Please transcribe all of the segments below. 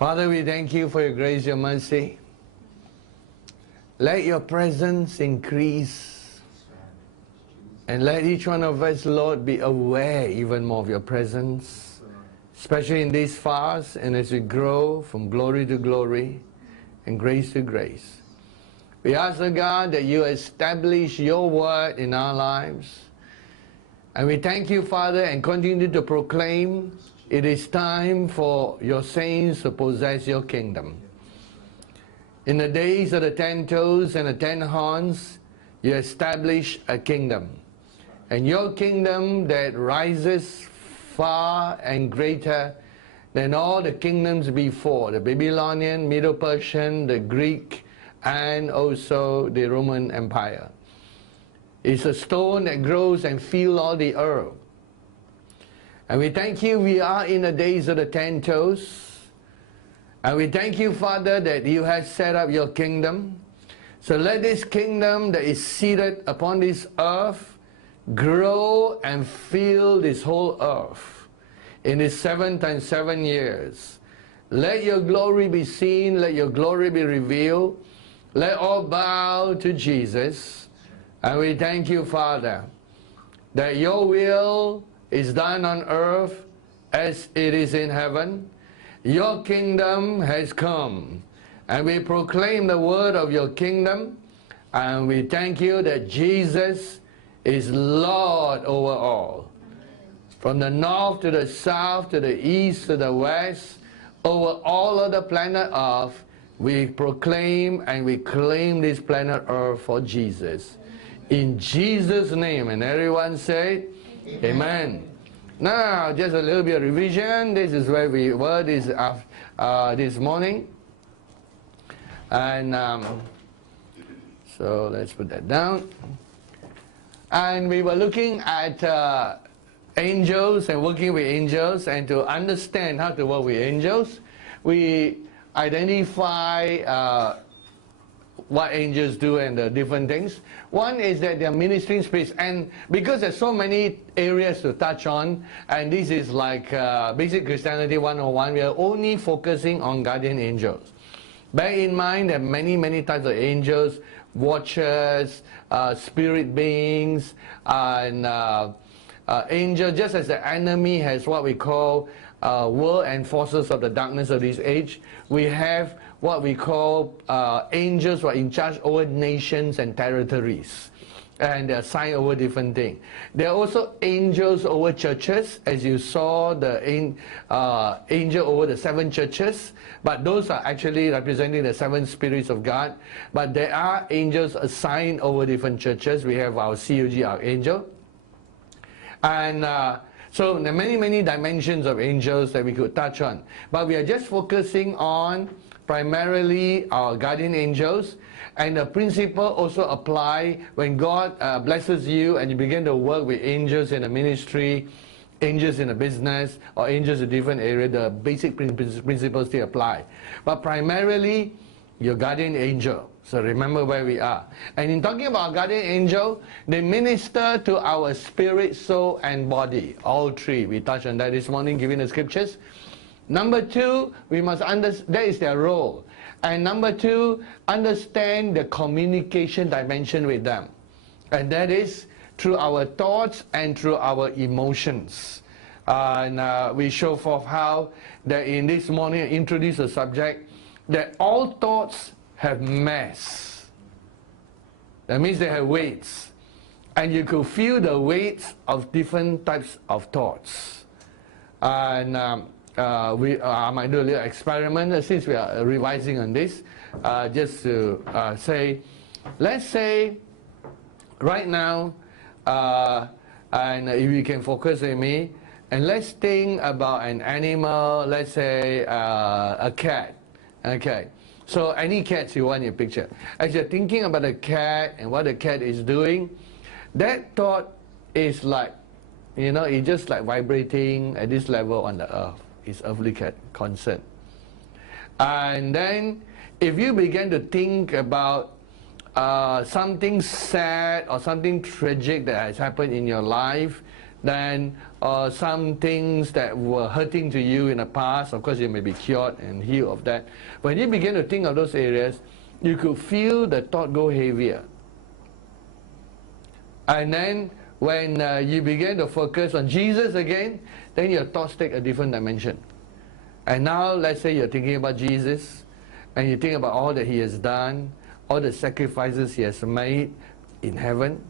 Father, we thank you for your grace, your mercy. Let your presence increase. And let each one of us, Lord, be aware even more of your presence, especially in this fast and as we grow from glory to glory and grace to grace. We ask, O God, that you establish your word in our lives. And we thank you, Father, and continue to proclaim it is time for your saints to possess your kingdom. In the days of the 10 toes and the 10 horns, you establish a kingdom. And your kingdom that rises far and greater than all the kingdoms before, the Babylonian, Middle Persian, the Greek, and also the Roman Empire. It's a stone that grows and fills all the earth. And we thank you, we are in the days of the 10 toes. And we thank you, Father, that you have set up your kingdom. So let this kingdom that is seated upon this earth grow and fill this whole earth in this 7 times 7 years. Let your glory be seen, let your glory be revealed. Let all bow to Jesus. And we thank you, Father, that your will is done on earth as it is in heaven. Your kingdom has come. And we proclaim the word of your kingdom. And we thank you that Jesus is Lord over all. From the north to the south, to the east, to the west, over all of the planet Earth, we proclaim and we claim this planet Earth for Jesus. In Jesus' name. And everyone say, Amen. Now, just a little bit of revision. This is where we were this morning. And so let's put that down. And we were looking at angels and working with angels. And to understand how to work with angels, we identify what angels do and the different things. One is that they are ministering spirits, and because there's so many areas to touch on, and this is like basic Christianity 101, we are only focusing on guardian angels. Bear in mind that many types of angels, watchers, spirit beings, and angels, just as the enemy has what we call world and forces of the darkness of this age, we have what we call angels who are in charge over nations and territories, and they are assigned over different things. There are also angels over churches, as you saw the angel over the 7 churches, but those are actually representing the 7 spirits of God. But there are angels assigned over different churches. We have our COG archangel, and so there are many dimensions of angels that we could touch on, but we are just focusing on primarily our guardian angels. And the principle also apply when God blesses you and you begin to work with angels in the ministry, angels in the business, or angels in different areas. The basic principles still apply, but primarily your guardian angel. So remember where we are. And in talking about guardian angel, they minister to our spirit, soul, and body. All 3. We touched on that this morning, giving the scriptures. Number 2, we must understand, that is their role. And number 2, understand the communication dimension with them. And that is through our thoughts and through our emotions. And we show forth how that in this morning, introduce a subject that all thoughts have mass. That means they have weights. And you could feel the weights of different types of thoughts. And I might do a little experiment since we are revising on this, just to say, let's say right now, and if you can focus on me, and let's think about an animal, let's say a cat. Okay, so any cats you want in your picture. As you're thinking about a cat and what the cat is doing, that thought is like, you know, it's just like vibrating at this level on the earth. It's earthly concern. And then if you begin to think about something sad or something tragic that has happened in your life, then or some things that were hurting to you in the past. Of course, you may be cured and healed of that. When you begin to think of those areas, you could feel the thought go heavier. And then when you begin to focus on Jesus again, then your thoughts take a different dimension. And now, let's say you're thinking about Jesus, and you think about all that He has done, all the sacrifices He has made in heaven,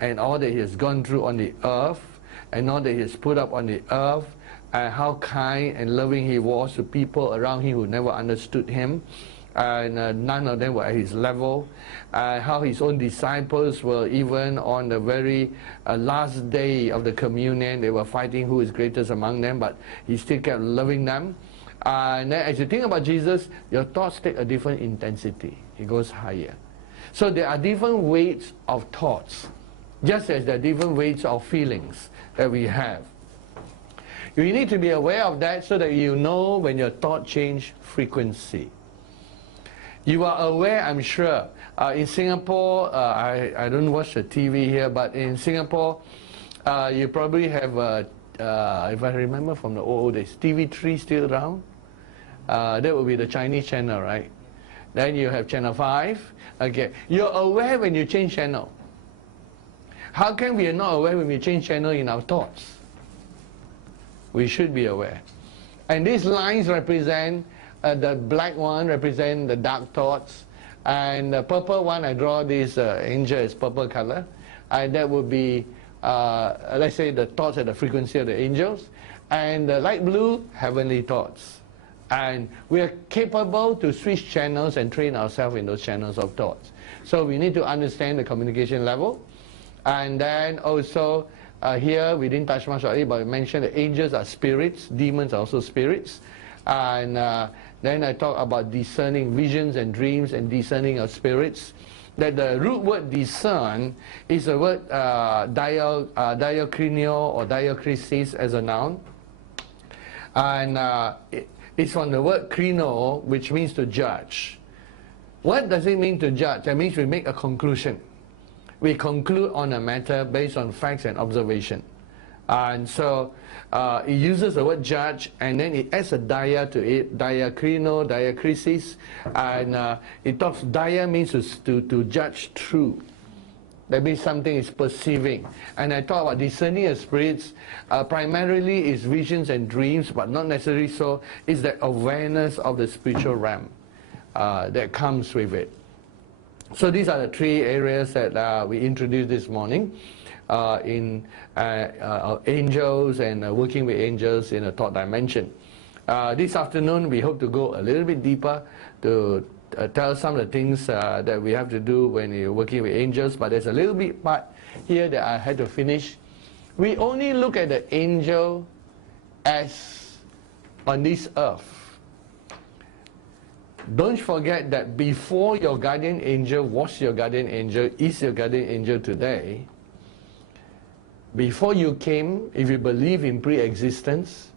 and all that He has gone through on the earth, and all that He has put up on the earth, and how kind and loving He was to people around Him who never understood Him, and none of them were at His level, how His own disciples were even on the very last day of the communion, they were fighting who is greatest among them, but He still kept loving them. And then as you think about Jesus, your thoughts take a different intensity. It goes higher. So there are different weights of thoughts, just as there are different weights of feelings that we have. You need to be aware of that so that you know when your thought change frequency. You are aware, I'm sure, in Singapore, I don't watch the TV here, but in Singapore, you probably have, if I remember from the old days, TV3 still around. That would be the Chinese channel, right? Then you have channel 5. Okay, you're aware when you change channel. How can we not aware when we change channel in our thoughts? We should be aware. And these lines represent, the black one represent the dark thoughts, and the purple one, I draw this angel is purple color, and that would be, let's say, the thoughts at the frequency of the angels, and the light blue, heavenly thoughts. And we are capable to switch channels and train ourselves in those channels of thoughts. So we need to understand the communication level. And then also, here we didn't touch much on it, but we mentioned that angels are spirits, demons are also spirits. And then I talk about discerning visions and dreams and discerning of spirits. That the root word discern is the word diakrinio or diakrisis as a noun. And it's from the word krino, which means to judge. What does it mean to judge? That means we make a conclusion. We conclude on a matter based on facts and observation. And so it uses the word judge, and then it adds a dia to it, diakrino, diakrisis, and it talks, dia means to judge true. That means something is perceiving. And I talk about discerning of spirits, primarily is visions and dreams, but not necessarily so. It's that awareness of the spiritual realm that comes with it. So these are the three areas that we introduced this morning in angels and working with angels in a thought dimension. This afternoon we hope to go a little bit deeper to tell some of the things that we have to do when you're working with angels, but there's a little bit part here that I had to finish. We only look at the angel as on this earth. Don't forget that before your guardian angel was your guardian angel, is your guardian angel today, before you came, if you believe in pre-existence,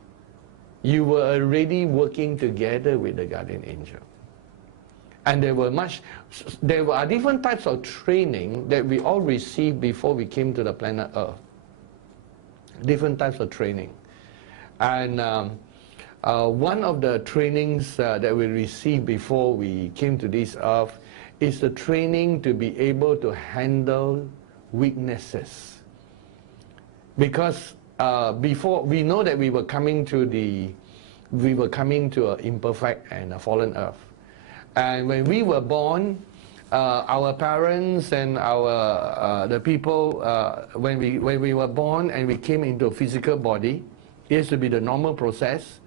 you were already working together with the guardian angel. And there are different types of training that we all received before we came to the planet Earth. Different types of training. And one of the trainings that we received before we came to this earth is the training to be able to handle weaknesses. Because before, we know that we were coming to an imperfect and a fallen earth. And when we were born, our parents and the people, when we were born and we came into a physical body, it has to be the normal process,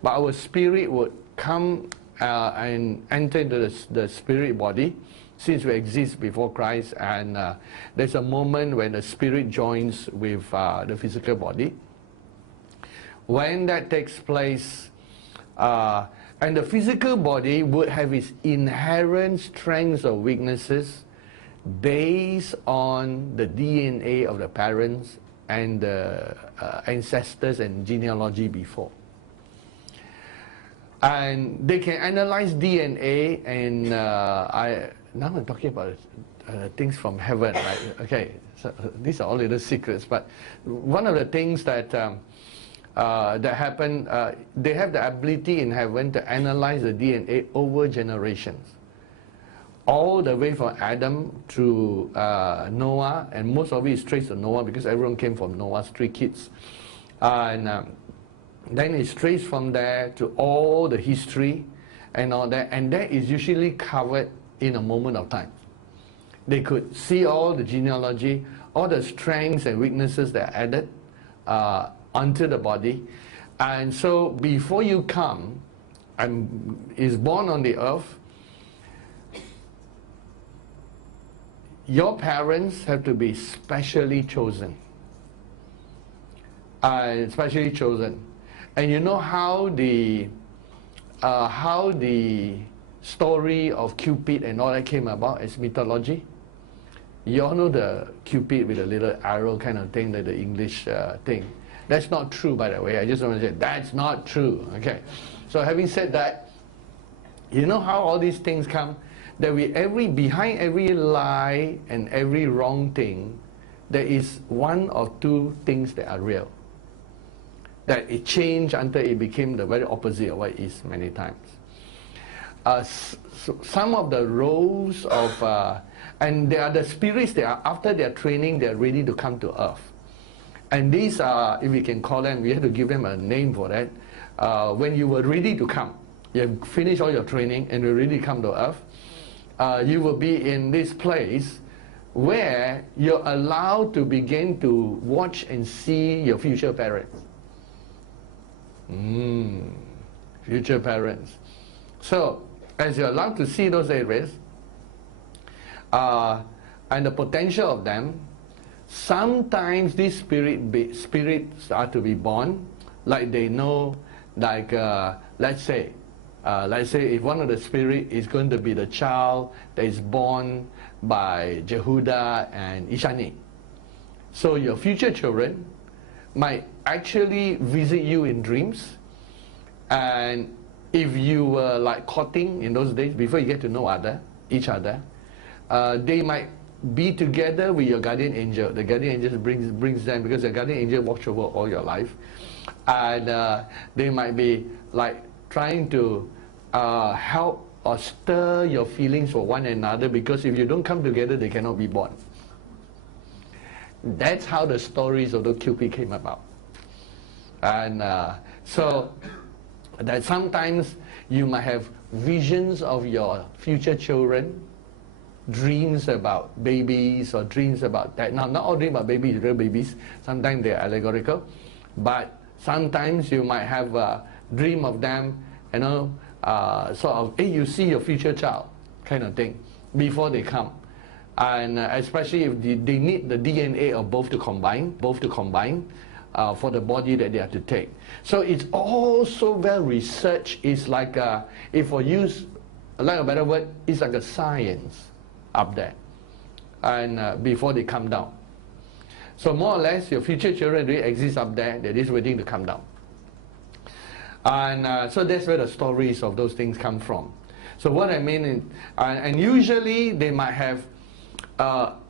but our spirit would come and enter into the spirit body, since we exist before Christ, and there's a moment when the spirit joins with the physical body. When that takes place, and the physical body would have its inherent strengths or weaknesses based on the DNA of the parents and the ancestors and genealogy before. And they can analyze DNA, and now I'm talking about things from heaven, right? Okay, so these are all little secrets, but one of the things that that happen, they have the ability in heaven to analyze the DNA over generations, all the way from Adam to Noah, and most of it is traced to Noah because everyone came from Noah's 3 kids, and then it's traced from there to all the history and all that, and that is usually covered in a moment of time. They could see all the genealogy, all the strengths and weaknesses that are added onto the body. And so before you come and is born on the earth, your parents have to be specially chosen. Specially chosen. And you know how the story of Cupid and all that came about as mythology? You all know the Cupid with a little arrow kind of thing, like the English thing. That's not true, by the way. I just want to say that's not true. Okay. So having said that, you know how all these things come? That behind every lie and every wrong thing, there is 1 or 2 things that are real. That it changed until it became the very opposite of what it is many times. Some of the roles of, and they are the spirits that are, after their training, they are ready to come to earth. And these are, if we can call them, we have to give them a name for that. When you were ready to come, you have finished all your training and you're ready to come to earth, you will be in this place where you're allowed to begin to watch and see your future parents. Future parents. So, as you're allowed to see those areas, and the potential of them, sometimes these spirits are to be born, like they know, like let's say if one of the spirit is going to be the child that is born by Jehuda and Ishani. So your future children might actually visit you in dreams, and if you were like courting in those days, before you get to know each other, they might be together with your guardian angel. The guardian angel brings them, because the guardian angel watch over all your life, and they might be like trying to help or stir your feelings for one another, because if you don't come together, they cannot be born. That's how the stories of the Cupid came about. And so that sometimes you might have visions of your future children, dreams about babies or dreams about that. Now, not all dreams about babies, real babies. Sometimes they're allegorical. But sometimes you might have a dream of them, you know, sort of, hey, you see your future child kind of thing before they come. And especially if they need the DNA of both to combine for the body that they have to take. So it's all so well researched. It's like, if I use like a better word, it's like a science up there, and before they come down. So more or less, your future children really exist up there. They're just waiting to come down. And so that's where the stories of those things come from. So what I mean is, and usually they might have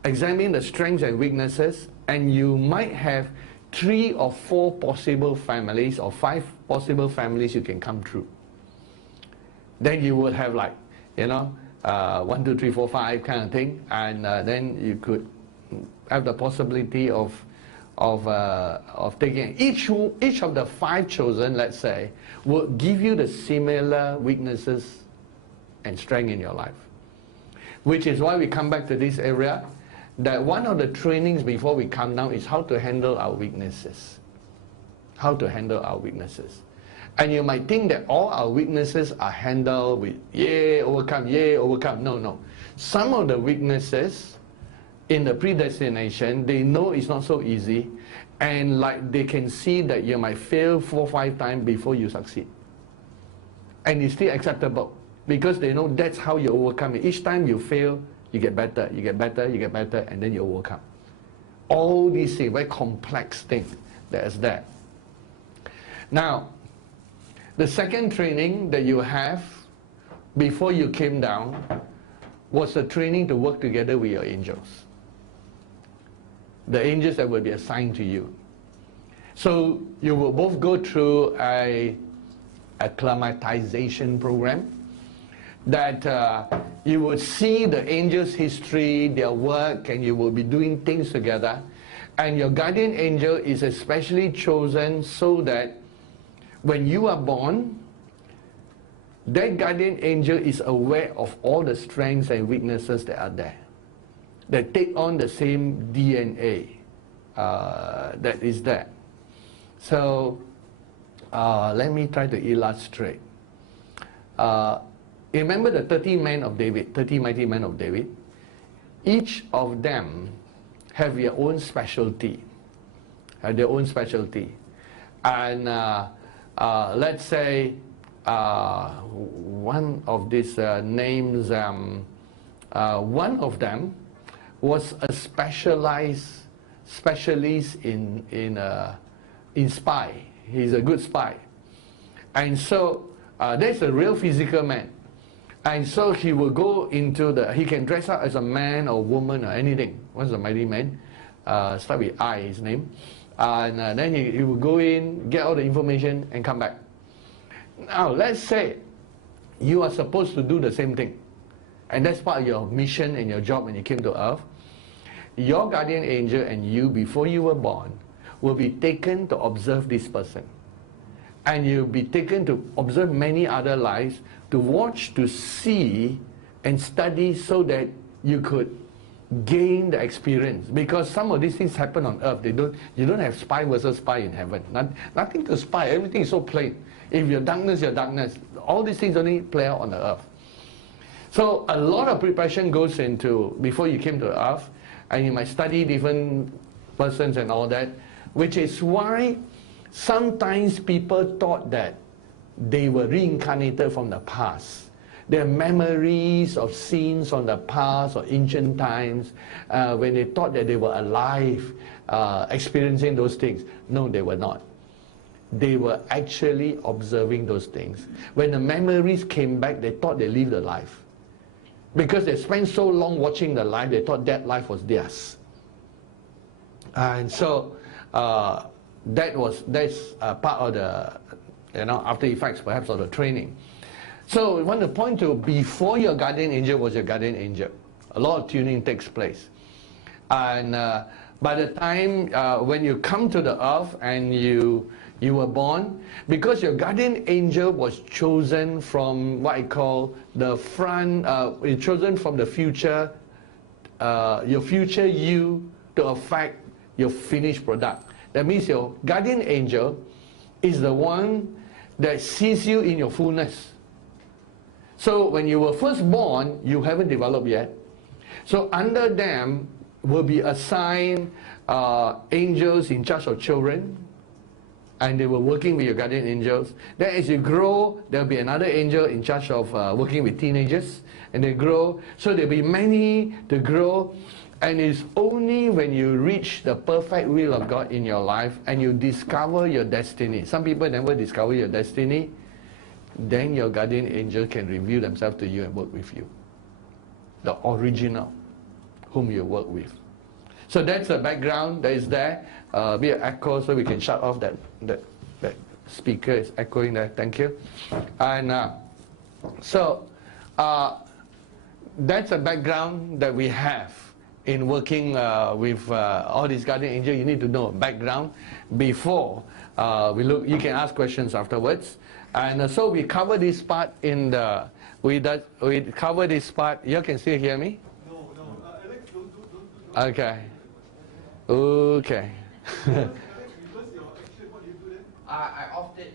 examined the strengths and weaknesses, and you might have 3 or 4 possible families or 5 possible families you can come through. Then you would have, like, you know, 1, 2, 3, 4, 5 kind of thing, and then you could have the possibility of taking each of the 5 chosen, let's say, will give you the similar weaknesses and strength in your life. Which is why we come back to this area, that one of the trainings before we come down is how to handle our weaknesses. How to handle our weaknesses. And you might think that all our weaknesses are handled with yay, overcome. No. Some of the weaknesses in the predestination, they know it's not so easy, and like they can see that you might fail 4 or 5 times before you succeed. And it's still acceptable, because they know that's how you overcome it. Each time you fail, you get better, you get better, you get better, and then you overcome. All these things, very complex things that is there. Now, the second training that you have before you came down was the training to work together with your angels. The angels that will be assigned to you. So you will both go through a acclimatization program that you will see the angels' history, their work, and you will be doing things together. And your guardian angel is especially chosen so that when you are born, that guardian angel is aware of all the strengths and weaknesses that are there, that take on the same DNA that is there. So let me try to illustrate. Remember the 30 men of David, 30 mighty men of David? Each of them have their own specialty. And let's say one of these names, one of them was a specialist in spy. He's a good spy. And so that's a real physical man. And so he will go into he can dress up as a man or woman or anything. What's a mighty man? Start with I, his name. And then he will go in, get all the information, and come back. Now, let's say you are supposed to do the same thing. And that's part of your mission and your job when you came to earth. Your guardian angel and you, before you were born, will be taken to observe this person. And you'll be taken to observe many other lives, to watch, to see, and study so that you could gain the experience. Because some of these things happen on earth. You don't have spy versus spy in heaven. Nothing to spy. Everything is so plain. If you're darkness, you're darkness. All these things only play out on the earth. So a lot of preparation goes into before you came to earth, and you might study different persons and all that, which is why sometimes people thought that they were reincarnated from the past. Their memories of scenes from the past or ancient times, when they thought that they were alive, experiencing those things. No, they were not. They were actually observing those things. When the memories came back, they thought they lived a life. Because they spent so long watching the life, they thought that life was theirs. And so that's part of the after effects perhaps of the training. So I want to point to before your guardian angel was your guardian angel. A lot of tuning takes place. And by the time when you come to the earth and you were born, because your guardian angel was chosen from what I call the front, chosen from the future, your future you to affect your finished product. That means your guardian angel is the one that sees you in your fullness. So when you were first born, you haven't developed yet. So under them will be assigned angels in charge of children, and they were working with your guardian angels. Then as you grow, there will be another angel in charge of working with teenagers, and they grow. So there will be many to grow. And it's only when you reach the perfect will of God in your life and you discover your destiny. Some people never discover your destiny. Then your guardian angel can reveal themselves to you and work with you. The original whom you work with. So that's the background that is there. Be an echo so we can shut off that speaker is echoing there. Thank you. And so that's a background that we have in working with all these guardian angels. You need to know background before we look. You can ask questions afterwards. And so we cover this part in the. We cover this part. You can still hear me? No. Alex, don't. Okay. Okay. Because your action, what do you do then? I offed it.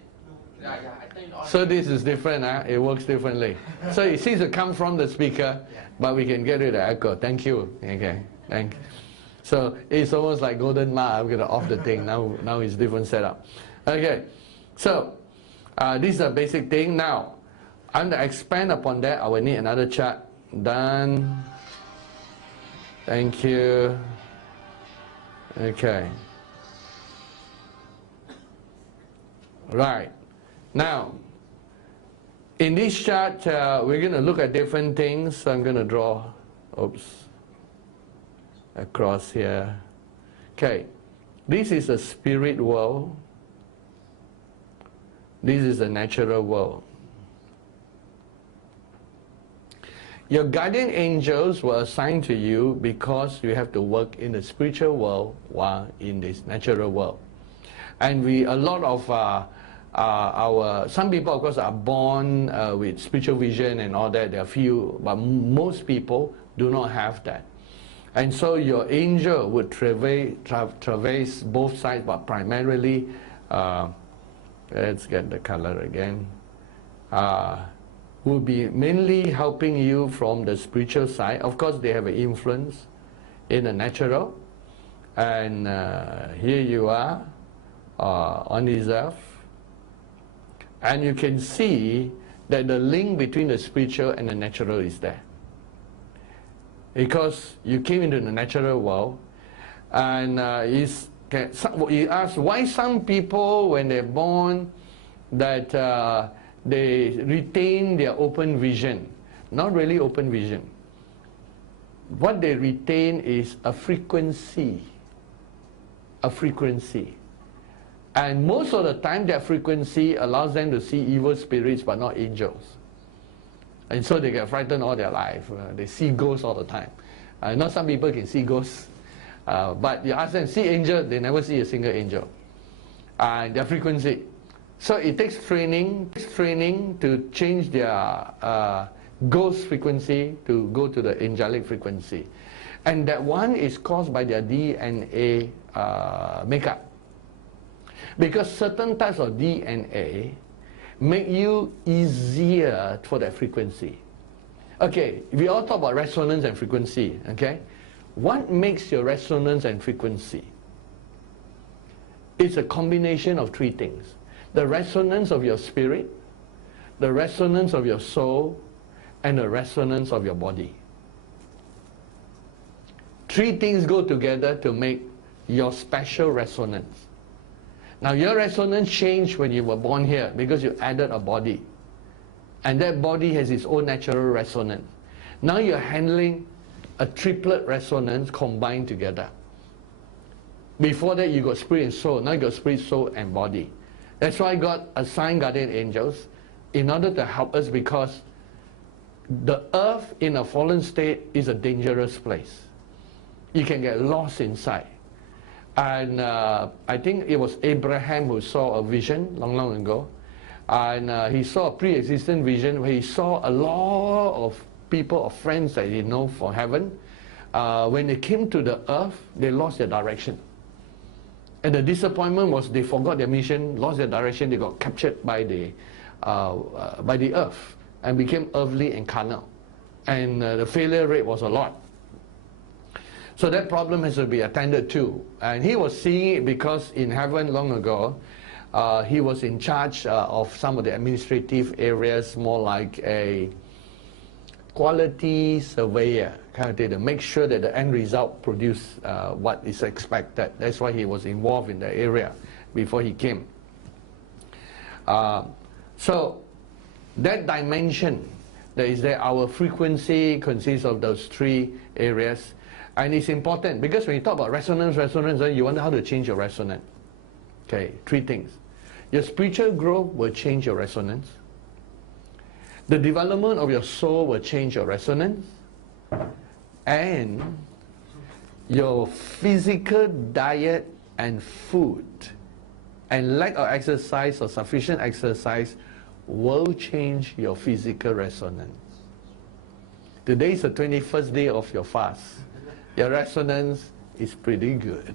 Yeah, I turned it on. So this is different, huh? It works differently. So it seems to come from the speaker, but we can get rid of the echo. Thank you. Okay, thank you. So it's almost like golden ma. I'm gonna off the thing. Now it's different setup. Okay, so this is a basic thing. Now, I'm gonna expand upon that. I will need another chart. Done. Thank you. Okay. Right. Now, In this chart, we're going to look at different things. So I'm going to draw, across here. Okay, this is a spirit world. This is a natural world. Your guardian angels were assigned to you because you have to work in the spiritual world while in this natural world. And a lot of some people, of course, are born with spiritual vision and all that. There are few, but most people do not have that. And so your angel would traverse both sides, but primarily, let's get the color again, will be mainly helping you from the spiritual side. Of course, they have an influence in the natural. And here you are on this earth. And you can see that the link between the spiritual and the natural is there. Because you came into the natural world, and you ask why some people, when they're born, that they retain their open vision. Not really open vision. What they retain is a frequency. A frequency. And most of the time, their frequency allows them to see evil spirits, but not angels. And so they get frightened all their life. They see ghosts all the time. Not some people can see ghosts. But you ask them, see angel, they never see a single angel. Their frequency. So it takes training to change their ghost frequency to go to the angelic frequency. And that one is caused by their DNA makeup. Because certain types of DNA make you easier for that frequency. Okay, we all talk about resonance and frequency, okay? What makes your resonance and frequency? It's a combination of three things. The resonance of your spirit, the resonance of your soul, and the resonance of your body. Three things go together to make your special resonance. Now your resonance changed when you were born here because you added a body. And that body has its own natural resonance. Now you're handling a triplet resonance combined together. Before that you got spirit and soul. Now you got spirit, soul, and body. That's why God assigned guardian angels in order to help us, because the earth in a fallen state is a dangerous place. You can get lost inside. And I think it was Abraham who saw a vision long ago. And he saw a pre-existent vision where he saw a lot of people, of friends that he know from heaven. When they came to the earth, they lost their direction. And the disappointment was they forgot their mission, lost their direction, they got captured by the earth and became earthly and carnal. And the failure rate was a lot. So that problem has to be attended to. And he was seeing it because in heaven long ago, he was in charge of some of the administrative areas, more like a quality surveyor kind of thing, to make sure that the end result produce what is expected. That's why he was involved in the area before he came. So that dimension that is there, our frequency consists of those three areas. And it's important because when you talk about resonance, you wonder how to change your resonance. Okay, three things. Your spiritual growth will change your resonance. The development of your soul will change your resonance. And your physical diet and food and lack of exercise or sufficient exercise will change your physical resonance. Today is the 21st day of your fast. Your resonance is pretty good.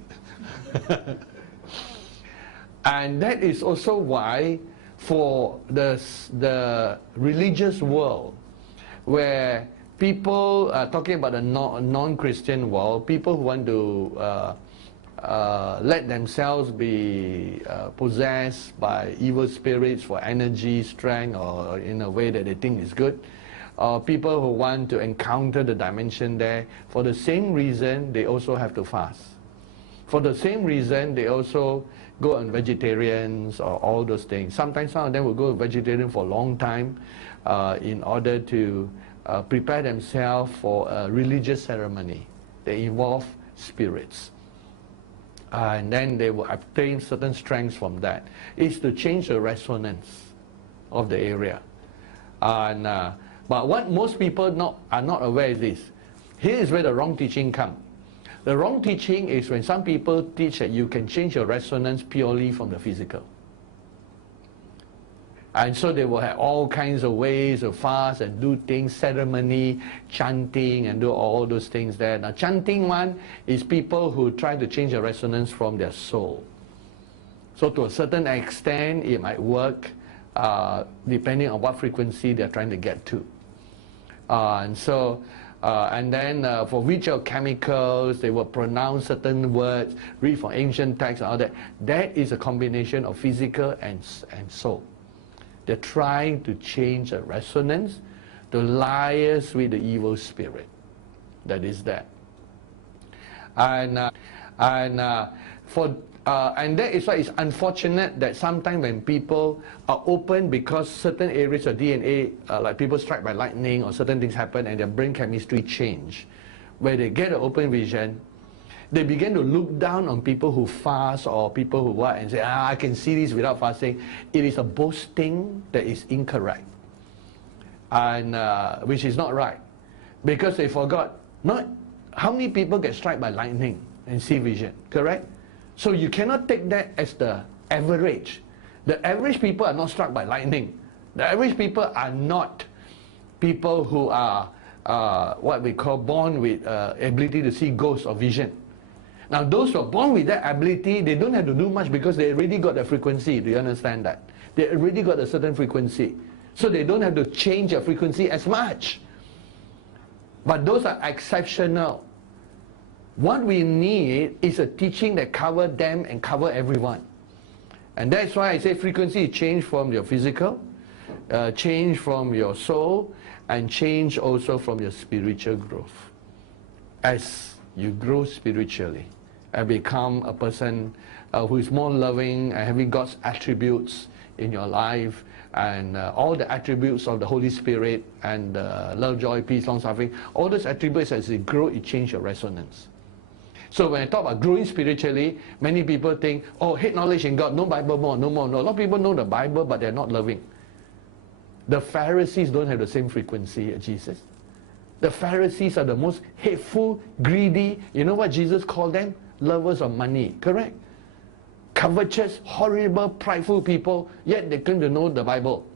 And that is also why for the religious world, where people are talking about the non-Christian world, people who want to let themselves be possessed by evil spirits for energy, strength, or in a way that they think is good, or people who want to encounter the dimension there, for the same reason they also have to fast. For the same reason they also go on vegetarians or all those things. Sometimes some of them will go vegetarian for a long time in order to prepare themselves for a religious ceremony. They involve spirits. And then they will obtain certain strengths from that. It's to change the resonance of the area. And, but what most people are not aware is this. Here is where the wrong teaching comes. The wrong teaching is when some people teach that you can change your resonance purely from the physical. And so they will have all kinds of ways to fast and do things, ceremony, chanting, and do all those things there. Now, chanting one is people who try to change the resonance from their soul. So to a certain extent, it might work depending on what frequency they're trying to get to. And then for ritual chemicals, they will pronounce certain words, read from ancient texts and all that. That is a combination of physical and soul. They're trying to change the resonance to liaise with the evil spirit that is there. And that is why it's unfortunate that sometimes when people are open because certain areas of DNA, like people struck by lightning or certain things happen and their brain chemistry change, where they get an open vision, they begin to look down on people who fast or people who what and say, I can see this without fasting. It is a boasting that is incorrect, and which is not right, because they forgot not how many people get struck by lightning and see vision, correct? So you cannot take that as the average. The average people are not struck by lightning. The average people are not people who are what we call born with ability to see ghosts or vision. Now those who are born with that ability, they don't have to do much because they already got the frequency. Do you understand that? They already got a certain frequency. So they don't have to change their frequency as much. But those are exceptional. What we need is a teaching that covers them and cover everyone. And that's why I say frequency change from your physical, change from your soul, and change also from your spiritual growth. As you grow spiritually and become a person who is more loving and having God's attributes in your life, and all the attributes of the Holy Spirit and love, joy, peace, long suffering, all those attributes as they grow, it changes your resonance. So when I talk about growing spiritually, many people think, oh, hate knowledge in God, no Bible more, no more. No, a lot of people know the Bible, but they're not loving. The Pharisees don't have the same frequency as Jesus. The Pharisees are the most hateful, greedy. You know what Jesus called them? Lovers of money, correct? Covetous, horrible, prideful people, yet they claim to know the Bible.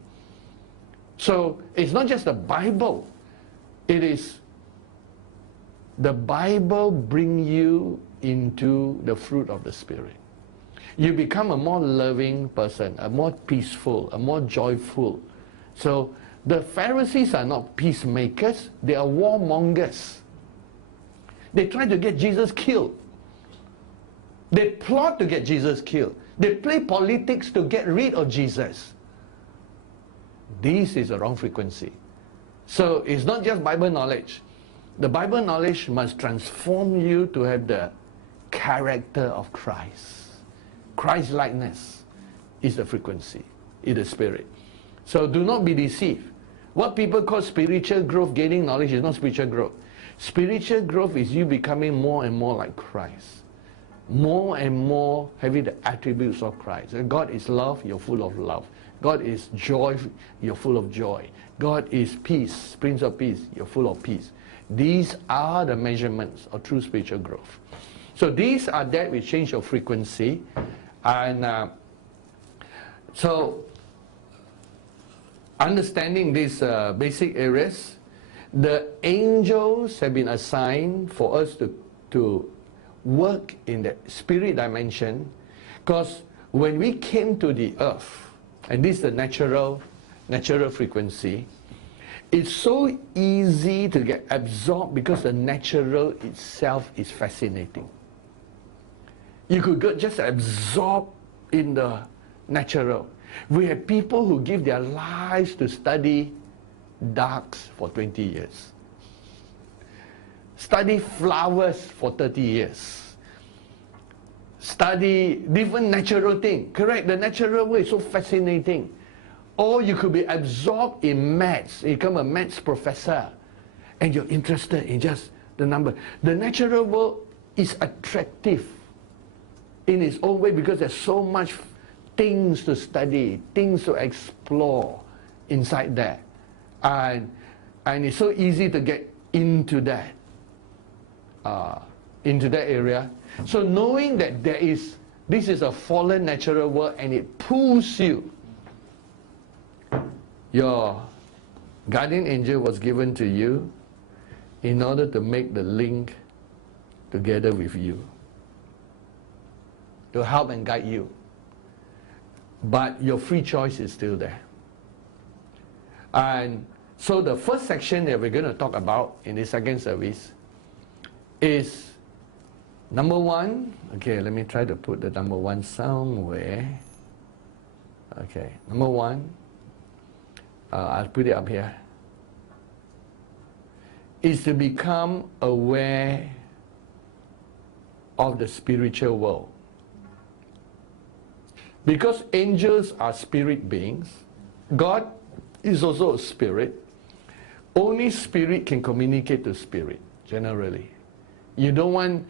So it's not just the Bible. It is the Bible bring you into the fruit of the Spirit. You become a more loving person, a more peaceful, a more joyful. So the Pharisees are not peacemakers, they are warmongers. They try to get Jesus killed. They plot to get Jesus killed. They play politics to get rid of Jesus. This is the wrong frequency. So it's not just Bible knowledge. The Bible knowledge must transform you to have the character of Christ. Christ-likeness is the frequency, is the spirit. So do not be deceived. What people call spiritual growth, gaining knowledge, is not spiritual growth. Spiritual growth is you becoming more and more like Christ. More and more having the attributes of Christ. God is love, you're full of love. God is joy, you're full of joy. God is peace, Prince of Peace, you're full of peace. These are the measurements of true spiritual growth. So these are that which change your frequency. And so understanding these basic areas, the angels have been assigned for us to work in the spirit dimension, because when we came to the earth, and this is the natural frequency, it's so easy to get absorbed because the natural itself is fascinating. You could just absorb in the natural. We have people who give their lives to study ducks for 20 years. Study flowers for 30 years. study different natural things. Correct? The natural world is so fascinating. Or you could be absorbed in maths, you become a maths professor, and you're interested in just the number. The natural world is attractive in its own way because there's so much things to study, things to explore inside there. And it's so easy to get into that area. So knowing that this is a fallen natural world and it pulls you, your guardian angel was given to you in order to make the link together with you, to help and guide you. But your free choice is still there. And so the first section that we're going to talk about in the second service is number one. Okay, let me try to put the number one somewhere. Okay, number one. I'll put it up here. Is to become aware of the spiritual world. Because angels are spirit beings, God is also a spirit. Only spirit can communicate to spirit, generally. You don't want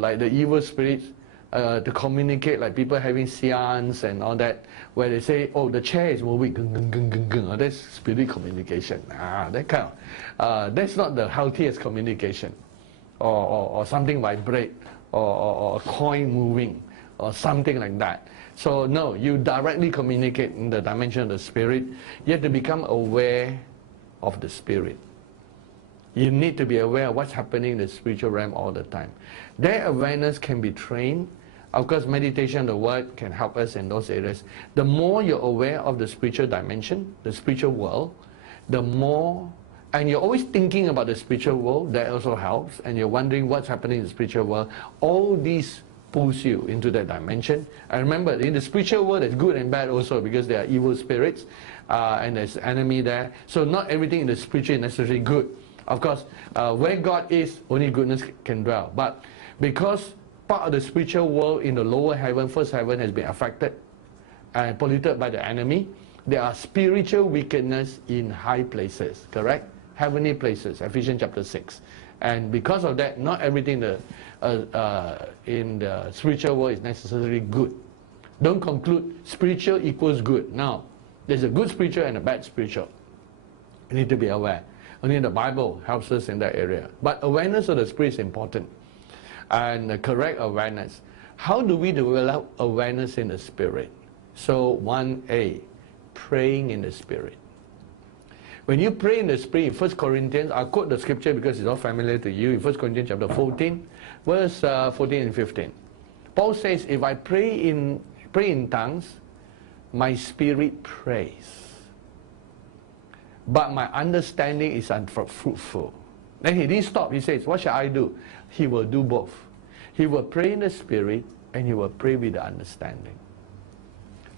like the evil spirits to communicate, like people having seance and all that, where they say, oh, the chair is moving, gung, gung, gung, gung, gung. Oh, that's spirit communication. That kind of, that's not the healthiest communication. Or something vibrate, or a coin moving, or something like that. So no, you directly communicate in the dimension of the spirit. You have to become aware of the spirit. You need to be aware of what's happening in the spiritual realm all the time. Their awareness can be trained. Of course, meditation on the word can help us in those areas. The more you're aware of the spiritual dimension, the spiritual world, the more, and you're always thinking about the spiritual world, that also helps, and you're wondering what's happening in the spiritual world, all these pulls you into that dimension. And remember, in the spiritual world, there's good and bad also, because there are evil spirits, and there's enemy there. So not everything in the spiritual is necessarily good. Of course, where God is, only goodness can dwell. But because part of the spiritual world in the lower heaven, first heaven, has been affected and polluted by the enemy, there are spiritual wickedness in high places, correct? Heavenly places, Ephesians chapter 6. And because of that, not everything in the spiritual world is necessarily good. Don't conclude spiritual equals good. Now, there's a good spiritual and a bad spiritual. You need to be aware. Only the Bible helps us in that area. But awareness of the spirit is important. And the correct awareness. How do we develop awareness in the spirit? So 1A, praying in the spirit. When you pray in the spirit, in 1 Corinthians, I'll quote the scripture because it's all familiar to you. In 1 Corinthians chapter 14, verse 14 and 15. Paul says, if I pray in tongues, my spirit prays, but my understanding is unfruitful. Then he didn't stop. He says, what shall I do? He will do both. He will pray in the spirit and he will pray with the understanding.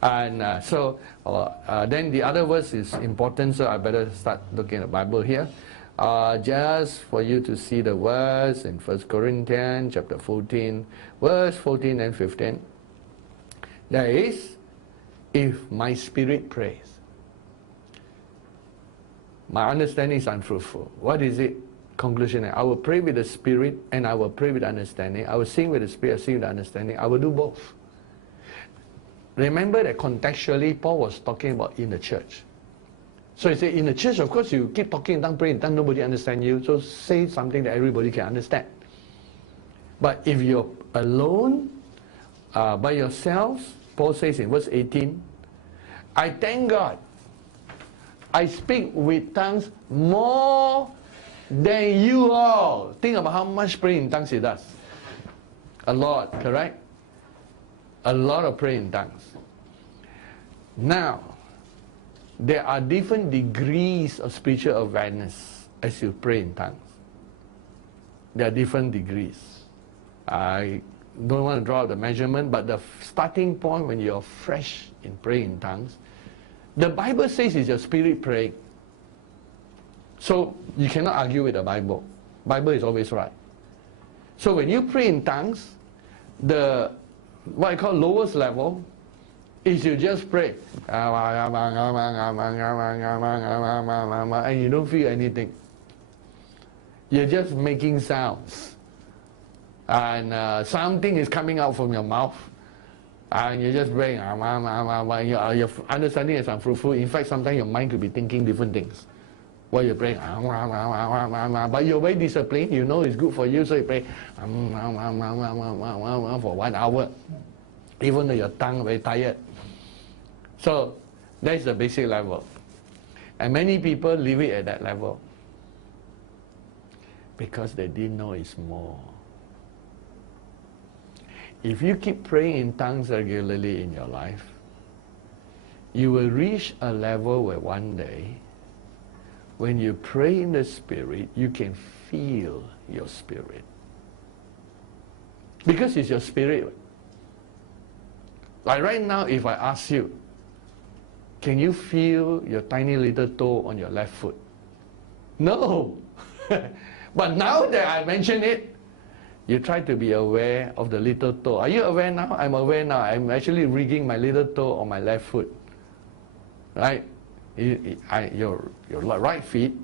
And then the other verse is important, so I better start looking at the Bible here. Just for you to see the verse in 1 Corinthians chapter 14, verse 14 and 15. There is, if my spirit prays, my understanding is unfruitful. What is it? Conclusion. I will pray with the spirit and I will pray with understanding. I will sing with the spirit, sing with the understanding. I will do both. Remember that contextually, Paul was talking about in the church. So he said, in the church, of course, you keep talking in tongue, praying in tongue, nobody understands you. So say something that everybody can understand. But if you're alone, by yourselves, Paul says in verse 18, I thank God, I speak with tongues more than you all. Think about how much praying in tongues he does. A lot, correct? A lot of praying in tongues. Now, there are different degrees of spiritual awareness as you pray in tongues. There are different degrees. I don't want to draw out the measurement, but the starting point when you're fresh in praying in tongues, the Bible says it's your spirit praying. So you cannot argue with the Bible. Bible is always right. So when you pray in tongues, the, what I call lowest level, is you just pray. And you don't feel anything. You're just making sounds. And something is coming out from your mouth. And you're just praying. Your understanding is unfruitful. In fact, sometimes your mind could be thinking different things while you're praying. But you're very disciplined. You know it's good for you, so you pray for 1 hour. Even though your tongue is very tired. So that's the basic level. And many people leave it at that level because they didn't know it's more. If you keep praying in tongues regularly in your life, you will reach a level where one day, when you pray in the Spirit, you can feel your spirit. Because it's your spirit. Like right now, if I ask you, can you feel your tiny little toe on your left foot? No. But now that I mention it, you try to be aware of the little toe. Are you aware now? I'm aware now. I'm actually rigging my little toe on my left foot. Right? Your right feet,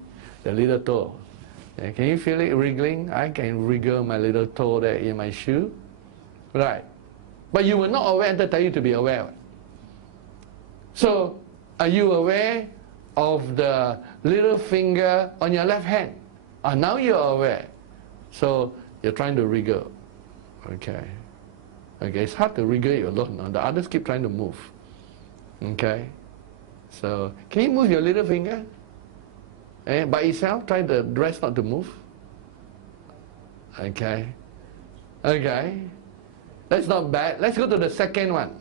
the little toe. Can you feel it wriggling? I can wriggle my little toe there in my shoe. Right. But you were not aware until I tell you to be aware. So, are you aware of the little finger on your left hand? Now you're aware. So, you're trying to wriggle. Okay. Okay, it's hard to wriggle it alone. No? The others keep trying to move. Okay. So, can you move your little finger? By itself, try the rest not to move. Okay. Okay. That's not bad. Let's go to the second one.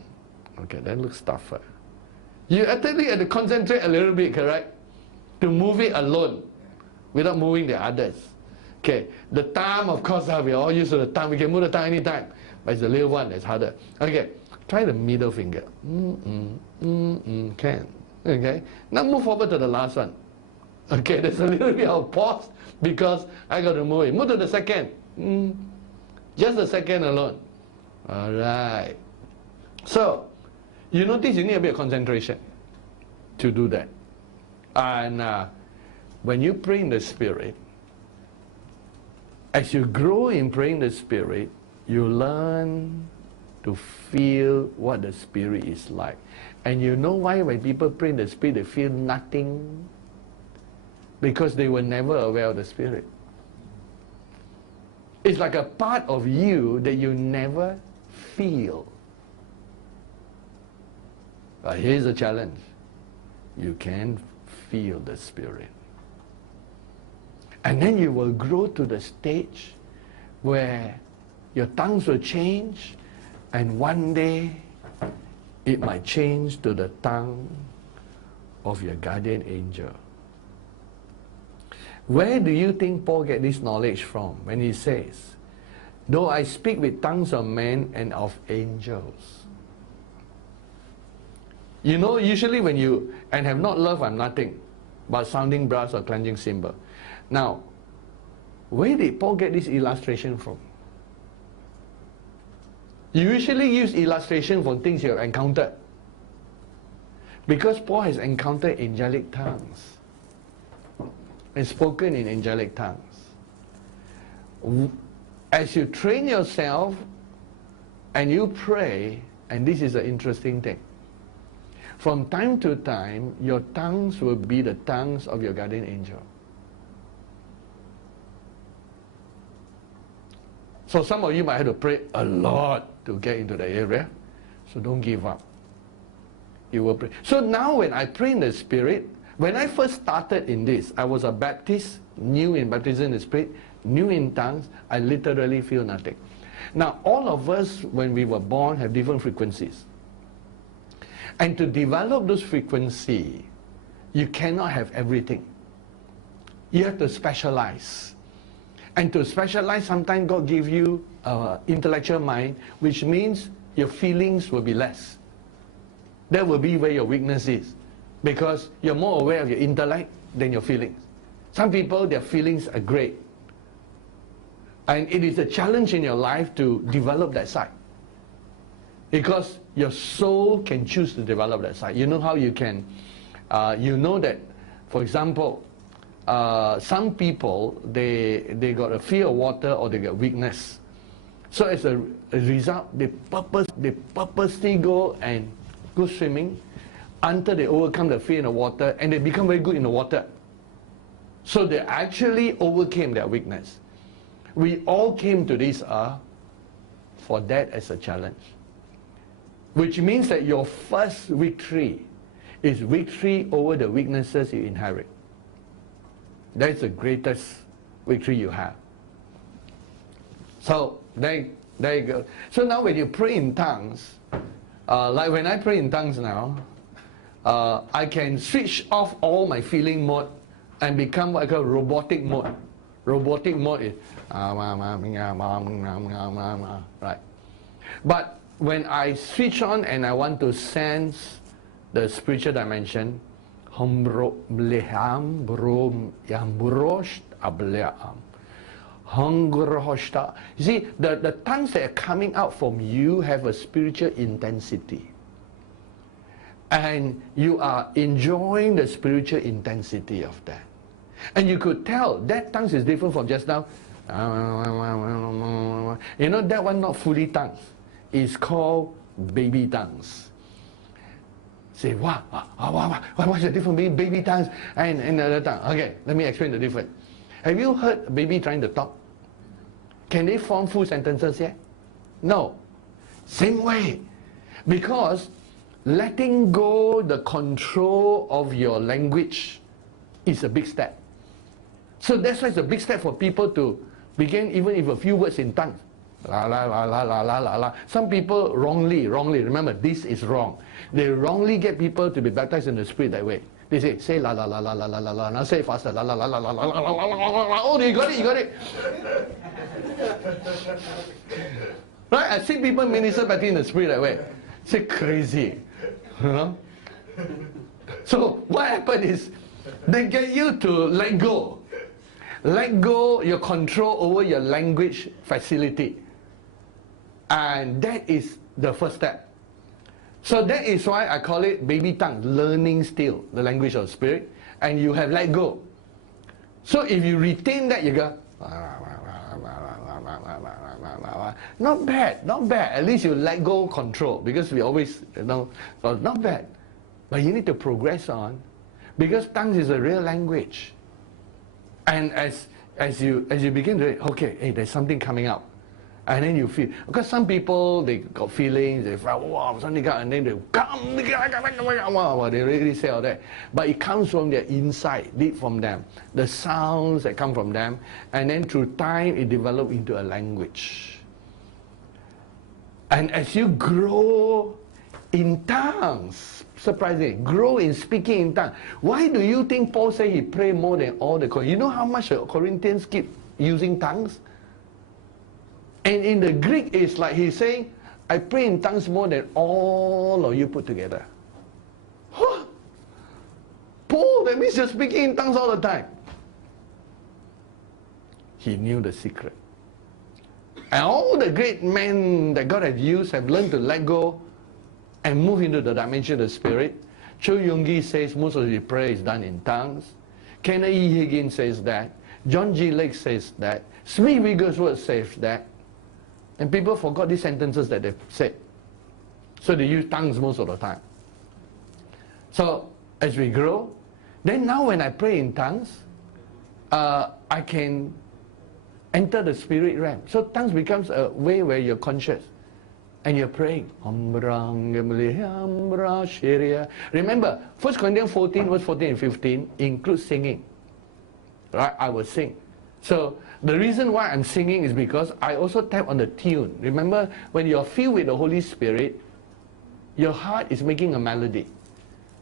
Okay, that looks tougher. You actually have to concentrate a little bit, correct? To move it alone, without moving the others. Okay, the thumb, of course, we're all used to the thumb. We can move the thumb anytime. But it's the little one that's harder. Okay, try the middle finger. Can. Okay, now move forward to the last one. Okay, there's a little bit of pause because I got to move it. Move to the second. Just the second alone. Alright. So, you notice you need a bit of concentration to do that. And when you pray in the Spirit, as you grow in praying the Spirit, you learn to feel what the Spirit is like. And you know why when people pray in the Spirit, they feel nothing? Because they were never aware of the Spirit. It's like a part of you that you never feel. But here's the challenge. You can feel the Spirit. And then you will grow to the stage where your tongues will change, and one day it might change to the tongue of your guardian angel. Where do you think Paul get this knowledge from when he says, though I speak with tongues of men and of angels? You know, usually when you, and have not love, I'm nothing but sounding brass or clanging cymbal. Now, where did Paul get this illustration from? You usually use illustration for things you have encountered. Because Paul has encountered angelic tongues and spoken in angelic tongues. As you train yourself and you pray, and this is an interesting thing, from time to time, your tongues will be the tongues of your guardian angel. So some of you might have to pray a lot to get into the area. So don't give up. You will pray. So now when I pray in the Spirit, when I first started in this, I was a Baptist, new in baptism in the Spirit, new in tongues. I literally feel nothing. Now all of us, when we were born, have different frequencies. And to develop those frequencies, you cannot have everything. You have to specialize. And to specialize, sometimes God gives you an intellectual mind, which means your feelings will be less. That will be where your weakness is. Because you're more aware of your intellect than your feelings. Some people, their feelings are great. And it is a challenge in your life to develop that side. Because your soul can choose to develop that side. You know how you can, you know that, for example, some people, they got a fear of water or they got weakness. So as a result, they purposely go and go swimming until they overcome the fear in the water and they become very good in the water. So they actually overcame their weakness. We all came to this for that as a challenge. Which means that your first victory is victory over the weaknesses you inherit. That's the greatest victory you have. So there you go. So now when you pray in tongues, like when I pray in tongues now, I can switch off all my feeling mode and become like a robotic mode. Robotic mode is right. But when I switch on and I want to sense the spiritual dimension, you see, the tongues that are coming out from you have a spiritual intensity. And you are enjoying the spiritual intensity of that. And you could tell that tongues is different from just now. You know, that one not fully tongues. It's called baby tongues. Say, what's the difference between baby tongues and another tongue? Okay, let me explain the difference. Have you heard a baby trying to talk? Can they form full sentences yet? No. Same way. Because letting go the control of your language is a big step. So that's why it's a big step for people to begin even with a few words in tongues. La la la la la la la la. Some people wrongly, remember this is wrong. They wrongly get people to be baptized in the Spirit that way. They say la la la la la la la la. Now say it faster. La la la la la la la la la la. Oh, you got it. Right? I see people minister baptized in the Spirit that way. Say crazy. You know? So what happened is they get you to let go. Let go your control over your language facility. And that is the first step. So that is why I call it baby tongue, learning still the language of spirit, and you have let go. So if you retain that, you go, not bad. At least you let go control, because we always, not bad. But you need to progress on, because tongues is a real language. And as you begin to, okay, hey, there's something coming out. And then you feel, because some people, they got feelings, they feel, wow, something got, and then they come, wow, they really say all that. But it comes from their inside, deep from them. The sounds that come from them, and then through time, it develops into a language. And as you grow in tongues, surprisingly, grow in speaking in tongues. Why do you think Paul said he prayed more than all the Corinthians? You know how much the Corinthians keep using tongues? And in the Greek, it's like he's saying, I pray in tongues more than all of you put together. Huh? Paul, that means you're speaking in tongues all the time. He knew the secret. And all the great men that God has used have learned to let go and move into the dimension of the Spirit. Cho Young-gi says most of his prayer is done in tongues. Kenneth E. Higgins says that. John G. Lake says that. Smith Wigglesworth says that. And people forgot these sentences that they said. So they use tongues most of the time. So as we grow, then now when I pray in tongues, I can enter the spirit realm. So tongues becomes a way where you're conscious and you're praying. Remember, 1 Corinthians 14, verse 14 and 15 includes singing. Right? I will sing. So the reason why I'm singing is because I also tap on the tune. Remember, when you're filled with the Holy Spirit, your heart is making a melody.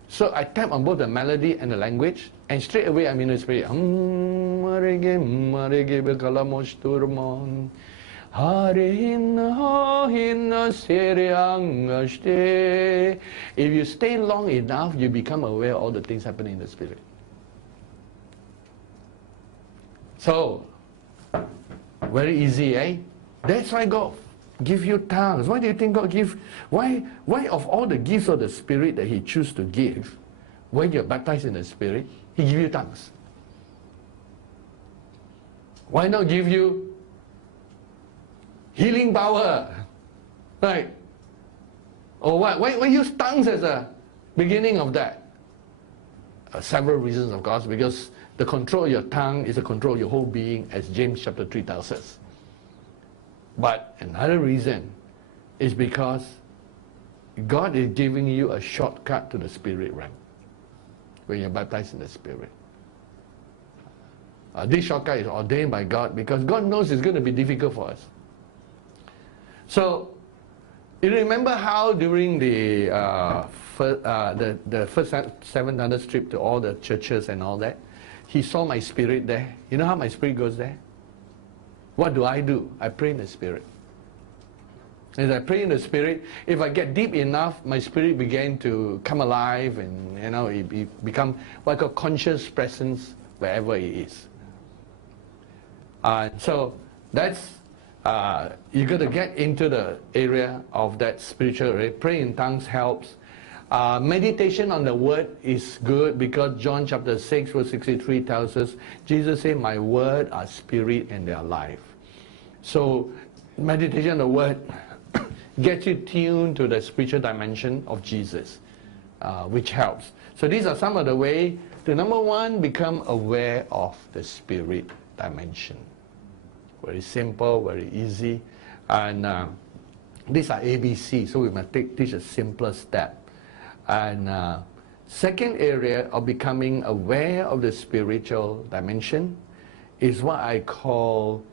So I tap on both the melody and the language, and straight away I'm in the Spirit. If you stay long enough, you become aware of all the things happening in the Spirit. So, very easy, eh? That's why God give you tongues? Why do you think God give? Why of all the gifts of the Spirit that He chooses to give, when you're baptized in the Spirit, He give you tongues? Why not give you healing power? Right? Or what? Why use tongues as a beginning of that? Several reasons, of course, because the control of your tongue is the control of your whole being, as James chapter 3 tells us. But another reason is because God is giving you a shortcut to the Spirit realm when you're baptized in the Spirit. This shortcut is ordained by God because God knows it's going to be difficult for us. So, you remember how during the first 700 trip to all the churches and all that, He saw my spirit there. You know how my spirit goes there? What do? I pray in the Spirit. As I pray in the Spirit, if I get deep enough, my spirit began to come alive, and it become what I call conscious presence wherever it is. So that's you got to get into the area of that spiritual area. Pray in tongues helps. Meditation on the word is good because John chapter 6 verse 63 tells us, Jesus said, my word are spirit and they are life. So meditation on the word gets you tuned to the spiritual dimension of Jesus, which helps. So these are some of the ways to, number one, become aware of the spirit dimension. Very simple, very easy. And these are ABC, so we must teach a simpler step. And second area of becoming aware of the spiritual dimension is what I call,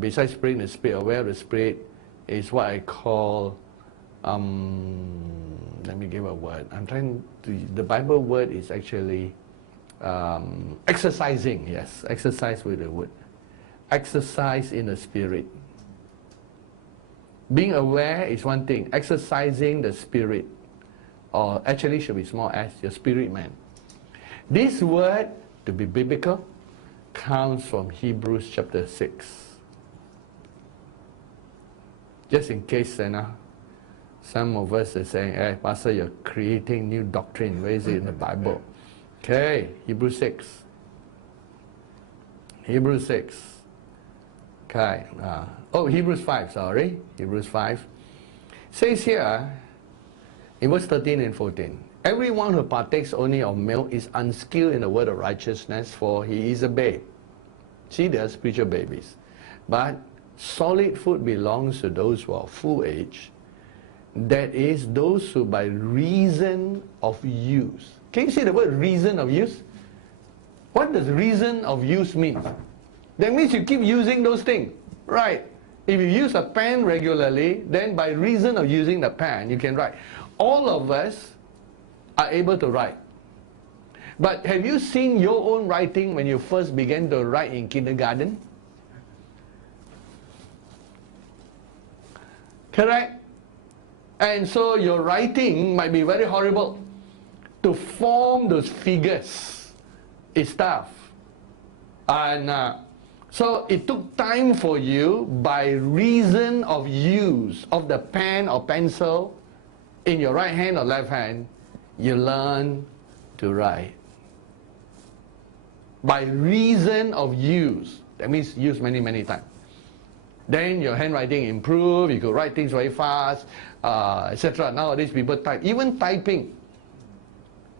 besides praying the Spirit, aware of the Spirit, is what I call, let me give a word. The Bible word is actually exercising, yes, exercise with the word. Exercise in the Spirit. Being aware is one thing. Exercising the Spirit, or actually should be small s, your spirit man. This word, to be biblical, comes from Hebrews chapter 6. Just in case, some of us are saying, hey, Pastor, you're creating new doctrine. Where is it in the Bible? Okay, Hebrews 6. Hebrews 6. Okay. Hebrews 5, sorry. Hebrews 5. Says here, in verse 13 and 14, everyone who partakes only of milk is unskilled in the word of righteousness, for he is a babe. See, they are spiritual babies. But solid food belongs to those who are full age, that is, those who by reason of use. Can you see the word reason of use? What does reason of use mean? That means you keep using those things, right? If you use a pen regularly, then by reason of using the pen, you can write. All of us are able to write. But have you seen your own writing when you first began to write in kindergarten? Correct? And so your writing might be very horrible. To form those figures is tough. And so it took time for you, by reason of use of the pen or pencil in your right hand or left hand, you learn to write. By reason of use. That means use many, many times. Then your handwriting improved, you could write things very fast, etc. Nowadays people type. Even typing.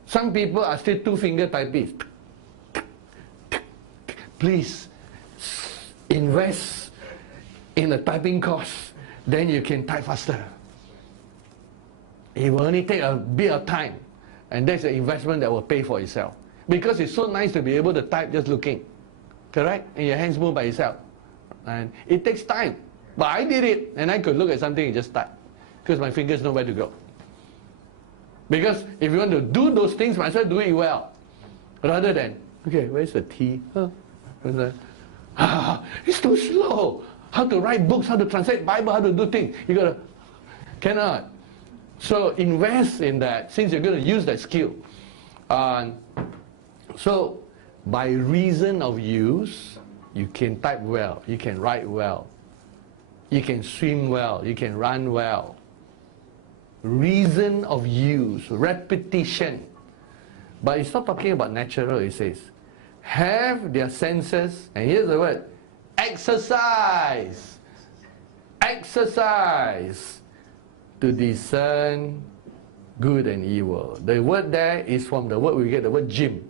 Some people are still two-finger typists. Please invest in a typing course, then you can type faster. It will only take a bit of time, and that's an investment that will pay for itself. Because it's so nice to be able to type just looking. Correct? And your hands move by itself. And it takes time. But I did it, and I could look at something and just type. Because my fingers know where to go. Because if you want to do those things, might as well do it well. Rather than, okay, where's the T? It's too slow. How to write books, how to translate Bible, how to do things. You gotta, cannot. So invest in that, since you're going to use that skill. So, by reason of use, You can type well, you can write well, you can swim well, you can run well. Reason of use, repetition. But it's not talking about natural, it says. Have their senses, and here's the word, exercise. Exercise to discern good and evil. The word there is from the word we get the word gym.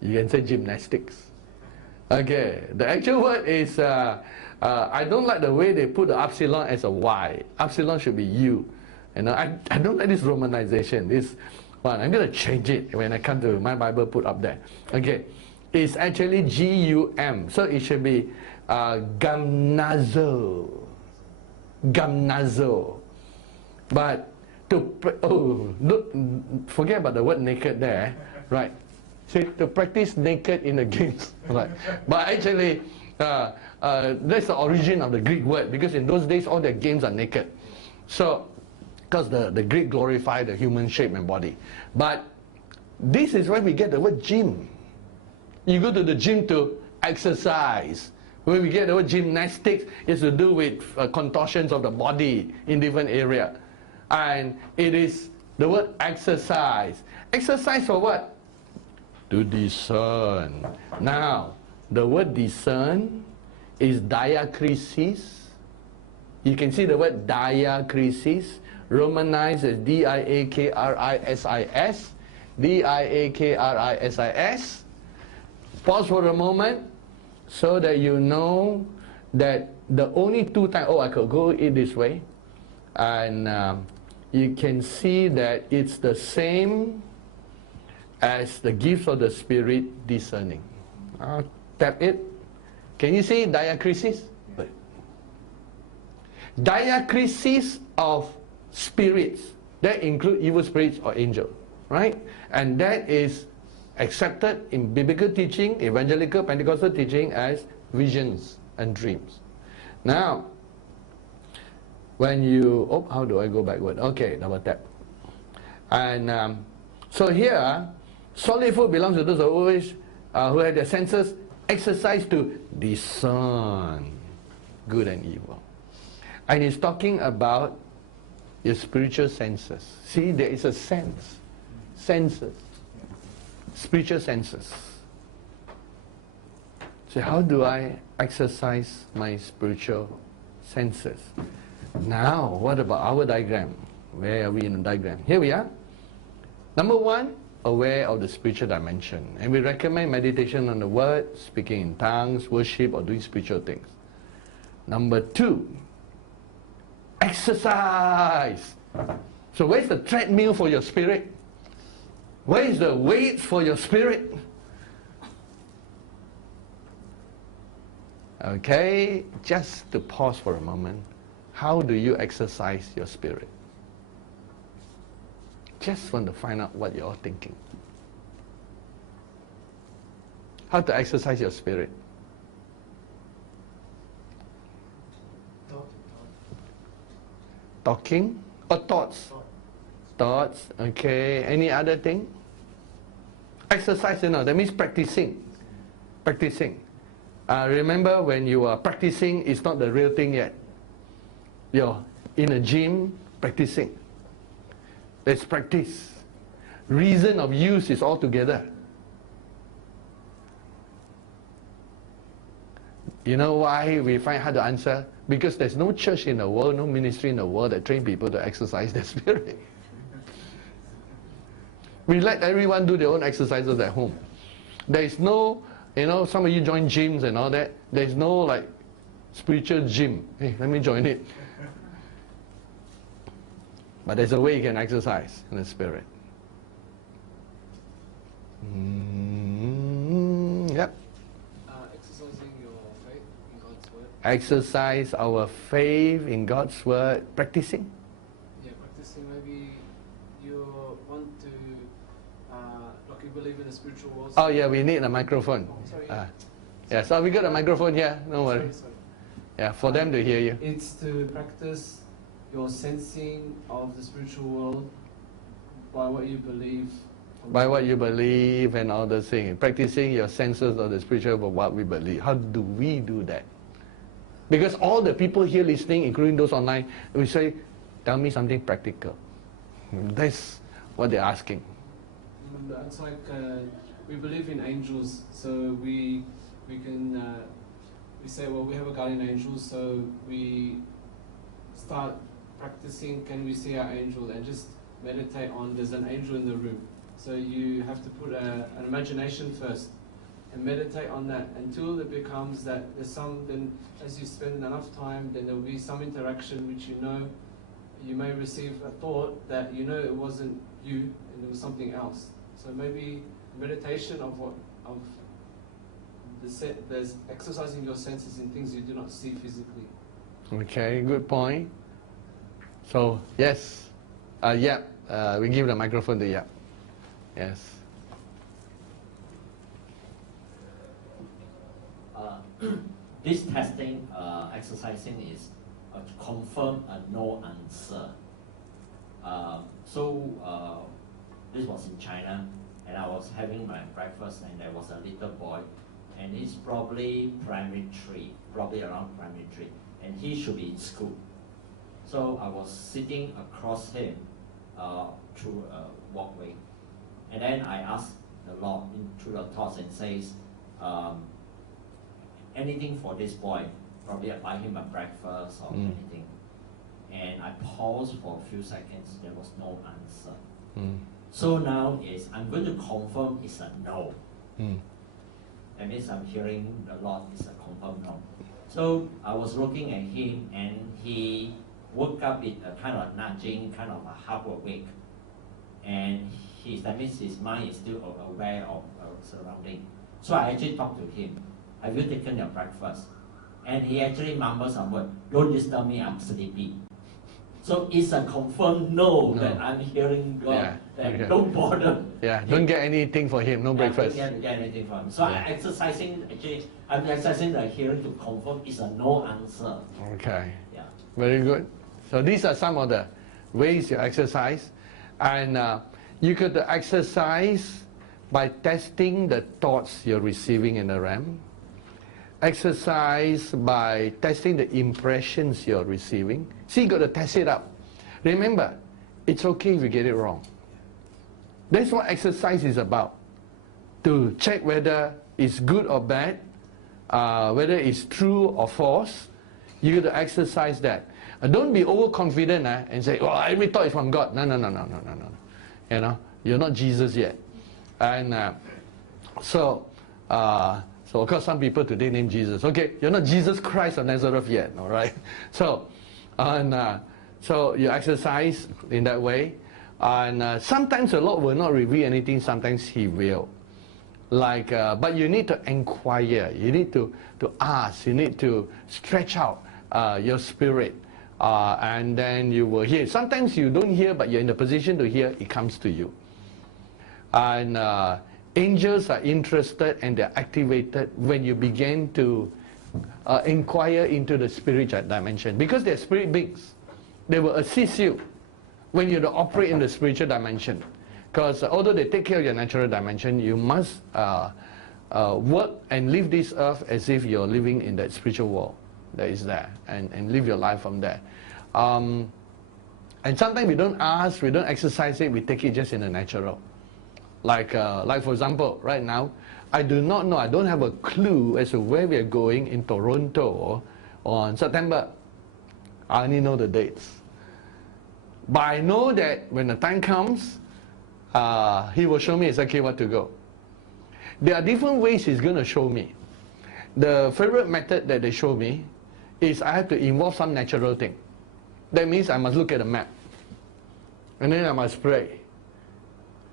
You can say gymnastics. Okay, the actual word is, I don't like the way they put the epsilon as a Y. Epsilon should be U. You know, I don't like this romanization. This one, I'm going to change it when I come to my Bible put up there. Okay, it's actually G-U-M. So it should be gamnazo. Gamnazo. But forget about the word naked there, right? See, to practice naked in the games, right? But actually, that's the origin of the Greek word, because in those days all their games are naked. So, because the Greek glorify the human shape and body. But this is where we get the word gym. You go to the gym to exercise. When we get the word gymnastics, it's to do with contortions of the body in different area. And it is the word exercise. Exercise for what? To discern. Now, the word discern is diakrisis. You can see the word diakrisis, Romanized as D-I-A-K-R-I-S-I-S. D-I-A-K-R-I-S-I-S. Pause for a moment so that you know that the only two times, I could go it this way, and you can see that it's the same as the gifts of the Spirit, discerning. I'll tap it. Can you see diakrisis? Diakrisis of spirits, that include evil spirits or angels, right? And that is accepted in biblical teaching, evangelical Pentecostal teaching, as visions and dreams. Now, when you, how do I go backward? Okay, double tap. And so here, solid food belongs to those who always, who have their senses exercised to discern good and evil. And he's talking about your spiritual senses. See, there is a sense. Senses. Spiritual senses. So how do I exercise my spiritual senses? Now, what about our diagram? Where are we in the diagram? Here we are. Number one, aware of the spiritual dimension. And we recommend meditation on the word, speaking in tongues, worship, or doing spiritual things. Number two, exercise. So where's the treadmill for your spirit? Where is the weights for your spirit? Okay, just to pause for a moment. How do you exercise your spirit? Just want to find out what you're thinking. How to exercise your spirit? Talking or thoughts? Thoughts, okay. Any other thing? Exercise, that means practicing. Practicing. Remember, when you are practicing, it's not the real thing yet. You're in a gym practicing. Let's practice. Reason of use is all together. You know why we find hard to answer? Because there's no church in the world, no ministry in the world that train people to exercise their spirit. We let everyone do their own exercises at home. There is no, some of you join gyms and all that. There's no like spiritual gym. Hey, let me join it. But there's a way you can exercise in the spirit. Yep. Exercising your faith in God's word. Exercise our faith in God's word. Practicing. Yeah, practicing. Maybe you want to, like you believe in the spiritual world. Oh yeah, we need a microphone. Sorry. Yeah, so we got a microphone here. No worry. Sorry. Yeah, for them to hear you. It's to practice your sensing of the spiritual world by what you believe by what you believe and all those things. Practicing your senses of the spiritual by what we believe. How do we do that? Because all the people here listening, including those online, will say, tell me something practical. That's what they're asking. It's like we believe in angels, so we can we say, well, we have a guardian angel, so we start practicing, can we see our angel, and just meditate on there's an angel in the room. So you have to put an imagination first and meditate on that until it becomes that there's some, then as you spend enough time, then there will be some interaction which you may receive a thought that it wasn't you and it was something else. So maybe meditation there's exercising your senses in things you do not see physically. Okay, good point. So, yes. We give the microphone to Yap. Yes. This testing, exercising is to confirm a no answer. This was in China, and I was having my breakfast, and there was a little boy, and he's probably around primary 3, and he should be in school. So I was sitting across him through a walkway, and then I asked the Lord through the thoughts and says, anything for this boy, probably I buy him a breakfast or anything. And I paused for a few seconds, there was no answer. So now I'm going to confirm it's a no. That means I'm hearing the Lord is a confirmed no. So I was looking at him, and he woke up with a kind of nudging, kind of a half awake. And that means his mind is still aware of surrounding. So I actually talked to him. Have you taken your breakfast? And he actually mumbled some word, don't disturb me, I'm sleepy. So it's a confirmed no that I'm hearing God. Don't bother. Don't get anything for him, no breakfast. Don't get anything for him. So I'm exercising the hearing to confirm it's a no answer. Okay. Very good. So these are some of the ways you exercise. And you could exercise by testing the thoughts you're receiving in the realm. Exercise by testing the impressions you're receiving. See, you got to test it up. Remember, it's okay if you get it wrong. That's what exercise is about. To check whether it's good or bad, whether it's true or false. You got to exercise that. Don't be overconfident and say, "Oh, every thought is from God." No. You're not Jesus yet. And so of course some people today name Jesus. Okay, you're not Jesus Christ of Nazareth yet, all right? So you exercise in that way. And sometimes the Lord will not reveal anything, sometimes He will. But you need to inquire, you need to ask, you need to stretch out your spirit. And then you will hear. Sometimes you don't hear, but you're in the position to hear, it comes to you. And angels are interested and they're activated when you begin to inquire into the spiritual dimension. Because they're spirit beings. They will assist you when you operate in the spiritual dimension. Because although they take care of your natural dimension, you must work and live this earth as if you're living in that spiritual world that is there, and live your life from there. And sometimes we don't ask, we don't exercise it, we take it just in the natural. Like for example, right now, I do not know, I don't have a clue as to where we are going in Toronto on September. I only know the dates. But I know that when the time comes, He will show me exactly what to go. There are different ways He's going to show me. The favorite method that they show me is I have to involve some natural thing. That means I must look at a map. And then I must pray.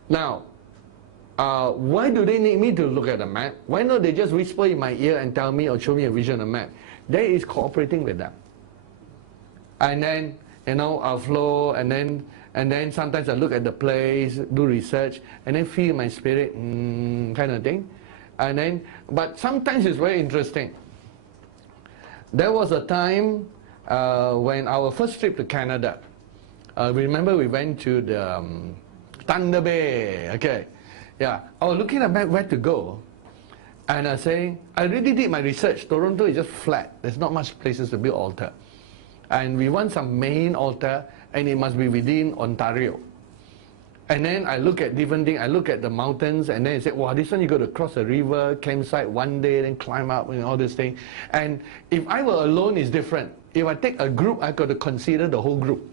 Now, why do they need me to look at the map? Why not they just whisper in my ear and tell me or show me a vision of a map? That is cooperating with them. And then, I'll flow, and then sometimes I look at the place, do research, and then feel my spirit, kind of thing. But sometimes it's very interesting. There was a time when our first trip to Canada, remember we went to the Thunder Bay, okay. Yeah, I was looking at where to go. And I saying, I really did my research. Toronto is just flat. There's not much places to build altar. And we want some main altar, and it must be within Ontario. And then I look at different things. I look at the mountains, and then I say, wow, this one you got to cross a river, campsite one day, then climb up and all this thing. And if I were alone, it's different. If I take a group, I got to consider the whole group.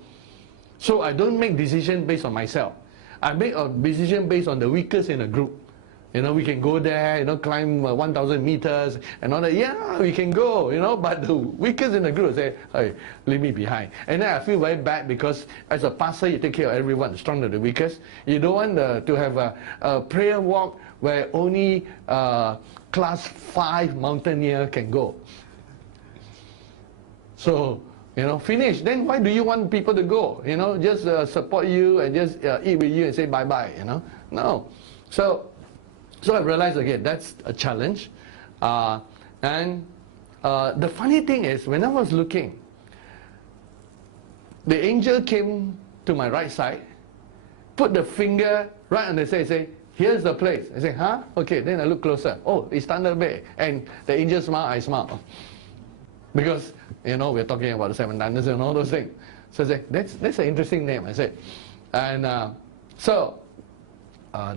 So I don't make decisions based on myself. I make a decision based on the weakest in a group. You know, we can go there, you know, climb 1,000 meters and all that. Yeah, we can go, you know, but the weakest in the group say, hey, leave me behind. And then I feel very bad because as a pastor, you take care of everyone, strong to the weakest. You don't want to have a prayer walk where only class 5 mountaineer can go. So, you know, finish. Then why do you want people to go? You know, just support you and just eat with you and say bye-bye, you know? No. So I realized again, that's a challenge. And the funny thing is, when I was looking, the angel came to my right side, put the finger right on the side, say, here's the place. I say, huh? Okay, then I look closer. Oh, it's Thunder Bay. And the angel smiled, I smiled. Because, you know, we're talking about the 7 thunders and all those things. So I said, that's an interesting name, I said. And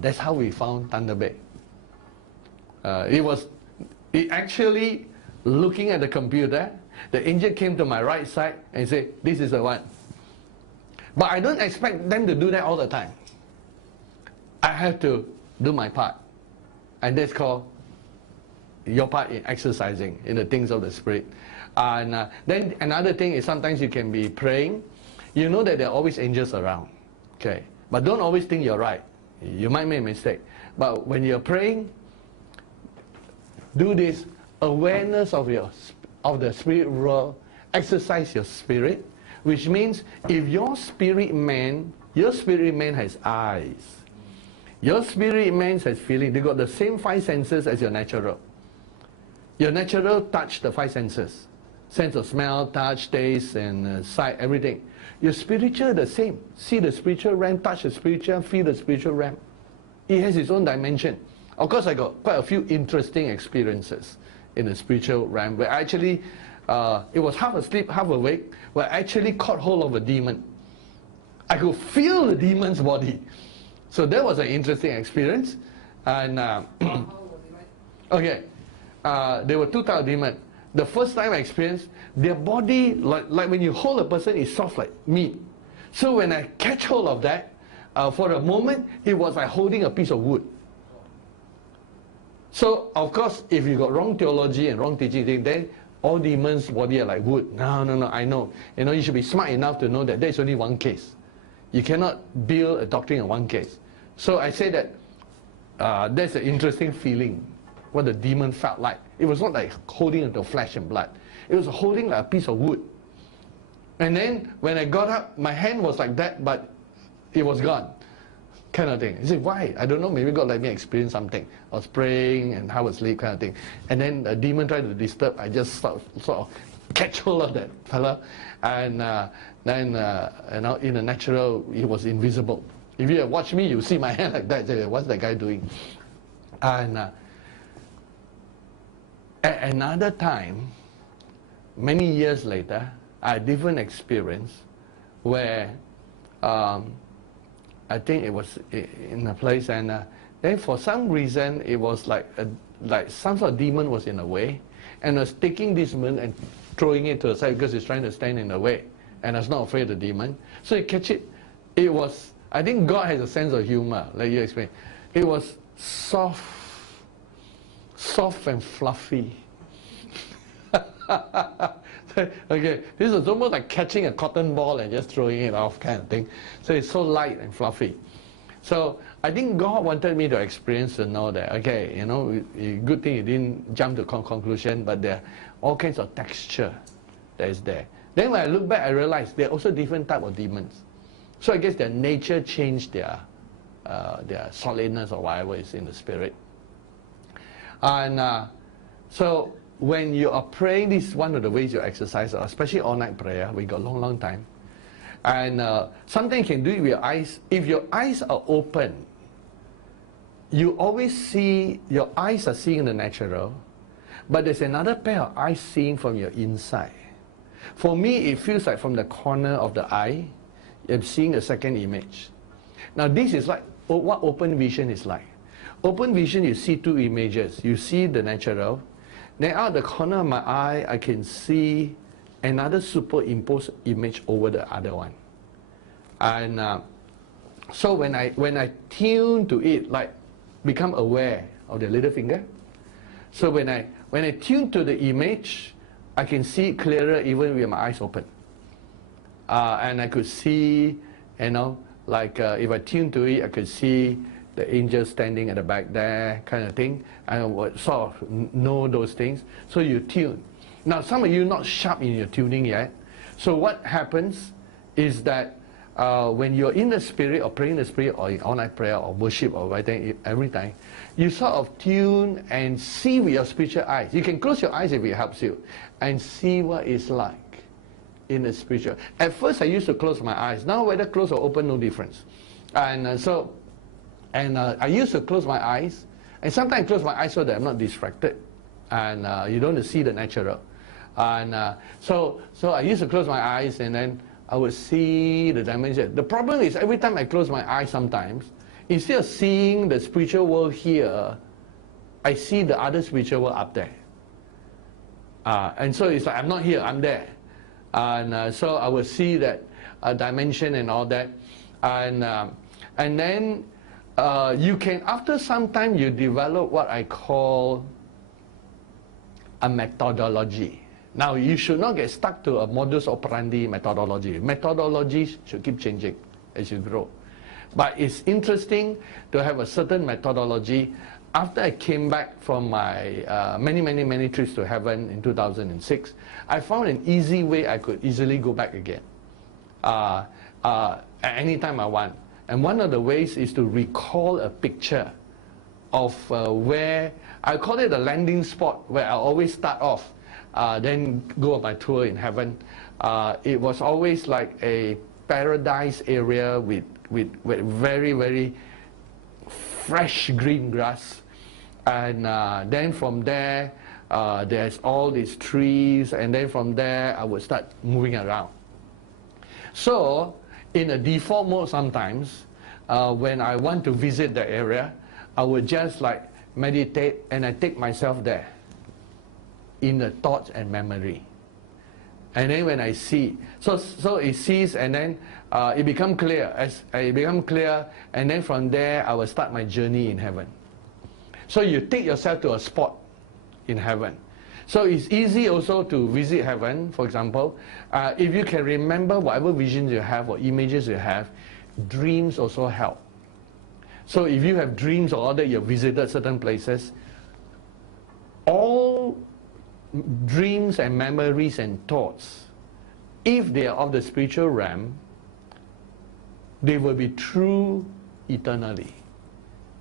that's how we found Thunder Bay. It actually, looking at the computer, the angel came to my right side and said, this is the one. But I don't expect them to do that all the time. I have to do my part. And that's called your part in exercising in the things of the Spirit. And then another thing is sometimes you can be praying. You know that there are always angels around. Okay, but don't always think you're right. You might make a mistake. But when you're praying, do this awareness of the spirit world, exercise your spirit, which means if your spirit man has eyes, your spirit man has feeling. They got the same 5 senses as your natural. Your natural touch the 5 senses, sense of smell, touch, taste, and sight, everything. Your spiritual the same. See the spiritual realm, touch the spiritual, feel the spiritual realm. It has its own dimension. Of course, I got quite a few interesting experiences in the spiritual realm where actually, it was half asleep, half awake, where I actually caught hold of a demon. I could feel the demon's body. So that was an interesting experience. And okay, there were 2 types of demons. The first time I experienced, their body, like when you hold a person, is soft like meat. So when I catch hold of that, for a moment, it was like holding a piece of wood. So, of course, if you got wrong theology and wrong teaching, then all demons' body are like wood. No, I know. You know, you should be smart enough to know that there's only one case. You cannot build a doctrine in one case. So I say that that's an interesting feeling, what the demon felt like. It was not like holding onto flesh and blood. It was holding like a piece of wood. And then when I got up, my hand was like that, but it was gone. Kind of thing. I said, why? I don't know, maybe God let me experience something. I was praying and half asleep kind of thing. And then the demon tried to disturb. I just sort of catch hold of that fella. And then, you know, in the natural, he was invisible. If you watch me, you see my hand like that. Say, what's that guy doing? And at another time, many years later, I had a different experience where I think it was in a place, and then for some reason it was like some sort of demon was in the way, and I was taking this demon and throwing it to the side because it's trying to stand in the way, and I was not afraid of the demon. So you catch it. It was, I think God has a sense of humor, like you explained. It was soft and fluffy. Okay, this was almost like catching a cotton ball and just throwing it off kind of thing. So it's so light and fluffy. So I think God wanted me to experience to know that, okay, you know, good thing you didn't jump to conclusion, but there are all kinds of texture that is there. Then when I look back, I realized there are also different type of demons. So I guess their nature changed their solidness or whatever is in the spirit. And so when you are praying, this is one of the ways you exercise, especially all-night prayer. We got long time. And something you can do with your eyes. If your eyes are open, you always see, your eyes are seeing the natural, but there's another pair of eyes seeing from your inside. For me, it feels like from the corner of the eye, I'm seeing a second image. Now this is like what open vision is like. Open vision, you see two images. You see the natural, then out the corner of my eye, I can see another superimposed image over the other one. And so when I tune to it, like become aware of the little finger. So when I tune to the image, I can see it clearer even with my eyes open. And I could see, you know, like if I tune to it, I could see the angel standing at the back there, kind of thing. I would sort of know those things. So you tune. Now some of you not sharp in your tuning yet. So what happens is that when you're in the Spirit or praying in the Spirit or in online prayer or worship or every time, you sort of tune and see with your spiritual eyes. You can close your eyes if it helps you and see what it's like in the spiritual. At first I used to close my eyes. Now whether close or open, no difference. And I used to close my eyes, and sometimes I close my eyes so that I'm not distracted, and you don't see the natural. And so I used to close my eyes, and then I would see the dimension. The problem is every time I close my eyes sometimes, instead of seeing the spiritual world here, I see the other spiritual world up there. And so it's like I'm not here, I'm there. And so I would see that dimension and all that. And then you can, after some time, you develop what I call a methodology. Now, you should not get stuck to a modus operandi methodology. Methodologies should keep changing as you grow. But it's interesting to have a certain methodology. After I came back from my many trips to heaven in 2006, I found an easy way I could easily go back again at any time I want. And one of the ways is to recall a picture of where, I call it a landing spot, where I always start off, then go on my tour in heaven. It was always like a paradise area with very fresh green grass. And then from there, there's all these trees, and then from there, I would start moving around. So, in a default mode sometimes, when I want to visit the area, I would just like meditate, and I take myself there in the thoughts and memory. And then when I see, so it sees, and then it becomes clear. As it becomes clear, and then from there, I will start my journey in heaven. So you take yourself to a spot in heaven. So it's easy also to visit heaven, for example. If you can remember whatever visions you have or images you have, dreams also help. So if you have dreams or all that, you've visited certain places, all dreams and memories and thoughts, if they are of the spiritual realm, they will be true eternally.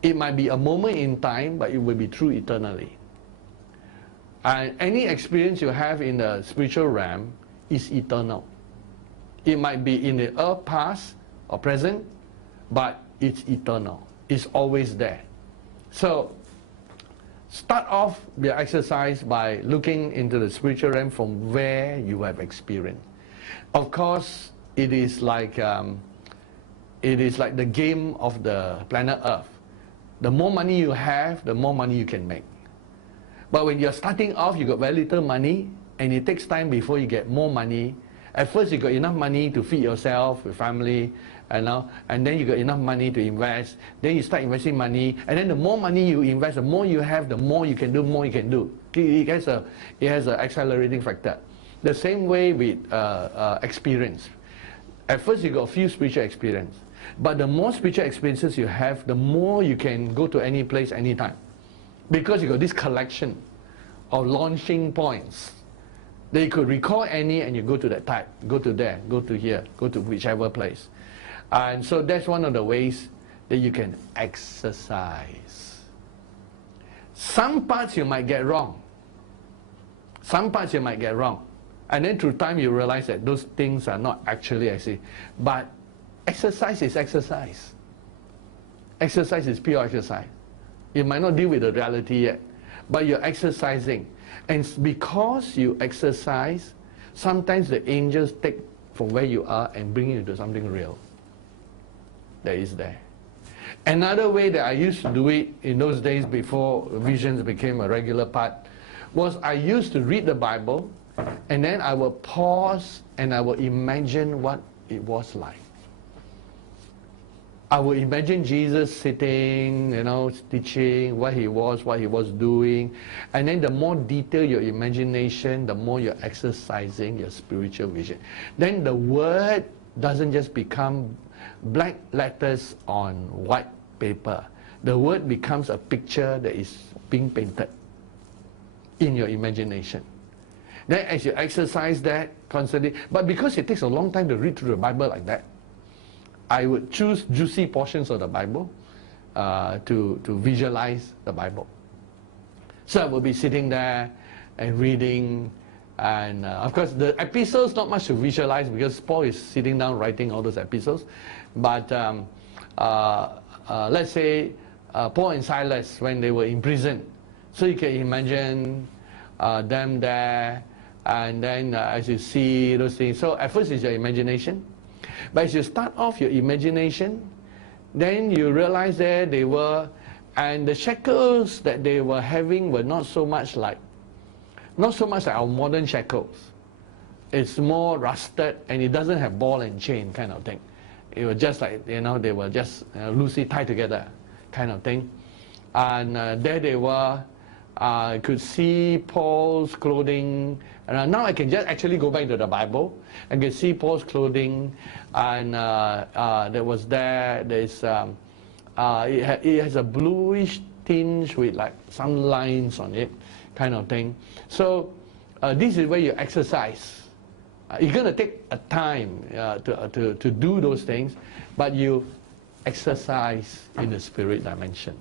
It might be a moment in time, but it will be true eternally. And any experience you have in the spiritual realm is eternal. It might be in the earth past or present, but it's eternal. It's always there. So start off your exercise by looking into the spiritual realm from where you have experienced. Of course, it is like the game of the planet Earth. The more money you have, the more money you can make. But when you're starting off, you got very little money, and it takes time before you get more money. At first, you got enough money to feed yourself, your family, and then you got enough money to invest. Then you start investing money, and then the more money you invest, the more you have, the more you can do, It has an accelerating factor. The same way with experience. At first, you got a few spiritual experience. But the more spiritual experiences you have, the more you can go to any place, anytime. Because you got this collection of launching points. They could recall any, and you go to that type, go to there, go to here, go to whichever place. And so that's one of the ways that you can exercise. Some parts you might get wrong. And then through time you realize that those things are not actually actually. But exercise is exercise. Exercise is pure exercise. You might not deal with the reality yet, but you're exercising. And because you exercise, sometimes the angels take from where you are and bring you to something real that is there. Another way that I used to do it in those days before visions became a regular part was I used to read the Bible, and then I will pause and I will imagine what it was like. I will imagine Jesus sitting, teaching what he was doing. And then the more detailed your imagination, the more you're exercising your spiritual vision. Then the word doesn't just become black letters on white paper. The word becomes a picture that is being painted in your imagination. Then as you exercise that constantly, but because it takes a long time to read through the Bible like that, I would choose juicy portions of the Bible to visualize the Bible. So I will be sitting there and reading, and of course the epistles not much to visualize because Paul is sitting down writing all those epistles. But let's say Paul and Silas when they were in prison, so you can imagine them there, and then as you see those things. So at first it's your imagination. But as you start off your imagination, then you realize there they were, and the shackles that they were having were not so much like our modern shackles. It's more rusted, and it doesn't have ball and chain kind of thing. It was just like, they were just loosely tied together kind of thing. And there they were. I could see Paul's clothing. And now I can just actually go back to the Bible. I can see Paul's clothing, and there was there. There's it has a bluish tinge with like some lines on it, kind of thing. So this is where you exercise. You're going to take a time to do those things, but you exercise in the spirit dimension.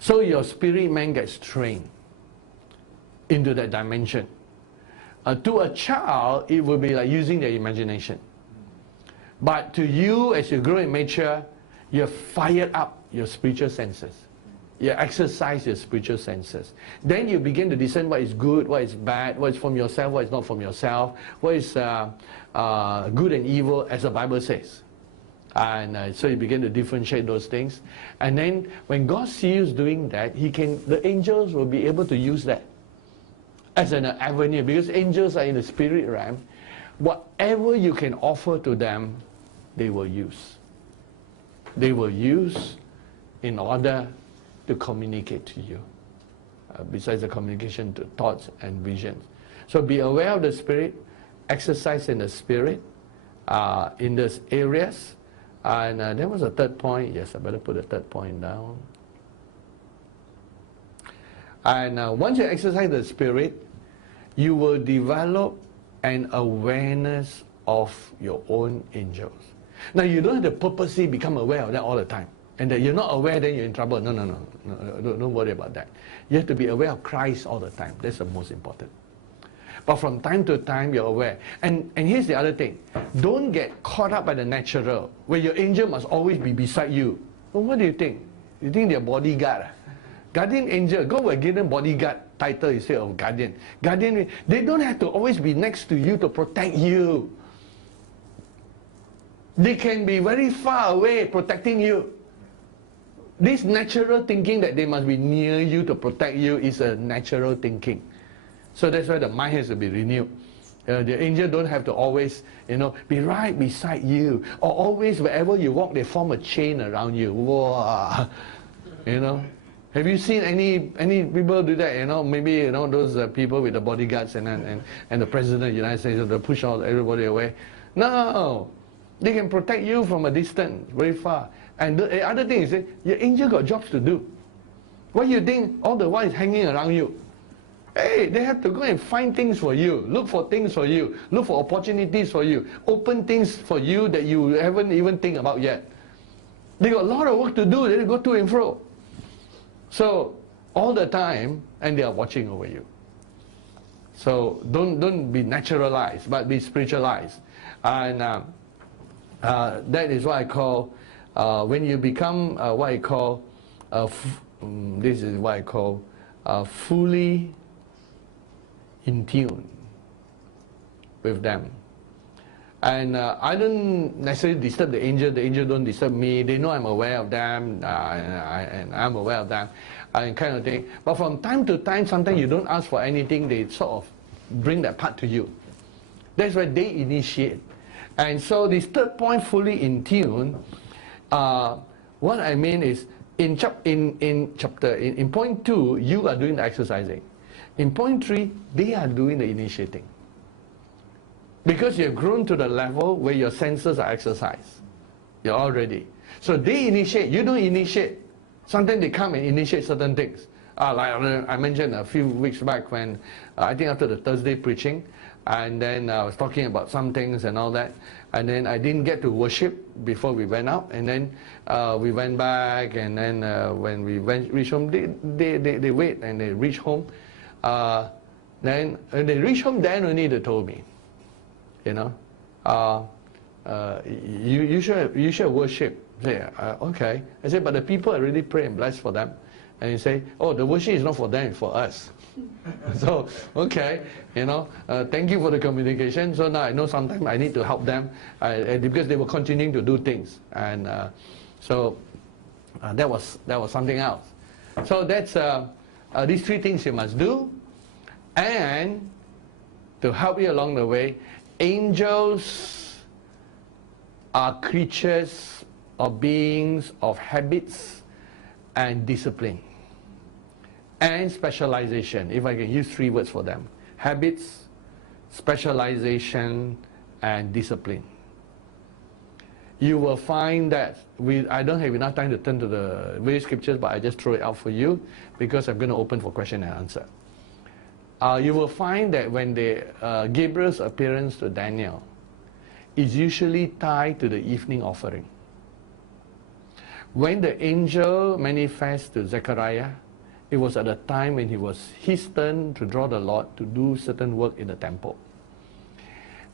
So your spirit man gets trained into that dimension. To a child, it will be like using their imagination. But to you, as you grow and mature, you fired up your spiritual senses. You exercise your spiritual senses. Then you begin to discern what is good, what is bad, what is from yourself, what is not from yourself, what is good and evil, as the Bible says. And so you begin to differentiate those things. And then when God sees you doing that, the angels will be able to use that as an avenue, because angels are in the spirit realm. Whatever you can offer to them, they will use. They will use in order to communicate to you, besides the communication to thoughts and visions. So be aware of the spirit, exercise in the spirit, in these areas. And there was a third point. Yes, I better put the third point down. And once you exercise the spirit, you will develop an awareness of your own angels. Now, you don't have to purposely become aware of that all the time. And that you're not aware, then you're in trouble. No, don't worry about that. You have to be aware of Christ all the time. That's the most important. But from time to time, you're aware. And here's the other thing. Don't get caught up by the natural, where your angel must always be beside you. Well, what do you think? You think they're bodyguard? Guardian angel. God will give them bodyguard title instead of guardian. Guardian, they don't have to always be next to you to protect you. They can be very far away protecting you. This natural thinking that they must be near you to protect you is a natural thinking. So that's why the mind has to be renewed. The angel don't have to always, be right beside you. Or always, wherever you walk, they form a chain around you. Wow. Have you seen any people do that? Maybe, those people with the bodyguards and the president of the United States, they push all everybody away. No. They can protect you from a distance, very far. And the other thing is, your angel got jobs to do. What do you think all the while is hanging around you? Hey, they have to go and find things for you, look for things for you, look for opportunities for you, open things for you that you haven't even think about yet. They got a lot of work to do, they go to and fro. So, all the time, and they are watching over you. So, don't be naturalized, but be spiritualized. And that is what I call, when you become what I call this is what I call fully in tune with them. And I don't necessarily disturb the angel don't disturb me. They know I'm aware of them, and I'm aware of them, and kind of thing. But from time to time, sometimes you don't ask for anything, they sort of bring that part to you. That's where they initiate. And so this third point, fully in tune, what I mean is, in point 2, you are doing the exercising. In point 3, they are doing the initiating. Because you've grown to the level where your senses are exercised. You're all ready. So they initiate, you don't initiate. Sometimes they come and initiate certain things. Like I mentioned a few weeks back when, I think after the Thursday preaching, and then I was talking about some things and all that, and then I didn't get to worship before we went out, and then we went back, and then when we reached home, they wait and they reach home. Then when they reach home, then only they told me, you know, you should worship. I say, okay. I said, but the people are really pray and bless for them. And you say, oh, the worship is not for them, it's for us. So, okay, you know, thank you for the communication. So now I know sometimes I need to help them because they were continuing to do things. And so that was something else. So that's these 3 things you must do. And to help you along the way, angels are creatures or beings of habits and discipline and specialization, if I can use 3 words for them: habits, specialization, and discipline. You will find that I don't have enough time to turn to the various scriptures, but I just throw it out for you because I'm going to open for question and answer. You will find that when Gabriel's appearance to Daniel is usually tied to the evening offering. When the angel manifests to Zechariah, it was at the time when it was his turn to draw the Lord to do certain work in the temple.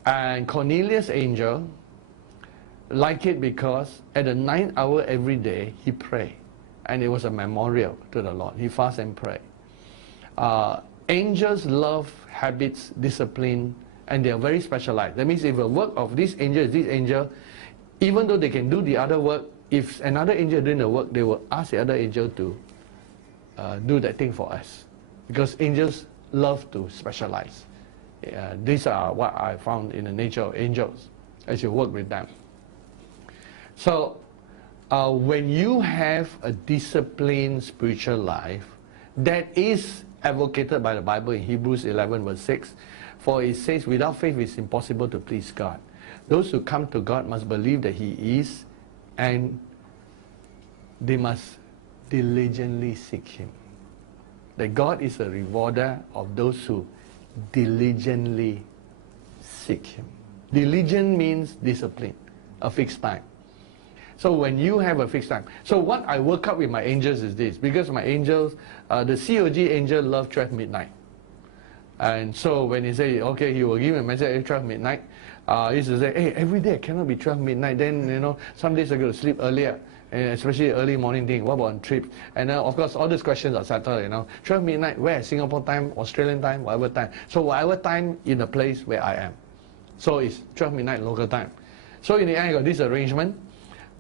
And Cornelius' angel liked it because at the 9th hour every day he prayed, and it was a memorial to the Lord. He fast and pray. Angels love habits, discipline, and they are very specialized. That means if a work of this angel is this angel, even though they can do the other work, if another angel doing the work, they will ask the other angel to do that thing for us. Because angels love to specialize. These are what I found in the nature of angels as you work with them. So when you have a disciplined spiritual life that is advocated by the Bible in Hebrews 11 verse 6, for it says, without faith it is impossible to please God. Those who come to God must believe that He is, and they must diligently seek Him. That God is a rewarder of those who diligently seek Him. Diligent means discipline, a fixed time. So when you have a fixed time. So what I work out with my angels is this, because my angels, the COG angel love 12 midnight. And so when he say, okay, he will give me a message at 12 midnight, he used to say, hey, every day cannot be 12 midnight. Then, you know, some days I go to sleep earlier, and especially early morning thing. What about on trips? And of course, all these questions are settled, you know. 12 midnight, where? Singapore time, Australian time, whatever time. So whatever time in the place where I am. So it's 12 midnight local time. So in the end, I got this arrangement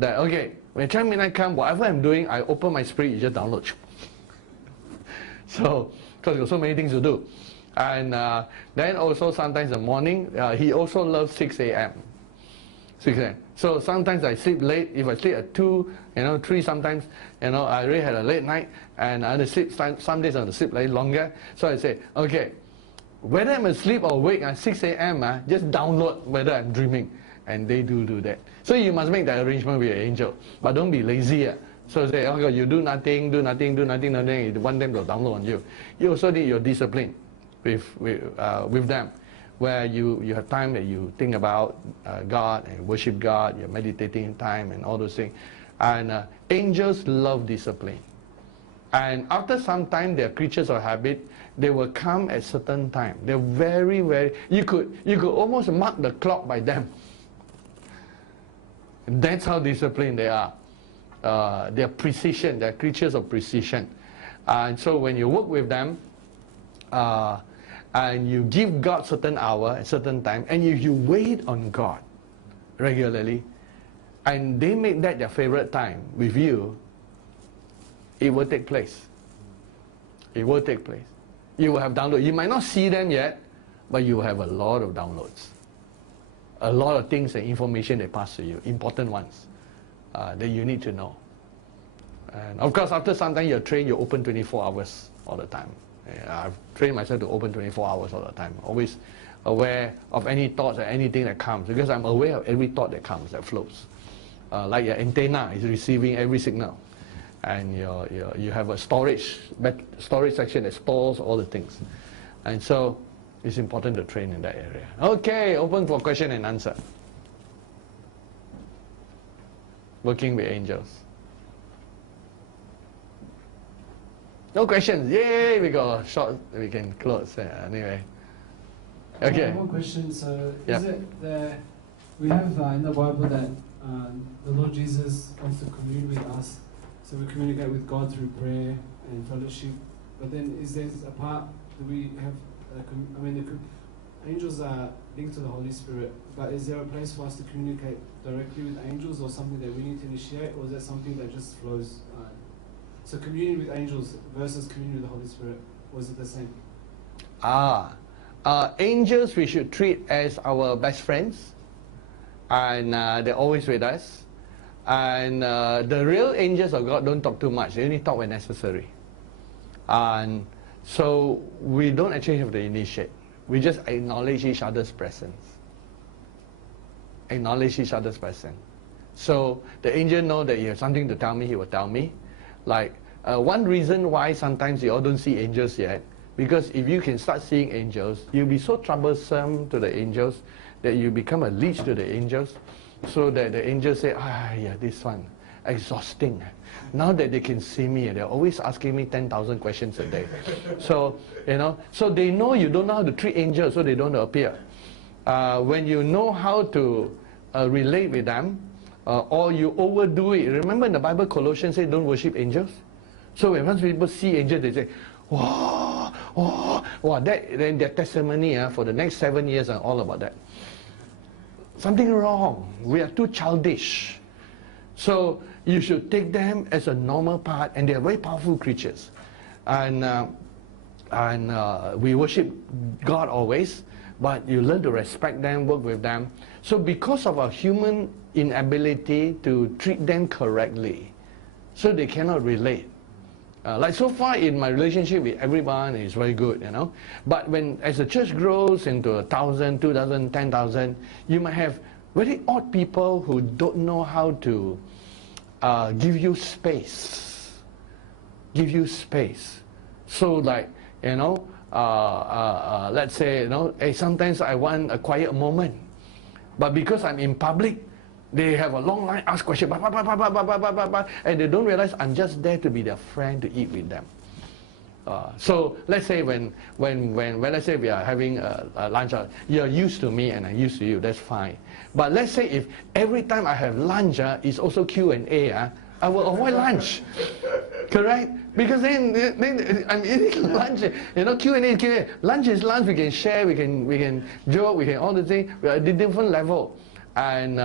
that, okay, when 12 midnight come, whatever I'm doing, I open my spirit, you just download. So, because there's so many things to do. And then also sometimes in the morning, he also loves 6 a.m. 6 a.m. So sometimes I sleep late. If I sleep at 2, 3 sometimes, I already had a late night, and I had to sleep, some days I have to sleep late longer. So I say, okay, whether I'm asleep or awake at 6 a.m., just download whether I'm dreaming. And they do that. So you must make that arrangement with your angel. But don't be lazy. So say, okay, you do nothing, you want them to download on you. You also need your discipline with them, where you have time that you think about God and worship God, you're meditating time and all those things. And angels love discipline. And after some time, they're creatures of habit. They will come at certain time. They're very, very, you could almost mark the clock by them. That's how disciplined they are. they're precision, they're creatures of precision. And so when you work with them, and you give God certain hour, a certain time, and you wait on God regularly, and they make that their favorite time with you, it will take place. It will take place. You will have download. You might not see them yet, but you will have a lot of downloads. A lot of things and information that pass to you, important ones, that you need to know. And of course, after some time you're trained, you open 24 hours all the time. I've trained myself to open 24 hours all the time. Always aware of any thoughts or anything that comes, because I'm aware of every thought that comes, that flows. Like your antenna is receiving every signal. And you have a storage section that stores all the things. And so it's important to train in that area. Okay, open for question and answer. Working with angels. No questions. Yay, we got short, we can close. Anyway. Okay. One question. So, Yeah. is it that we have in the Bible that the Lord Jesus wants to commune with us, so we communicate with God through prayer and fellowship. But then, is there a part that we have? The angels are linked to the Holy Spirit. But is there a place for us to communicate directly with angels, or something that we need to initiate, or is that something that just flows? So communion with angels versus communion with the Holy Spirit, was it the same? Angels we should treat as our best friends, and they're always with us. And the real angels of God don't talk too much. They only talk when necessary. And so we don't actually have to initiate. We just acknowledge each other's presence. Acknowledge each other's presence. So the angel knows that he has something to tell me, he will tell me. Like, one reason why sometimes you all don't see angels yet, because if you can start seeing angels, you'll be so troublesome to the angels that you become a leech to the angels, so that the angels say, yeah, this one, exhausting. Now that they can see me, they're always asking me 10,000 questions a day. So, so they know you don't know how to treat angels, so they don't appear. When you know how to relate with them, or you overdo it. Remember in the Bible, Colossians says don't worship angels. So when once people see angels, they say, wow, then their testimony for the next 7 years are all about that. Something wrong. We are too childish. So you should take them as a normal part, and they are very powerful creatures. And we worship God always, but you learn to respect them, work with them. So because of our human inability to treat them correctly, so they cannot relate. Like so far in my relationship with everyone is very good, But as the church grows into 1,000, 2,000, 10,000, you might have very odd people who don't know how to give you space. Give you space. So like, let's say, hey, sometimes I want a quiet moment. But because I'm in public, they have a long line, ask questions, and they don't realize I'm just there to be their friend, to eat with them. So let's say when let's say we are having a lunch, you're used to me and I'm used to you, that's fine. But let's say if every time I have lunch, it's also Q&A, I will avoid lunch. Correct? Because then I'm eating lunch. Q&A. Lunch is lunch. We can share. We can joke. We can all the things. We are at a different level. And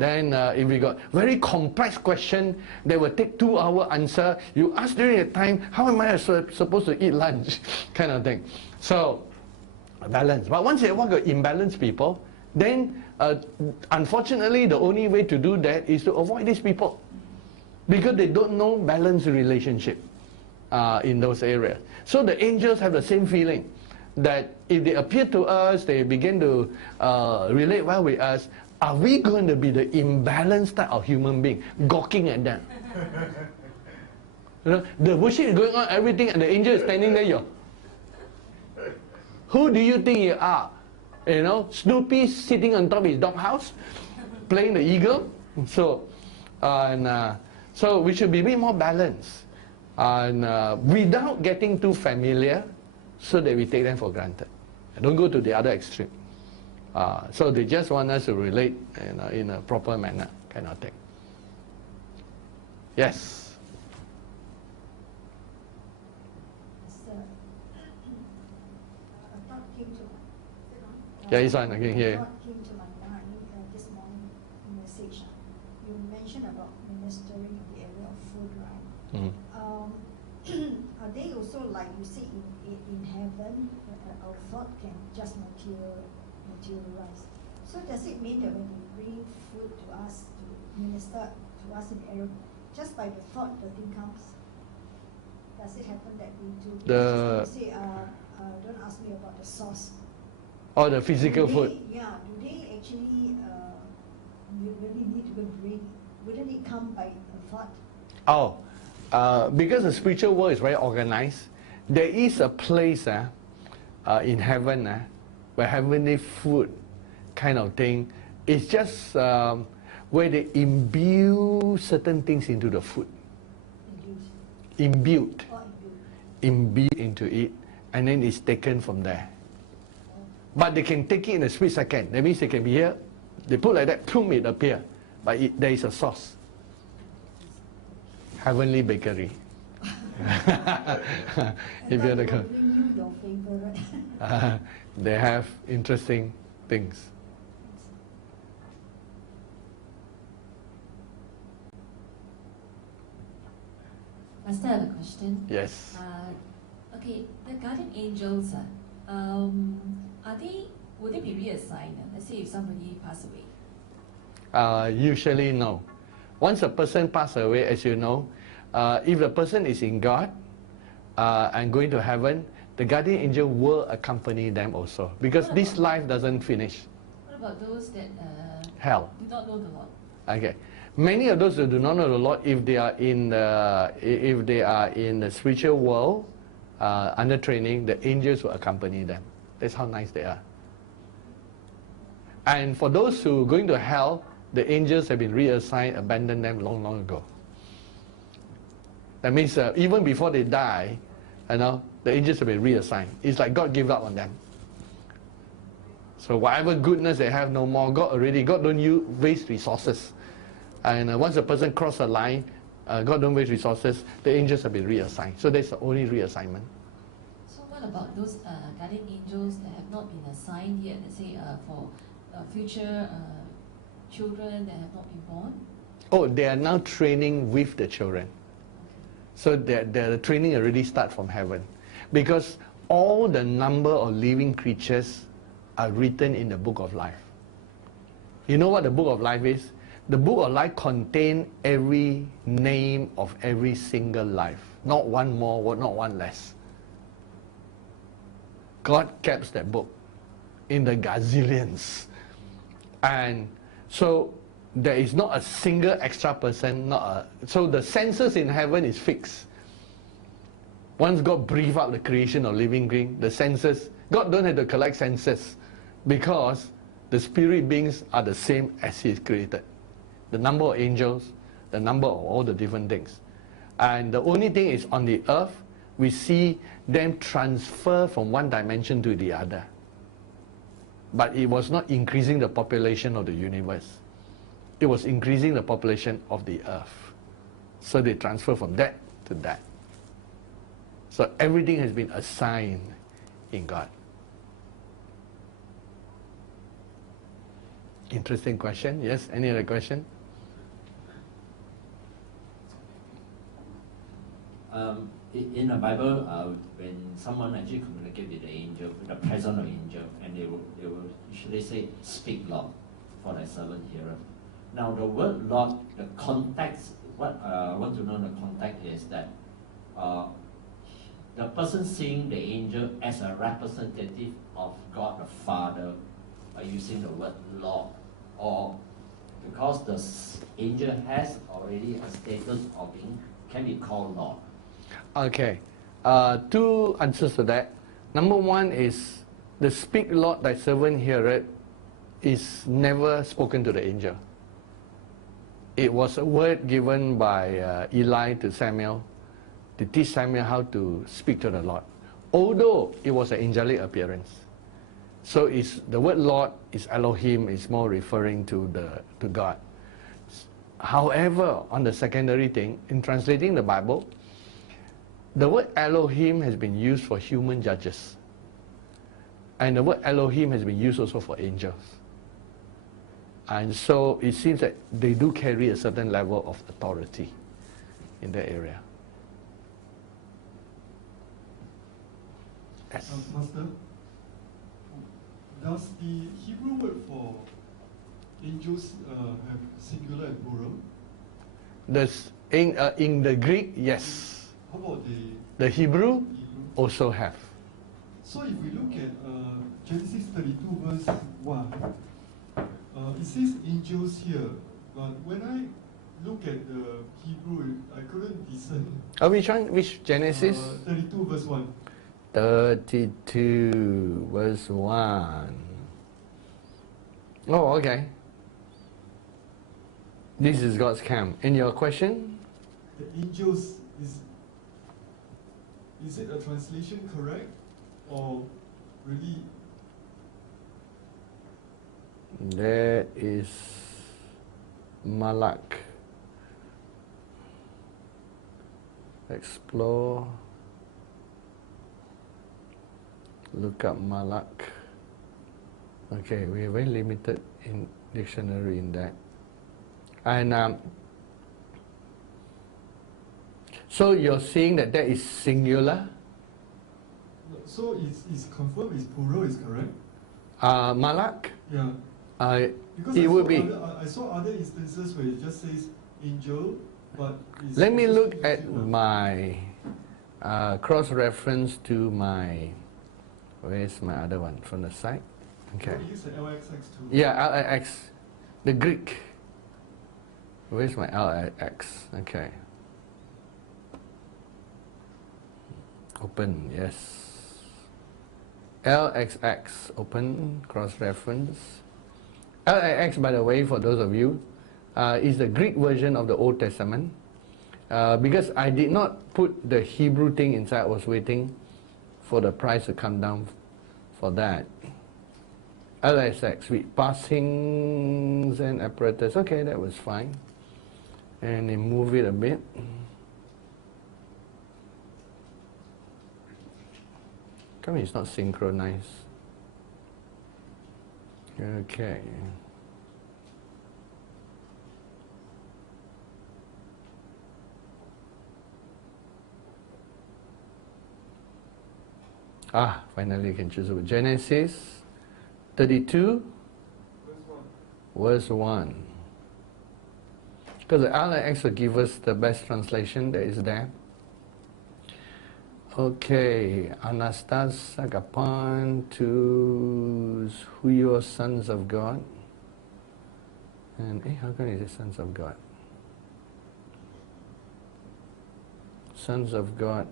then if we got very complex question that will take 2 hour answer, you ask during the time, how am I supposed to eat lunch? Kind of thing. So balance. But once you have got imbalanced people, then unfortunately the only way to do that is to avoid these people, because they don't know balanced relationship in those areas. So the angels have the same feeling, that if they appear to us, they begin to relate well with us, are we going to be the imbalanced type of human being, gawking at them? The worship is going on, everything, and the angel is standing there. Who do you think you are? Snoopy sitting on top of his doghouse, playing the eagle. So we should be a bit more balanced, and without getting too familiar, so that we take them for granted. Don't go to the other extreme. So they just want us to relate in a proper manner, kind of thing. Yes. Sir, a thought came to Yeah, this one, I can hear you. A thought came to my mind this morning message. You mentioned about ministering in the area of food, right? Mm. Are they also, like you say, in heaven, our thought can just materialize? So does it mean that when they bring food to us, to minister to us in the area, just by the thought the thing comes? Does it happen that way too? Because just like you say, don't ask me about the sauce. Or the physical food. Yeah, do they actually you really need to go bring? Wouldn't it come by a thought? Oh, because the spiritual world is very organized, there is a place in heaven where heavenly food kind of thing. It's just where they imbue certain things into the food. Imbued. Imbue into it, and then it's taken from there. But they can take it in a split second. That means they can be here, they put like that, boom, it appear. But there is a sauce. Heavenly bakery. If you're the bring you your favorite. they have interesting things. Master, I have a question. Yes. Okay, the guardian angels, would they be reassigned? Let's say if somebody passed away. Usually no. Once a person passes away, as you know, if the person is in God and going to heaven, the guardian angel will accompany them also, because this life doesn't finish. What about those that Hell. do not know the Lord? Okay. Many of those who do not know the Lord, if they are in the spiritual world under training, the angels will accompany them. That's how nice they are. And for those who are going to hell, the angels have been reassigned, abandoned them long, long ago. That means even before they die, the angels have been reassigned. It's like God gave up on them. So whatever goodness they have, no more. God don't waste resources. And once a person crosses a line, God don't waste resources, the angels have been reassigned. So that's the only reassignment. So what about those guardian angels that have not been assigned yet, let's say for future children that have not been born? Oh, they are now training with the children. So the training already starts from heaven. Because all the number of living creatures are written in the book of life. You know what the book of life is? The book of life contains every name of every single life. Not one more, not one less. God kept that book in the gazillions. And so there is not a single extra person. So the census in heaven is fixed. Once God breathed out the creation of living being, the census, God don't have to collect census because the spirit beings are the same as He is created. The number of angels, the number of all the different things. And the only thing is on the earth, we see them transfer from one dimension to the other. But it was not increasing the population of the universe. It was increasing the population of the earth. So they transfer from that to that. So everything has been assigned in God. Interesting question. Yes, any other question? In the Bible, when someone actually communicates with the angel, with the presence of angel, and they will usually say, "Speak, Lord," for thy servant hearer. Now the word "Lord," the context, what I want to know the context is that the person seeing the angel as a representative of God the Father are using the word Lord, or because the angel has already a status of being, can be called Lord. Okay, two answers to that. Number one is the "Speak, Lord, thy servant heareth" is never spoken to the angel. It was a word given by Eli to Samuel to teach Samuel how to speak to the Lord. Although it was an angelic appearance. So the word Lord is Elohim, is more referring to God. However, on the secondary thing, in translating the Bible, the word Elohim has been used for human judges. And the word Elohim has been used also for angels. And so it seems that they do carry a certain level of authority in that area. Yes. Pastor, does the Hebrew word for angels have singular and plural? In the Greek, yes. How about The Hebrew Hebrew? also have. So if we look at Genesis 32 verse 1, it says angels here, but when I look at the Hebrew, I couldn't discern. Which one? Which Genesis? 32 verse 1. 32 verse 1. Oh, okay. This is God's camp. In your question? The angels, is it a translation correct? Or really? That is Malak. Explore. Look up Malak. Okay, we are very limited in dictionary in that. And so you're saying that is singular? So it's confirmed, it's plural, is correct? Malak? Yeah. Because It would be. I saw other instances where it just says angel, but it's Let me also look at singular. my cross-reference to my, where's my other one from the side? Okay. You use the LXX too. Yeah, LXX. The Greek. Where's my LXX? Okay. Open, yes. LXX, open, cross-reference. LXX, by the way, for those of you, is the Greek version of the Old Testament. Because I did not put the Hebrew thing inside, I was waiting for the price to come down for that. LXX, with passings and apparatus. Okay, that was fine. And then move it a bit. Come on, it's not synchronized. Okay. Finally you can choose it. Genesis 32, verse 1. Because the LXX will give us the best translation that is there. Okay, Anastas Agapan to Huyo, sons of God. And how come it is sons of God? Sons of God.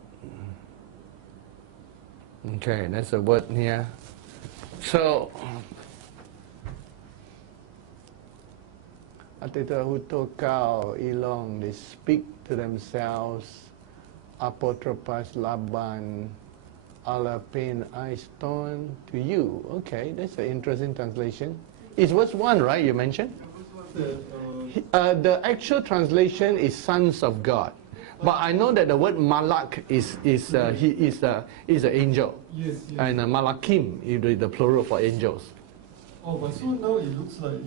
Okay, that's a word here. So, Atita Hutokau Ilong, they speak to themselves. Apotropos Laban Alapin Aiston to you. Okay, that's an interesting translation. It's verse 1, right, you mentioned? The actual translation is sons of God. But I know that the word Malak is an angel. Yes. And Malakim is the plural for angels. Oh, but so now it looks like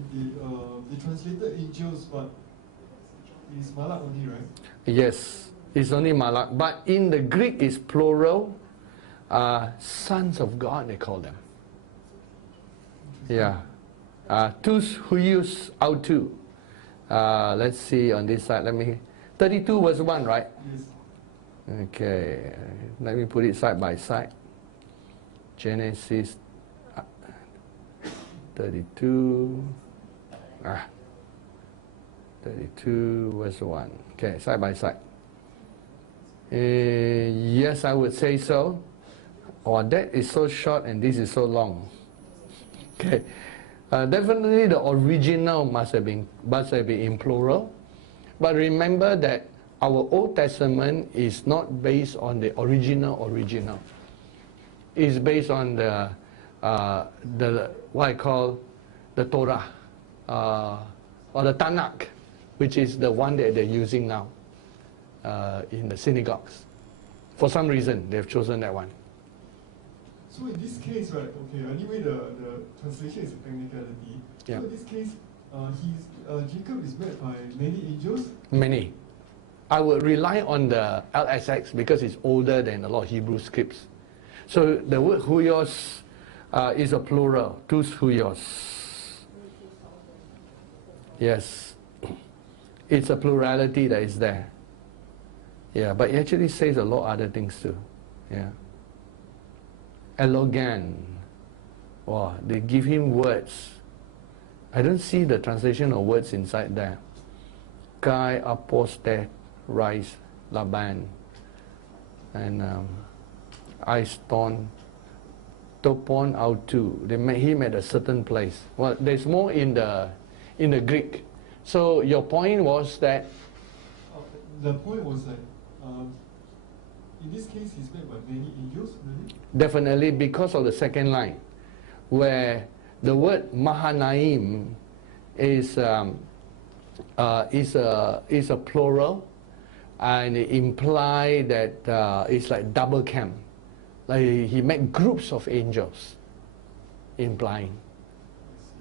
they translated angels, but it's Malak only, right? Yes. It's only Malak, but in the Greek it's plural. Sons of God, they call them. Yeah. Tus huyus autu. Let's see on this side. 32 verse 1, right? Yes. Okay. Let me put it side by side. Genesis 32. 32 verse 1. Okay, side by side. Yes, I would say so. That is so short and this is so long. Okay, definitely the original must have been in plural. But remember that our Old Testament is not based on the original. It's based on the what I call the Torah or the Tanakh. which is the one that they're using now in the synagogues. For some reason, they've chosen that one. So in this case, right, okay, anyway, the translation is a technicality. Yeah. So in this case, Jacob is met by many angels? Many. I would rely on the LXX because it's older than a lot of Hebrew scripts. So the word huios is a plural, tous huios. Yes. It's a plurality that is there. Yeah, but it actually says a lot of other things too. Yeah. Elogan. Wow, they give him words. I don't see the translation of words inside there. Kai aposte rise Laban. And Aiston Topon Autu. They met him at a certain place. Well, there's more in the Greek. So your point was that the point was that in this case he's met by many angels, really? Definitely because of the second line, where the word Mahanaim is a plural, and it implies that it's like double camp. Like he met groups of angels, implying.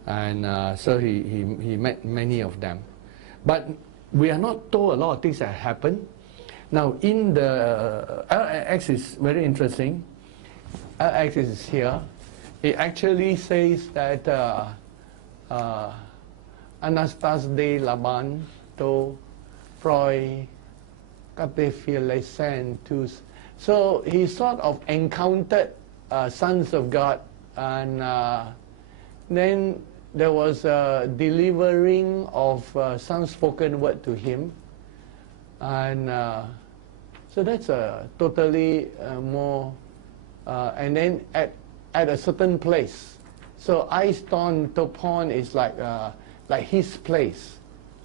And so he met many of them. But we are not told a lot of things that happened. Now in the LX is very interesting. LX is here. It actually says that Anastas de Laban to Proi Catephilesen. So he sort of encountered sons of God, and then there was a delivering of some spoken word to him, and so that's a totally more. And then at a certain place, so Aiston Topon is like his place,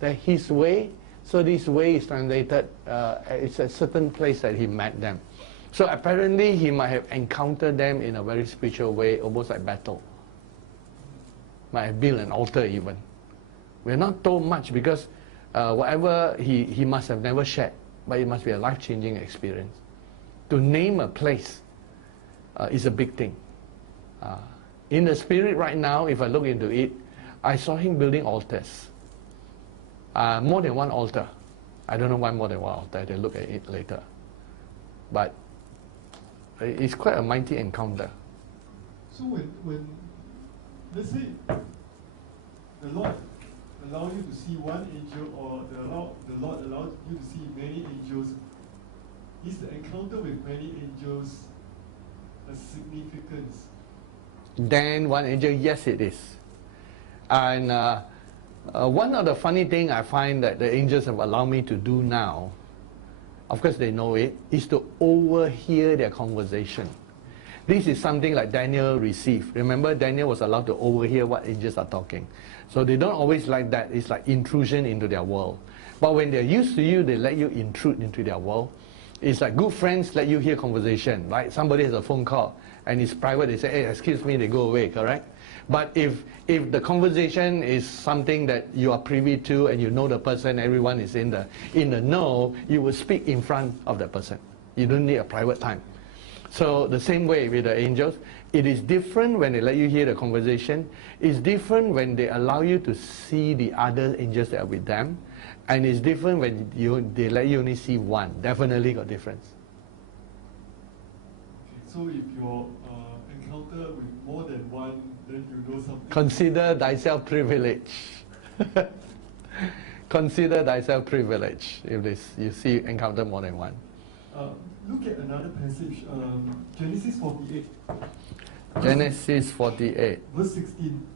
his way. So this way is translated. It's a certain place that he met them. So apparently he might have encountered them in a very spiritual way, almost like battle. Might have built an altar even. We're not told much because whatever he must have never shared, but it must be a life-changing experience. To name a place is a big thing. In the spirit right now, if I look into it, I saw him building altars. More than one altar. I don't know why more than one altar. They'll look at it later. But it's quite a mighty encounter. So when let's say the Lord allowed you to see one angel, or the Lord allowed you to see many angels, is the encounter with many angels a significance? Then one angel, yes it is. And one of the funny things I find that the angels have allowed me to do now, of course they know it, is to overhear their conversation. This is something like Daniel received. Remember, Daniel was allowed to overhear what angels are talking. So they don't always like that. It's like intrusion into their world. But when they're used to you, they let you intrude into their world. It's like good friends let you hear conversation, right? Somebody has a phone call and it's private, they say, hey, excuse me, they go away, correct? But if the conversation is something that you are privy to and you know the person, everyone is in the know, you will speak in front of the person. You don't need a private time. So the same way with the angels, it is different when they let you hear the conversation. It's different when they allow you to see the other angels that are with them. And it's different when they let you only see one. Definitely got difference. Okay, so if you encounter with more than one, then you know something. Consider thyself privileged. Consider thyself privileged if you encounter more than one. Look at another passage, Genesis 48. Genesis 48. Verse 16.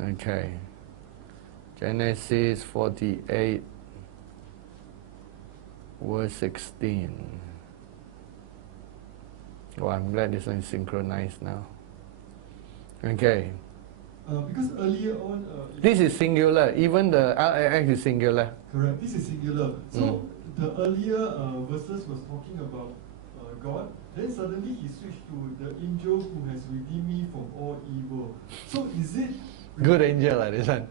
Okay. Genesis 48, verse 16. Oh, I'm glad this one is synchronized now. Okay. Because earlier on... this is singular. Even the LAX is singular. Correct. This is singular. So the earlier verses was talking about God. Then suddenly he switched to the angel who has redeemed me from all evil. So is it... Good angel, this one.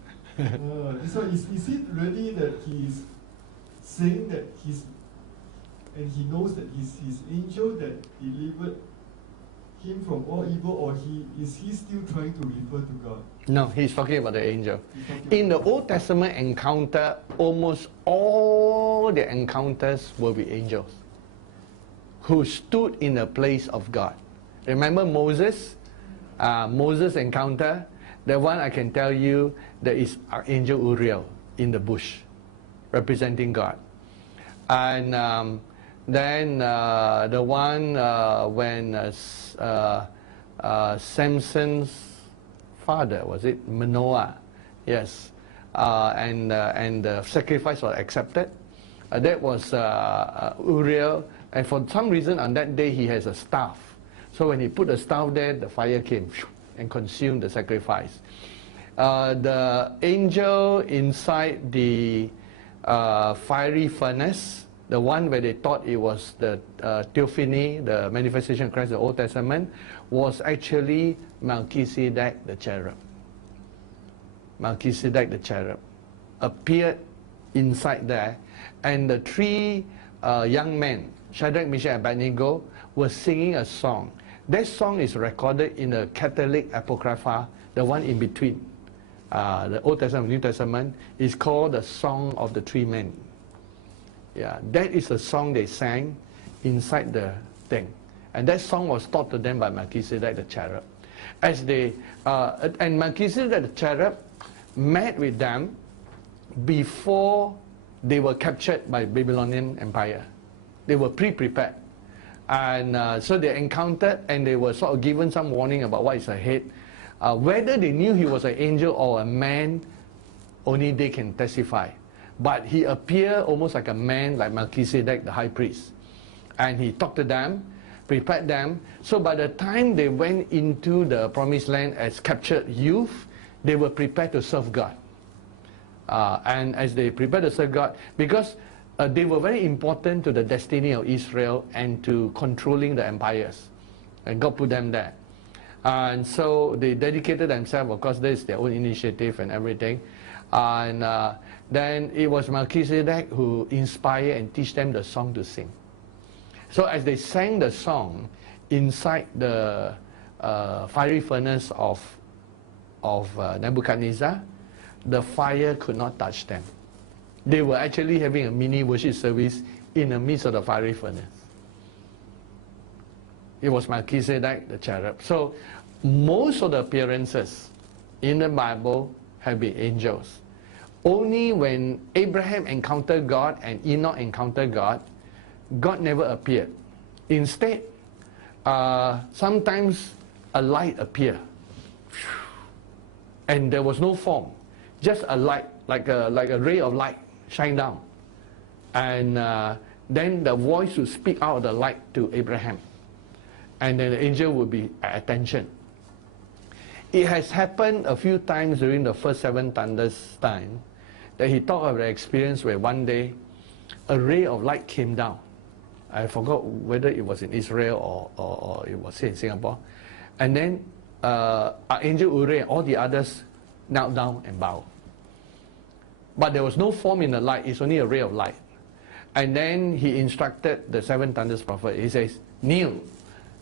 So is it really that he's saying that and he knows that he's his angel that delivered him from all evil, or is he still trying to refer to God? No, he's talking about the angel. Talking In the about Old Testament encounter, almost all the encounters will be angels who stood in the place of God. Remember Moses? Moses' encounter, the one I can tell you, there is Archangel Uriel in the bush, representing God. And then the one when Samson's father, was it Manoah? Yes. And the sacrifice was accepted. That was Uriel. And for some reason on that day he has a staff. So when he put the staff there, the fire came and consumed the sacrifice. The angel inside the fiery furnace, the one where they thought it was the theophany, the manifestation of Christ in the Old Testament, was actually Melchizedek the cherub. Melchizedek the cherub appeared inside there, and the three young men, Shadrach, Meshach, and Abednego, were singing a song. That song is recorded in the Catholic Apocrypha, the one in between the Old Testament and New Testament. Is called the Song of the Three Men. Yeah, that is a song they sang inside the thing, and that song was taught to them by Melchizedek the cherub. As they and Melchizedek the cherub met with them before they were captured by Babylonian Empire. They were pre-prepared, and so they encountered, and they were sort of given some warning about what is ahead. Whether they knew he was an angel or a man, only they can testify. But he appeared almost like a man, like Melchizedek, the high priest. And he talked to them, prepared them. So by the time they went into the promised land as captured youth, they were prepared to serve God. And as they prepared to serve God, because they were very important to the destiny of Israel and to controlling the empires. And God put them there. And so they dedicated themselves. Of course, this is their own initiative and everything. And then it was Melchizedek who inspired and teach them the song to sing. So as they sang the song inside the fiery furnace of Nebuchadnezzar, the fire could not touch them. They were actually having a mini worship service in the midst of the fiery furnace. It was Melchizedek the cherub. So most of the appearances in the Bible have been angels. Only when Abraham encountered God and Enoch encountered God, God never appeared. Instead, sometimes a light appeared, and there was no form, just a light, like a ray of light shine down, and then the voice would speak out of the light to Abraham, and then the angel would be at attention. It has happened a few times during the first 7 thunders time that he talked of the experience where one day a ray of light came down. I forgot whether it was in Israel or it was here in Singapore. And then Archangel Uriel and all the others knelt down and bowed. But there was no form in the light, it's only a ray of light. And then he instructed the 7 thunders prophet. He says, kneel.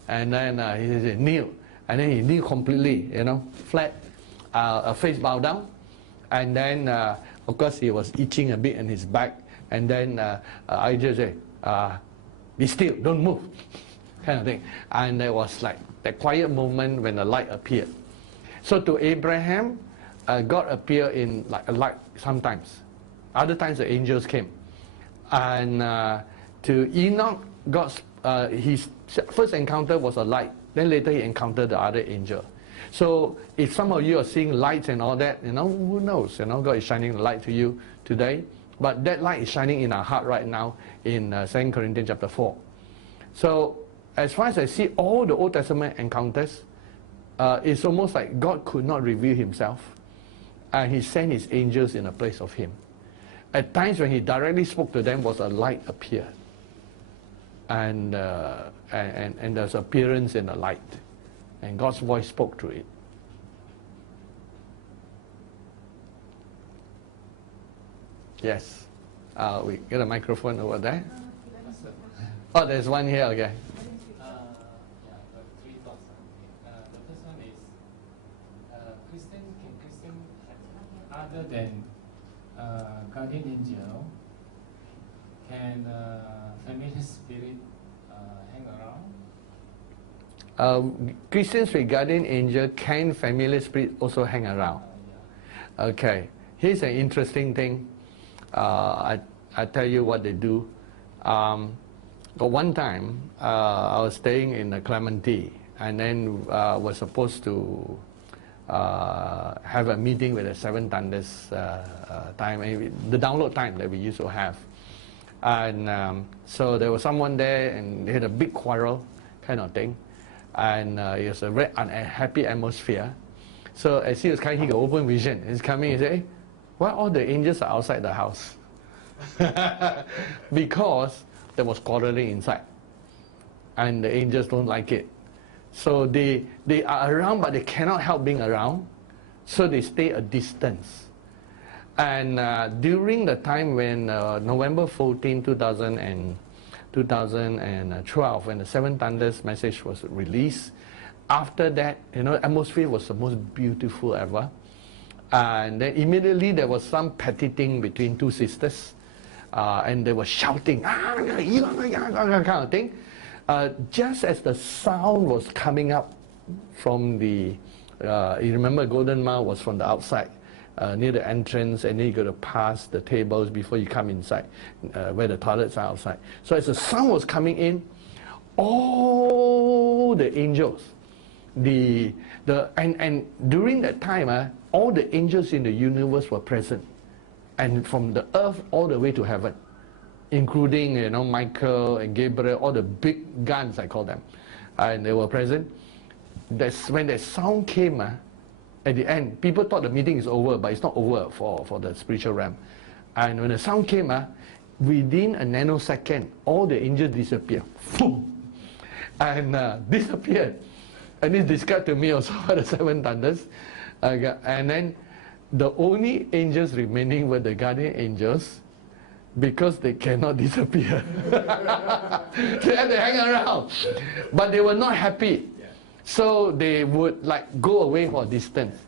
And then he says, kneel. And then he kneeled completely, flat, face bowed down. And then, of course, he was itching a bit in his back. And then I just say, be still, don't move, kind of thing. And there was like that quiet moment when the light appeared. So to Abraham, God appeared in like a light sometimes. Other times the angels came. And to Enoch, his first encounter was a light. Then later he encountered the other angel. So if some of you are seeing lights and all that, who knows? God is shining the light to you today. But that light is shining in our heart right now in 2 Corinthians chapter 4. So as far as I see all the Old Testament encounters, it's almost like God could not reveal himself. And he sent his angels in a place of him. At times when he directly spoke to them was a light appeared. And there's appearance in the light. And God's voice spoke through it. Yes. We get a microphone over there. Oh, there's one here, okay. Yeah, the three thoughts. The first one is, can Christian, other than guardian angel, can familiar spirit hang around? Christians with guardian angel, can familiar spirit also hang around? Yeah. Okay. Here's an interesting thing. I tell you what they do. But one time, I was staying in the Clementi, and then was supposed to have a meeting with the Seven Thunders time, the download time that we used to have. And so there was someone there, and they had a big quarrel kind of thing. And it was a very unhappy atmosphere. So as he was coming, he got open vision. He's coming, he said, hey, why all the angels are outside the house? Because there was quarreling inside. And the angels don't like it. So they are around, but they cannot help being around. So they stay a distance. And during the time when November 14, 2012, when the Seven Thunders message was released, after that, atmosphere was the most beautiful ever. And then immediately there was some petty thing between two sisters. And they were shouting, kind of thing. Just as the sound was coming up from the, you remember Golden Mile was from the outside, near the entrance, and then you got to pass the tables before you come inside, where the toilets are outside. So as the sound was coming in, all the angels, and during that time, all the angels in the universe were present, and from the earth all the way to heaven, including Michael and Gabriel, all the big guns I call them, and they were present. That's when the sound came. At the end, people thought the meeting is over, but it's not over for the spiritual realm. And when the sound came, within a nanosecond, all the angels disappeared. And disappeared. And it's described to me also by the Seven Thunders. And then the only angels remaining were the guardian angels, because they cannot disappear. They had to hang around. But they were not happy. So they would go away for a distance.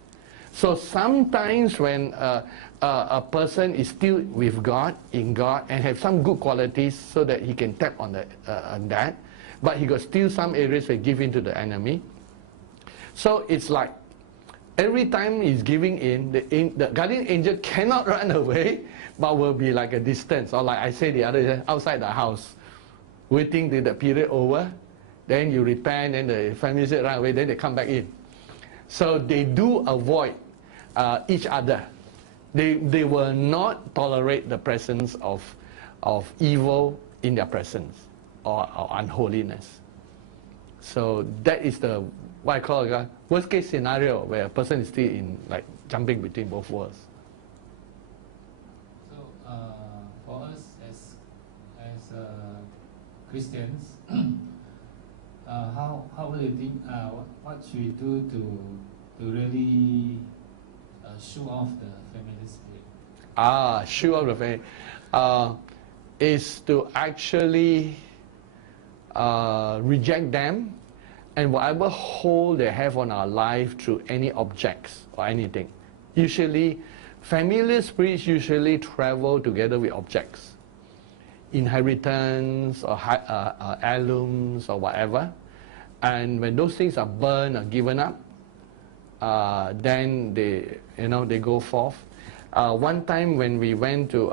So sometimes when a person is still with God, in God, and have some good qualities so that he can tap on that, but he got still some areas that give in to the enemy. So it's like every time he's giving in, the guardian angel cannot run away, but will be like a distance, or like I said the other day, outside the house, waiting till the period over. Then you repent, and the family said run away, then they come back in. So they do avoid each other. They will not tolerate the presence of evil in their presence, or unholiness. So that is the what I call a worst case scenario, where a person is still in jumping between both worlds. So for us as Christians, how will you think? What should we do to really show off the familiar spirit? Show off the family is to actually reject them and whatever hold they have on our life through any objects or anything. Usually, familiar spirits usually travel together with objects, inheritance or heirlooms or whatever. And when those things are burned or given up, then they go forth. One time when we went to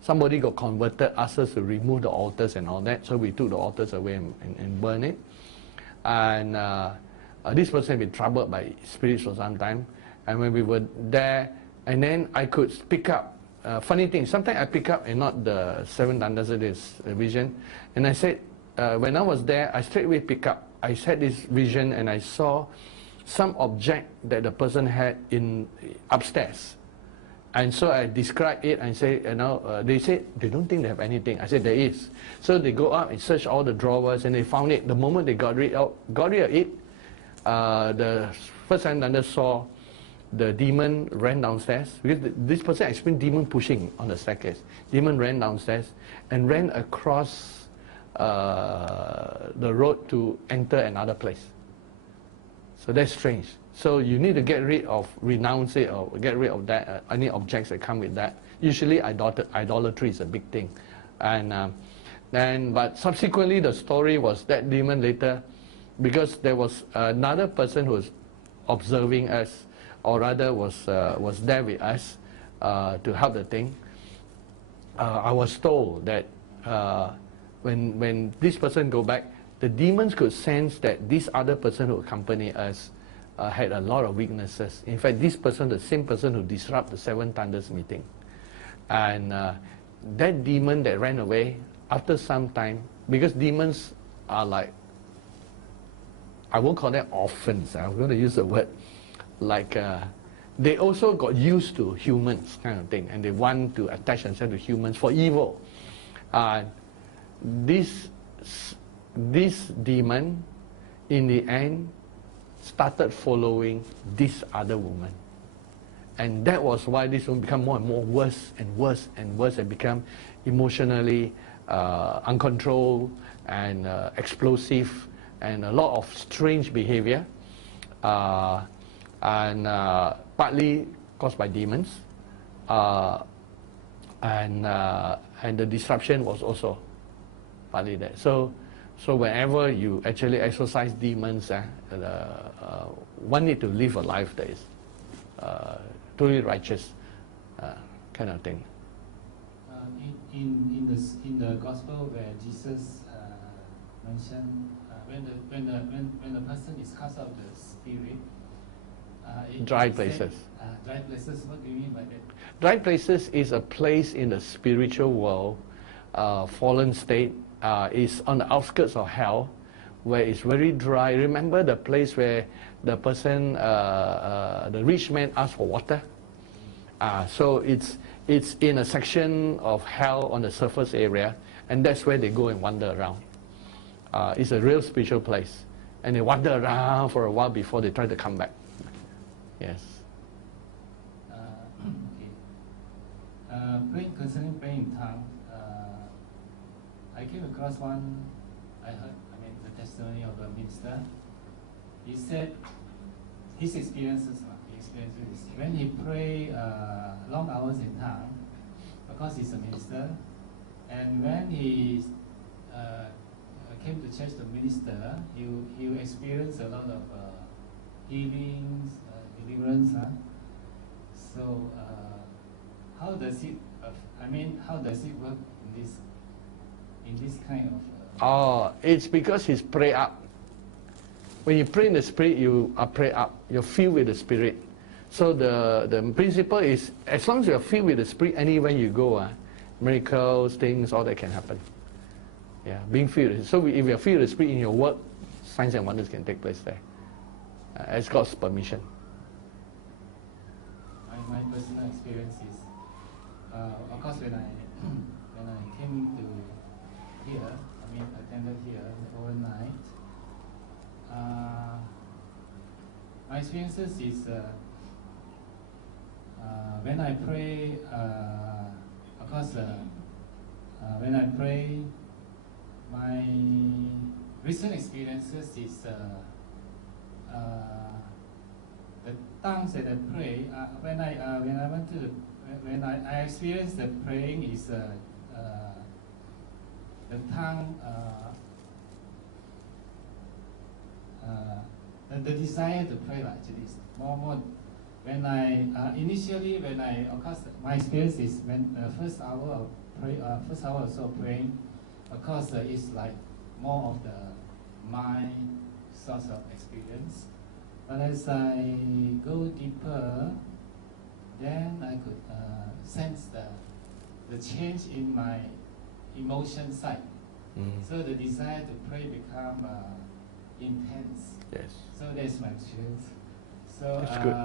somebody got converted, asked us to remove the altars and all that, so we took the altars away and burned it. And this person had been troubled by spirits for some time. And when we were there, and then I could pick up. Funny thing, sometimes I pick up and not the Seven Thunders, it is a vision. And I said, when I was there, I straight away pick up. I had this vision and I saw some object that the person had upstairs. And so I described it and say, they said they don't think they have anything. I said there is. So they go up and search all the drawers and they found it. The moment they got rid of it, the first Seven Thunders saw the demon ran downstairs, because this person experienced demon pushing on the staircase. Demon ran downstairs and ran across the road to enter another place. So that's strange. So you need to get rid of, renounce it, or get rid of that, any objects that come with that. Usually idolatry is a big thing. But subsequently the story was that demon later, because there was another person who was observing us, or rather was there with us to help the thing. I was told that when this person go back, the demons could sense that this other person who accompanied us had a lot of weaknesses. In fact, this person, the same person who disrupted the Seven Thunders meeting. And that demon that ran away, after some time, because demons are like, I won't call them orphans, I'm going to use the word, like they also got used to humans kind of thing, and they want to attach themselves to humans for evil. This demon, in the end, started following this other woman. And that was why this woman became more and more worse and worse and worse, and become emotionally uncontrolled and explosive, and a lot of strange behavior, and partly caused by demons, and the disruption was also partly that. So whenever you actually exorcise demons, one need to live a life that is truly righteous, kind of thing. In the gospel where Jesus mentioned when the person is cast out of the spirit, dry places. Dry places. What do you mean by that? Dry places is a place in the spiritual world, fallen state, is on the outskirts of hell, where it's very dry. Remember the place where the person, the rich man, asked for water? So it's in a section of hell on the surface area, and that's where they go and wander around. It's a real spiritual place, and they wander around for a while before they try to come back. Yes. Concerning praying in tongues, I came across one. I heard, the testimony of a minister. He said his experiences when he pray long hours in tongues, because he's a minister, and when he came to church to minister, he experienced a lot of healings, deliverance. So how does it work in this kind of? It's because he's prayed up. When you pray in the Spirit, you are prayed up. You're filled with the Spirit. So the principle is, as long as you're filled with the Spirit, anywhere you go, miracles, things, all that can happen. Yeah, being filled. So if you're filled with the Spirit in your work, signs and wonders can take place there. As God's permission. My personal experience is, of course, when I came to here, attended here overnight. My experiences is when I pray. Of course, when I pray, my recent experiences is the tongues that I pray. When I experienced the praying is the tongue. The desire to pray actually is more when I initially of course my experience is when first hour of pray first hour or so of praying, of course it's like more of the mind source of experience, but as I go deeper, then I could sense the change in my emotion side. So the desire to pray become intense. Yes. So that's my experience. So that's good.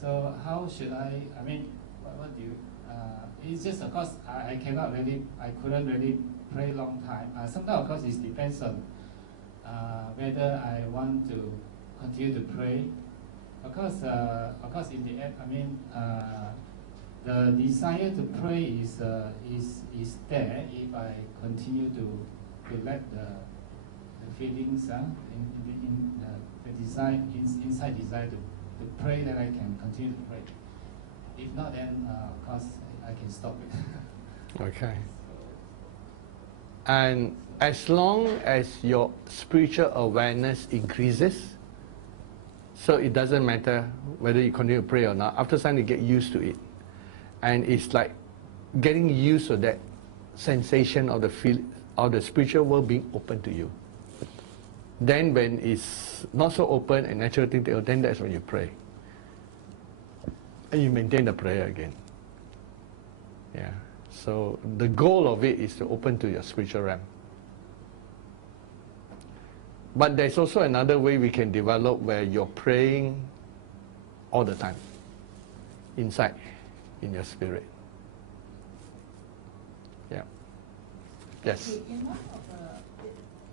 So how should I what do you? It's just of course I couldn't really pray long time. Sometimes of course it depends on whether I want to continue to pray, Of course, in the end, I mean, the desire to pray is there if I continue to let the feelings in the desire inside desire to pray, that I can continue to pray. If not, then of course I can stop it. Okay. And as long as your spiritual awareness increases, so it doesn't matter whether you continue to pray or not, after some time you get used to it. And it's like getting used to that sensation of the spiritual world being open to you. Then when it's not so open and natural thing, then that's when you pray. And you maintain the prayer again. Yeah. So the goal of it is to open to your spiritual realm. But there's also another way we can develop where you're praying all the time, inside, in your spirit. Yeah. Yes. Okay, in one of the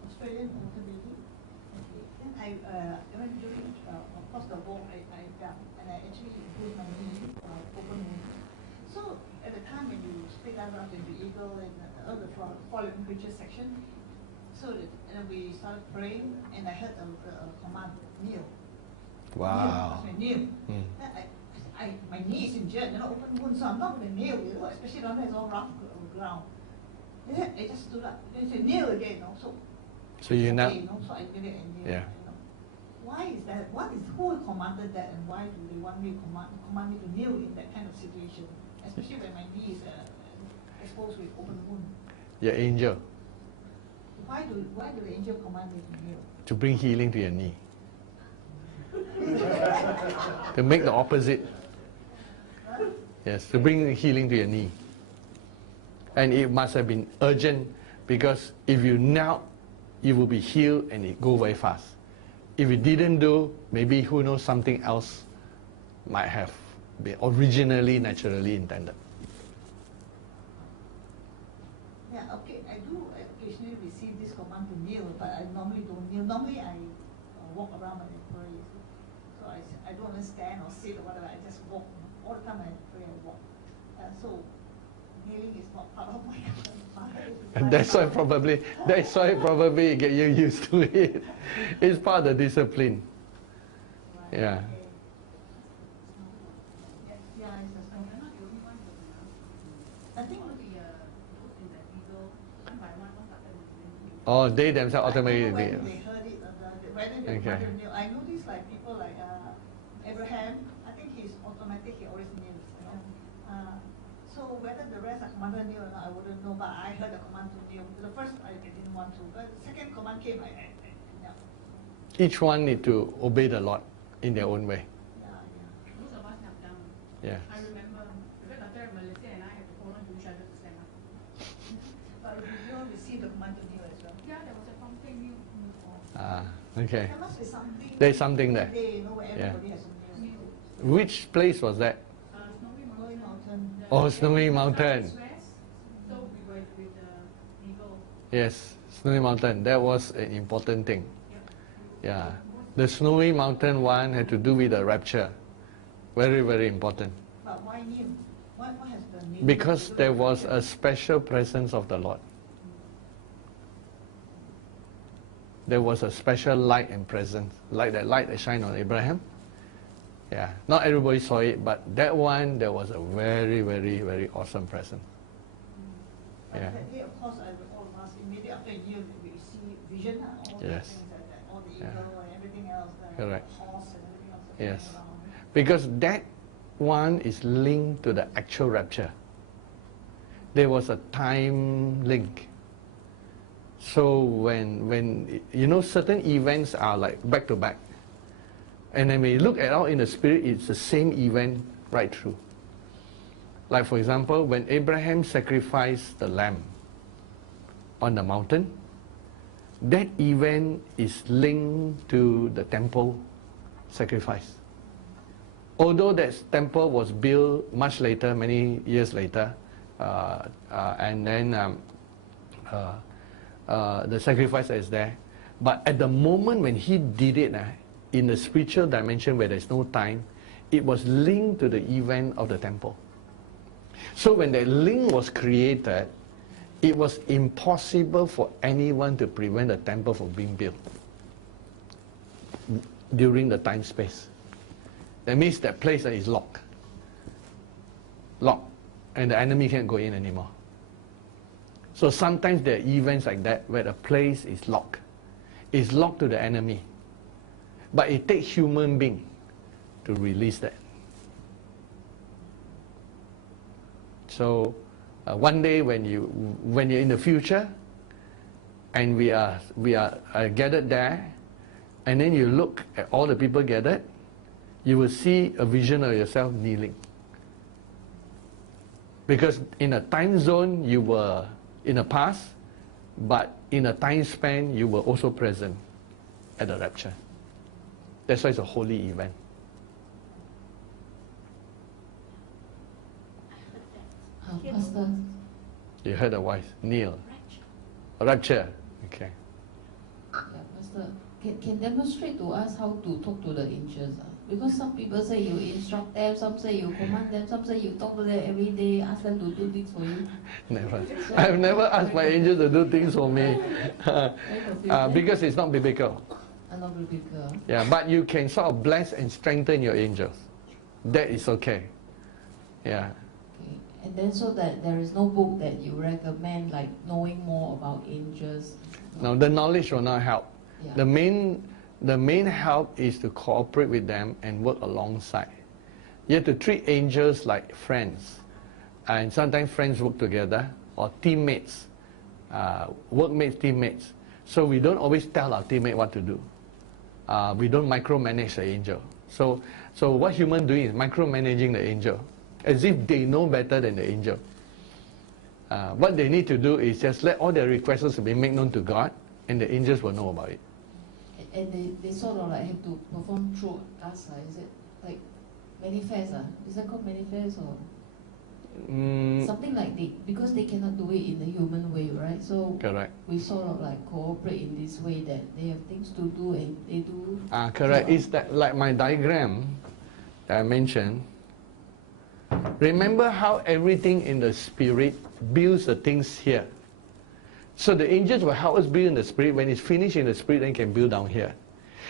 Australian water meeting, okay, then I went during, of course, the walk I done, and I actually improved my knee, open wound. So at the time when you split out into eagle and all the fallen creature section, so that, and we started praying, and I heard a command, kneel. Wow. Kneel. My knee is injured, open wound, so I'm not going to kneel, especially down there, it's all rough ground. Then I just stood up. Then said, kneel again, So you're not. So I did it and kneel. Yeah. Why is that? Who commanded that, and why do they want me to command me to kneel in that kind of situation, especially when my knee is exposed with open wound? Your angel. Why do the angel command me to kneel? To bring healing to your knee. To make the opposite. Yes, to bring healing to your knee. And it must have been urgent, because if you knelt, you will be healed and it go very fast. If you didn't do, maybe who knows, something else might have been originally, naturally intended. Yeah, okay, I do occasionally receive this command to kneel, but I normally don't kneel. Normally I walk around and I pray. So I don't understand or sit or whatever, I just walk. All the time I pray, I walk. So kneeling is not part of my And that's why probably you get you used to it. It's part of the discipline. Right. Yeah. Okay. Yeah, it's the same. I think Oh, they themselves automatically. when they heard it, whether they Okay. wanted to kneel. I noticed like people like Abraham, I think he's automatic, he always kneels, so whether the rest are commanded to kneel or not, I wouldn't know, but I heard the command to kneel. The first I didn't want to, but the second command came, I knelt. Each one need to obey the Lord in their own way. Yeah, yeah. Most of us have done. Yeah. I remember, because after Malaysia and I had to hold on to each other to stand up. But you all received the command to kneel as well. Yeah, there was a prompting you move on. Okay. There must be something. There's something there. They know where Yeah. everybody has to kneel. Which place was that? Snowy Snowy Mountain. Mountain. Oh, Snowy Mountain. So we were with the eagle. Yes, Snowy Mountain. That was an important thing. Yeah. The Snowy Mountain one had to do with the rapture. Very, very important. But why kneel? What has the kneel? Because there was a special presence of the Lord. There was a special light and presence, like that light that shined on Abraham. Yeah, not everybody saw it, but that one, there was a very, very, very awesome presence. But Yeah. that day, of course, all of us, immediately after a year, we see vision, all the Yes. things like that, all the eagle Yeah. and everything else, the Correct. horse and everything else. Yes. flying around. Because that one is linked to the actual rapture. There was a time link. So when certain events are like back to back, and then when you look at out in the spirit, it's the same event right through. Like for example, when Abraham sacrificed the lamb on the mountain, that event is linked to the temple sacrifice. Although that temple was built much later, many years later, and then the sacrifice is there, but at the moment when he did it, in the spiritual dimension where there's no time, it was linked to the event of the temple. So when that link was created, it was impossible for anyone to prevent the temple from being built during the time space. That means that place is locked. Locked. And the enemy can't go in anymore. So sometimes there are events like that where the place is locked. It's locked to the enemy. But it takes human being to release that. So one day when you're in the future and we are gathered there, and then you look at all the people gathered, you will see a vision of yourself kneeling. Because in a time zone you were in the past, but in a time span you were also present at the rapture. That's why it's a holy event. Pastor. You heard the voice, kneel. Rapture. Okay. Yeah, Pastor, can demonstrate to us how to talk to the angels. Because some people say you instruct them, some say you command them, some say you talk to them every day, ask them to do things for you. Never. I've never asked my angels to do things for me. Because it's not biblical. Not biblical. Yeah, but you can sort of bless and strengthen your angels. That is okay. Yeah. Okay. And then so that there is no book that you recommend, like knowing more about angels. No, the knowledge will not help. Yeah. The main help is to cooperate with them and work alongside. You have to treat angels like friends. And sometimes friends work together, or teammates, workmates, teammates. So we don't always tell our teammate what to do. We don't micromanage the angel. So what humans do is micromanaging the angel, as if they know better than the angel. What they need to do is just let all their requests be made known to God, and the angels will know about it. And they sort of like have to perform through us, is it? Like manifest, is that called manifest or? Something like because they cannot do it in the human way, right? So correct. We sort of like cooperate in this way that they have things to do and they do. Correct. It's that like my diagram that I mentioned. Remember how everything in the spirit builds the things here. So the angels will help us build in the spirit. When it's finished in the spirit, then can build down here.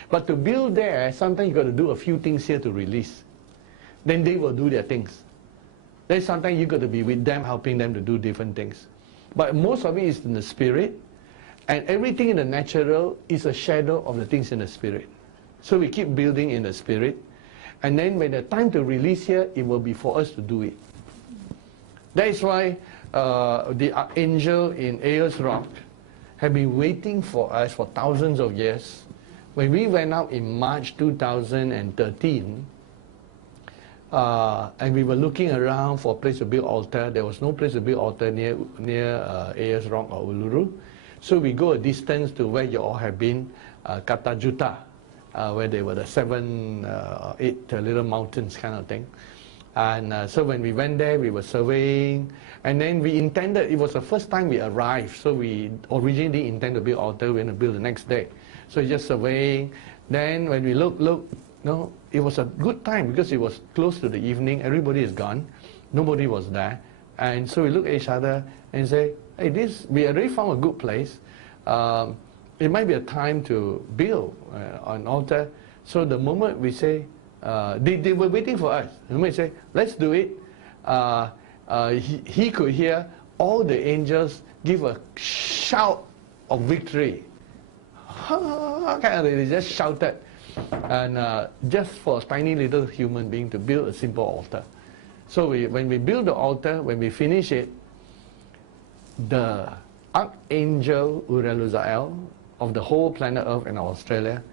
But to build there, sometimes you got to do a few things here to release. Then they will do their things. Then sometimes you got to be with them, helping them to do different things. But most of it is in the spirit, and everything in the natural is a shadow of the things in the spirit. So we keep building in the spirit, and then when the time to release here, it will be for us to do it. That is why the angel in Ayers Rock have been waiting for us for thousands of years. When we went out in March 2013, and we were looking around for a place to build altar. There was no place to build altar near Ayers Rock or Uluru. So we go a distance to where you all have been, Cathedral, where there were the 7, 8 little mountains kind of thing. And so when we went there, we were surveying. And then we intended, it was the first time we arrived. So we originally intended to build altar, we were going to build the next day. So just surveying. Then when we look, no, it was a good time because it was close to the evening. Everybody is gone. Nobody was there. And so we look at each other and say, hey, we already found a good place. It might be a time to build an altar. So the moment we say, they were waiting for us. The moment we say, let's do it. He could hear all the angels give a shout of victory. They just shouted. And just for a tiny little human being to build a simple altar. So when we build the altar, when we finish it, the Archangel Uriel of the whole planet Earth and Australia,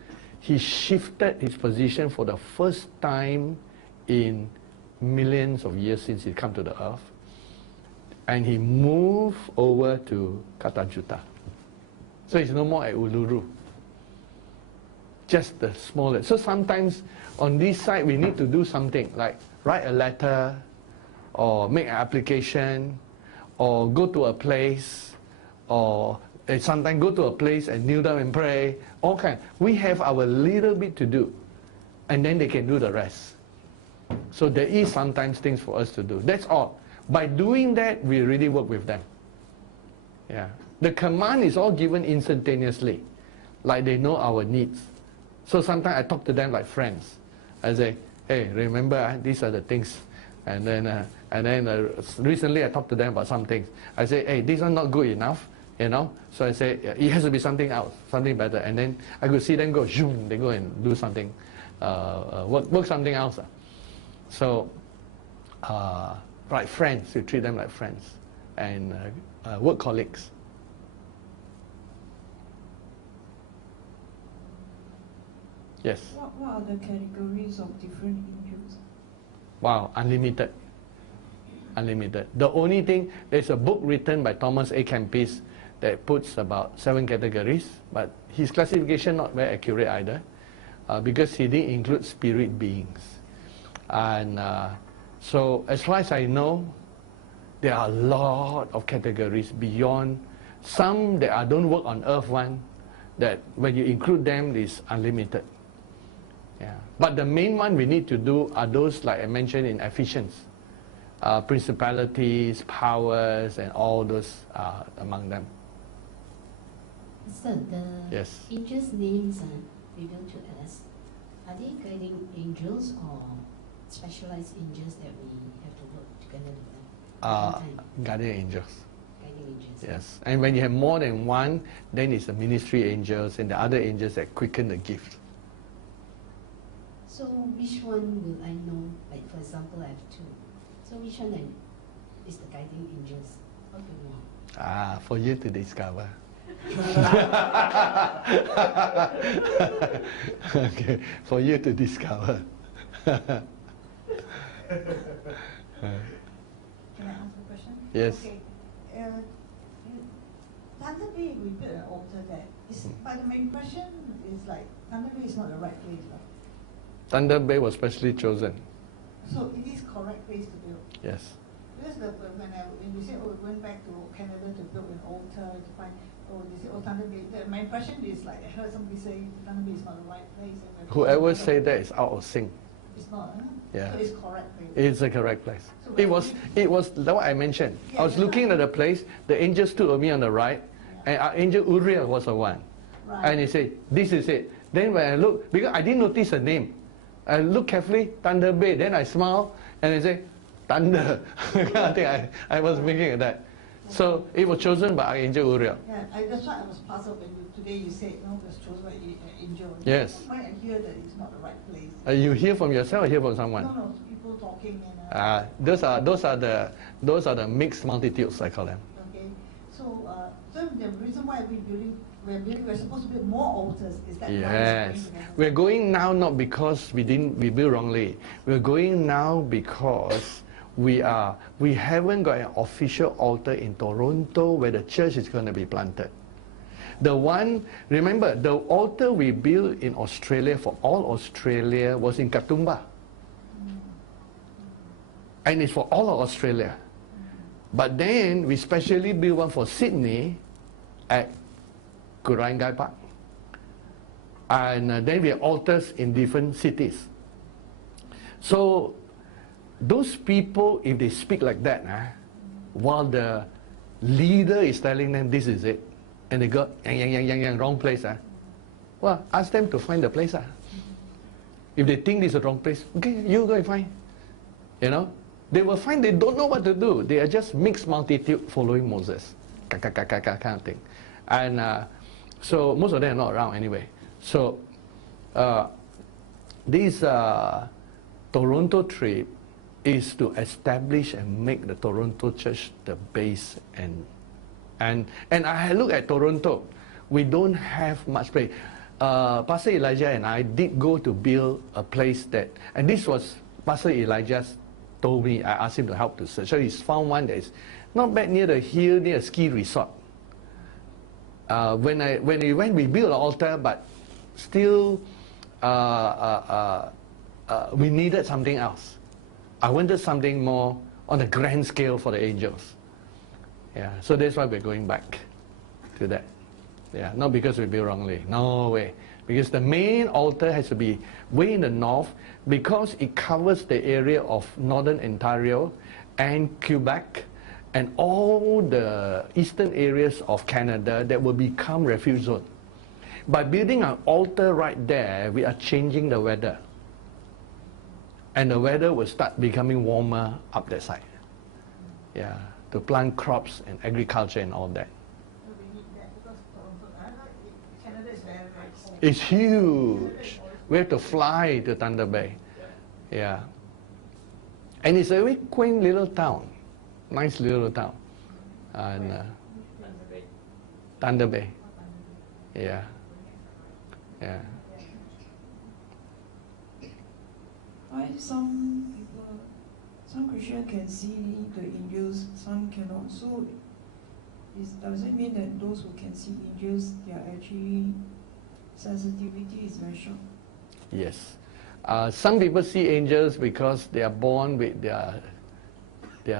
he shifted his position for the first time in millions of years since he come to the Earth. And he moved over to Cathedral. So he's no more at Uluru. Just the smallest. So sometimes on this side we need to do something like write a letter or make an application or go to a place or They sometimes go to a place and kneel down and pray. All kind. We have our little bit to do, and then they can do the rest. So there is sometimes things for us to do. That's all. By doing that, we really work with them. Yeah. The command is all given instantaneously, like they know our needs. So sometimes I talk to them like friends. I say, hey, remember, these are the things. And then recently I talked to them about some things. I say, hey, these are not good enough, you know. So I say, it has to be something else, something better. And then I could see them go, zoom, they go and do something, work something else. So, like friends, you treat them like friends, and work colleagues. Yes. What are the categories of different angels? Wow, unlimited. Unlimited. The only thing, there's a book written by Thomas A. Kempis that puts about 7 categories, but his classification not very accurate either, because he didn't include spirit beings. And so as far as I know, there are a lot of categories beyond. Some that don't work on earth one, that when you include them is unlimited. Yeah. But the main one we need to do are those like I mentioned in Ephesians. Principalities, powers, and all those among them. So the Yes. angels' names are revealed to us. Are they guiding angels or specialized angels that we have to work together with them? Guardian angels. Guiding angels. Yes. And when you have more than one, then it's the ministry angels and the other angels that quicken the gift. So which one will I know? Like for example, I have 2. So which one is the guiding angels? How to know? For you to discover. Okay, for you to discover. Can I ask a question? Yes. Okay. Thunder Bay, we built an altar there. But my impression is like Thunder Bay is not the right place, right? Thunder Bay was specially chosen. So it is correct place to build. Yes. Because when we said, we went back to Canada to build an altar to find, they say, Thunder Bay. My impression is like I heard somebody say Thunder Bay is not the right place. Whoever said that is out of sync. It's not. Yeah. So it's correct place. It's a correct place. So It was what I mentioned. I was looking at the place. The angel stood with me on the right, and our angel Uriel was the one. Right. And he said, "This is it." Then when I look, because I didn't notice the name, I looked carefully, Thunder Bay. Then I smiled and I said, "Thunder." I think I was thinking of that. So it was chosen by our angel Uriel. Yeah, that's why I was puzzled when today you said no, it was chosen by angel. Yes. Why I hear that it's not the right place. You hear from yourself or hear from someone? No, people talking and. Those are the mixed multitudes, I call them. Okay, so the reason why we're supposed to build more altars is that. Yes, we're going now not because we built wrongly. We're going now because we haven't got an official altar in Toronto where the church is going to be planted. Remember, the altar we built in Australia for all Australia was in Katoomba. And it's for all of Australia. But then we specially built one for Sydney at Kurangai Park. And then we have altars in different cities. So those people, if they speak like that, while the leader is telling them this is it, and they go, wrong place, well, ask them to find the place. If they think this is the wrong place, okay, you go and find. You know, they will find they don't know what to do. They are just mixed multitude following Moses, kind of thing. And so most of them are not around anyway. So this Toronto trip is to establish and make the Toronto church the base. And I look at Toronto, we don't have much space. Pastor Elijah and I did go to build a place that, and this was Pastor Elijah told me, I asked him to help to search. So he's found one that is not bad near the hill, near a ski resort. When we went, we built an altar, but still we needed something else. I wanted something more on a grand scale for the angels. Yeah, so that's why we're going back to that. Yeah, not because we built wrongly. No way. Because the main altar has to be way in the north because it covers the area of northern Ontario and Quebec and all the eastern areas of Canada that will become refuge zone. By building an altar right there, we are changing the weather. And the weather will start becoming warmer up that side. Yeah, to plant crops and agriculture and all that. So we need that because Canada is very, very cold. It's huge. We have to fly to Thunder Bay. Yeah. And it's a very quaint little town. Nice little town. And Thunder Bay. Yeah. Yeah. Why some people, some Christians can see the angels, some cannot. So does it mean that those who can see angels, their actually sensitivity is very short? Yes. Some people see angels because they are born with their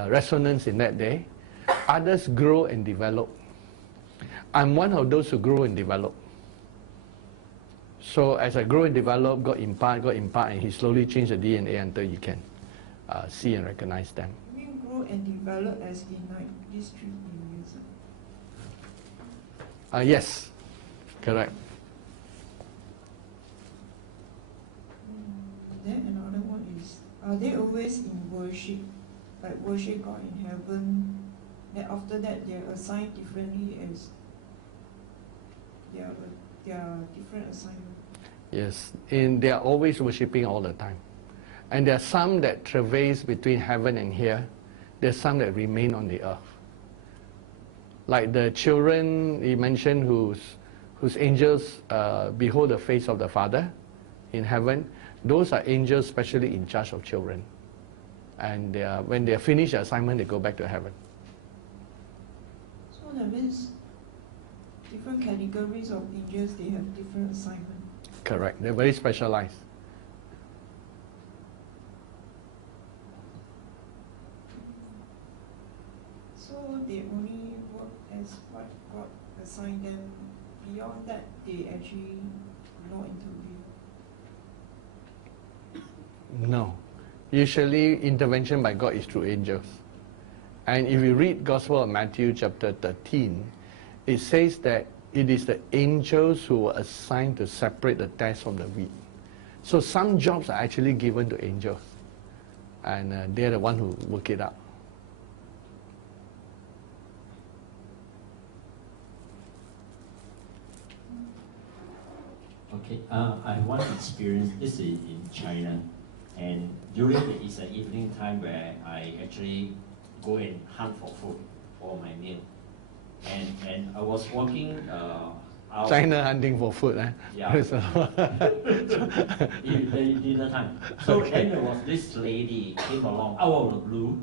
resonance in that day. Others grow and develop. I'm one of those who grow and develop. So as I grow and develop, God impart, and He slowly changed the DNA until you can see and recognize them. You mean grow and develop as in like these 3 areas? Yes, correct. Then another one is, are they always in worship, like worship God in heaven? Then after that they are assigned differently as their different assignment? Yes, they are always worshipping all the time. And there are some that traverse between heaven and here. There are some that remain on the earth. Like the children he mentioned whose angels behold the face of the Father in heaven. Those are angels specially in charge of children. And when they finish the assignment, they go back to heaven. So that means different categories of angels, they have different assignments. Correct. They're very specialized. So they only work as what God assigned them. Beyond that, they actually not interview. No. Usually intervention by God is through angels. And if you read Gospel of Matthew chapter 13, it says that it is the angels who were assigned to separate the tares from the wheat. So some jobs are actually given to angels. And they're the one who work it out. Okay, I have one experience. This is in China, and during it's an evening time where I actually go and hunt for food for my meal, and I was walking out. China hunting for food, eh? Yeah. Dinner time. So then there was this lady came along out of the blue.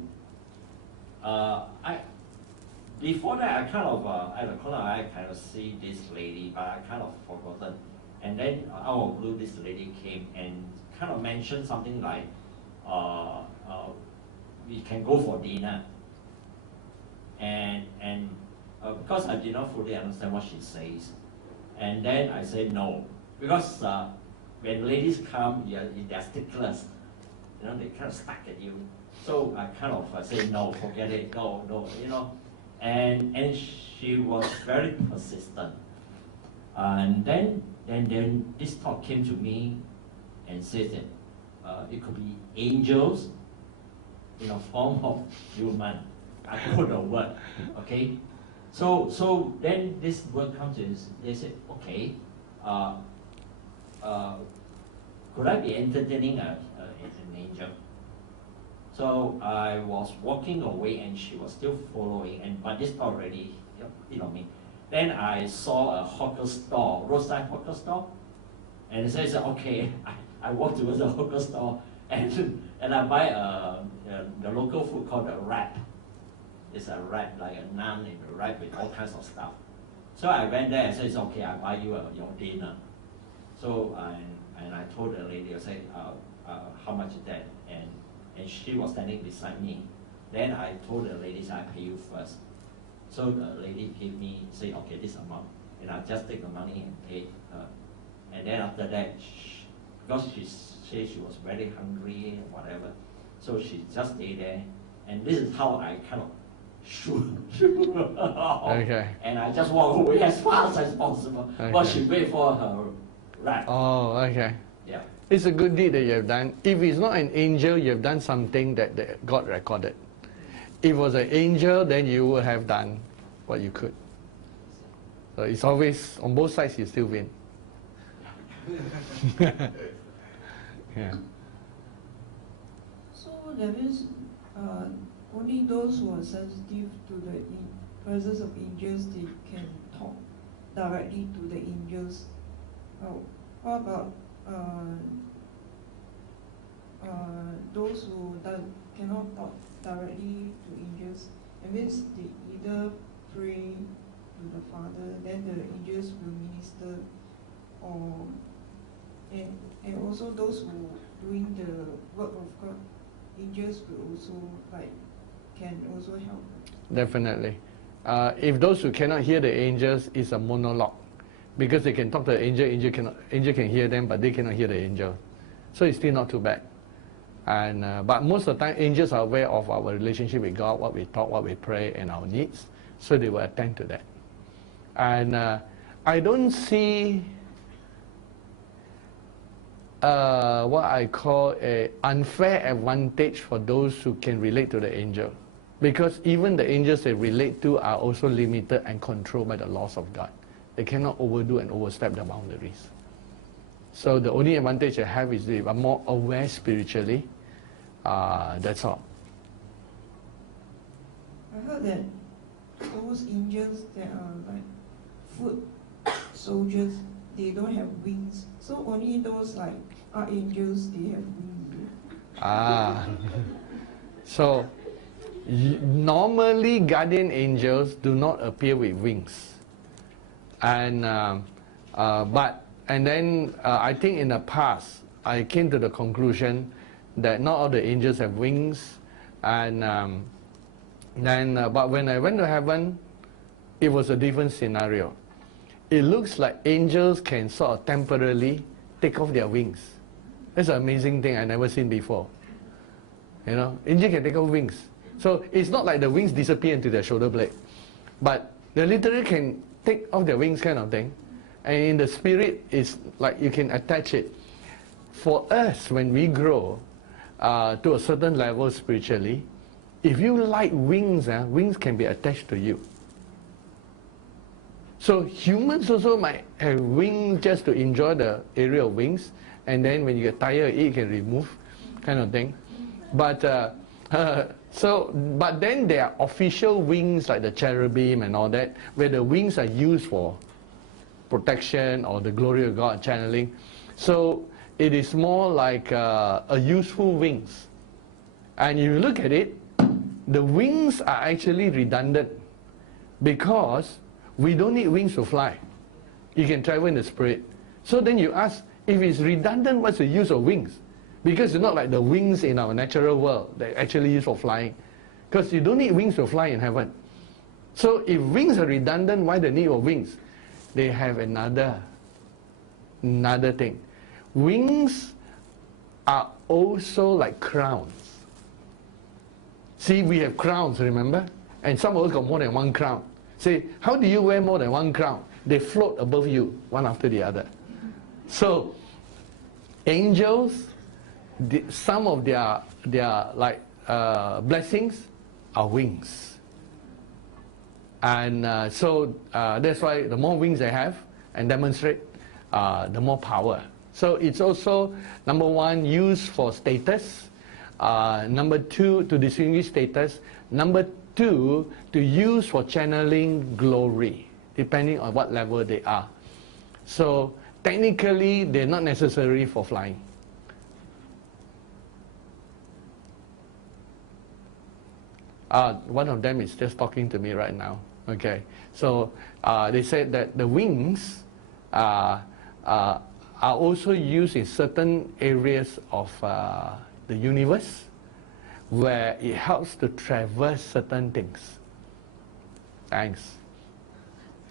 Before that I kind of at the corner I kind of see this lady, but I kind of forgotten. And then out of blue, this lady came and kind of mentioned something like, we can go for dinner. And because I did not fully understand what she says, and then I said no, because when ladies come, they're sticklers, you know, they kind of stuck at you. So I kind of said no, forget it, no, you know, and she was very persistent, and then this thought came to me and says that it could be angels in a form of human. I put a word, okay? So then this word comes in, they said, okay, could I be entertaining an angel? So I was walking away and she was still following, but this thought already, you know me. Then I saw a hawker store, roadside hawker store, and it says, okay, I walk towards the hawker store and I buy the local food called a wrap. It's a wrap, like a naan in a wrap with all kinds of stuff. So I went there and said, okay, I buy you your dinner. So and I told the lady, I said, how much is that? And she was standing beside me. Then I told the lady, I pay you first. So the lady gave me, say, okay, this amount. and I just take the money and pay her. And then after that, because she said she was very hungry or whatever, so she just stay there. And this is how I kind of shoot her off. Okay. And I just walk away as fast as possible. Okay. But she wait for her ride. Oh, okay. Yeah. It's a good deed that you have done. If it's not an angel, you have done something that God recorded. If it was an angel, then you would have done what you could. So it's always, on both sides, you still win. Yeah. So that means only those who are sensitive to the presence of angels, they can talk directly to the angels. How about those who cannot talk directly to angels? It means they either pray to the Father, then the angels will minister, or and also those who doing the work of God, angels will also can also help. Definitely. If those who cannot hear the angels, it's a monologue. Because they can talk to the angel, angel can hear them, but they cannot hear the angel. So it's still not too bad. And but most of the time, angels are aware of our relationship with God, what we talk, what we pray, and our needs. So they will attend to that. And I don't see what I call an unfair advantage for those who can relate to the angel. Because even the angels they relate to are also limited and controlled by the laws of God. They cannot overdo and overstep the boundaries. So the only advantage they have is they are more aware spiritually. That's all. I heard that those angels that are like foot soldiers, they don't have wings. So only those like archangels, they have wings. So normally guardian angels do not appear with wings. And then I think in the past I came to the conclusion that not all the angels have wings, and but when I went to heaven, it was a different scenario. It looks like angels can sort of temporarily take off their wings. That's an amazing thing I never seen before. You know, angel can take off wings. So it's not like the wings disappear into their shoulder blade, but they literally can take off their wings kind of thing. And in the spirit, it's like you can attach it. For us, when we grow to a certain level spiritually, if you like wings, wings can be attached to you. So humans also might have wings just to enjoy the area of wings, and then when you get tired, you can remove, kind of thing. But but then there are official wings like the cherubim and all that, where the wings are used for protection or the glory of God channeling. So it is more like a useful wings. And if you look at it, the wings are actually redundant because we don't need wings to fly. You can travel in the spirit. So then you ask, if it's redundant, what's the use of wings? Because it's not like the wings in our natural world that actually used for flying. Because you don't need wings to fly in heaven. So if wings are redundant, why the need of wings? They have another thing. Wings are also like crowns. See, we have crowns, remember? And some of us got more than one crown. Say, how do you wear more than one crown? They float above you, one after the other. So, angels, some of their like blessings are wings. And so that's why the more wings they have and demonstrate, the more power. So it's also, number one, used for status. Number two, to distinguish status. Number two, to use for channeling glory, depending on what level they are. So technically, they're not necessary for flying. One of them is just talking to me right now. Okay, so they said that the wings are also used in certain areas of the universe where it helps to traverse certain things. Thanks.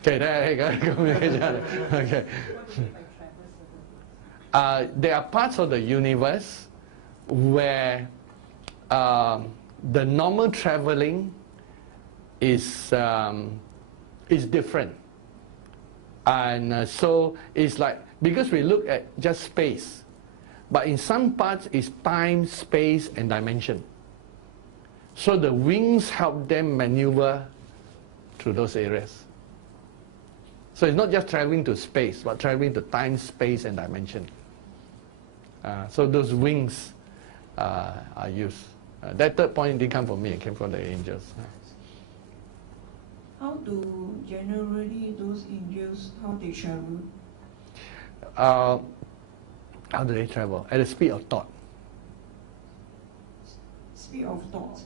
Okay, there you go. Communication. Okay. There are parts of the universe where the normal traveling is different, and so it's like, because we look at just space, but in some parts it's time, space, and dimension. So the wings help them maneuver through those areas. So it's not just traveling to space, but traveling to time, space, and dimension. So those wings are used. That third point didn't come from me, it came from the angels. How do generally those angels, how they travel? How do they travel? At the speed of thought. Speed of thought.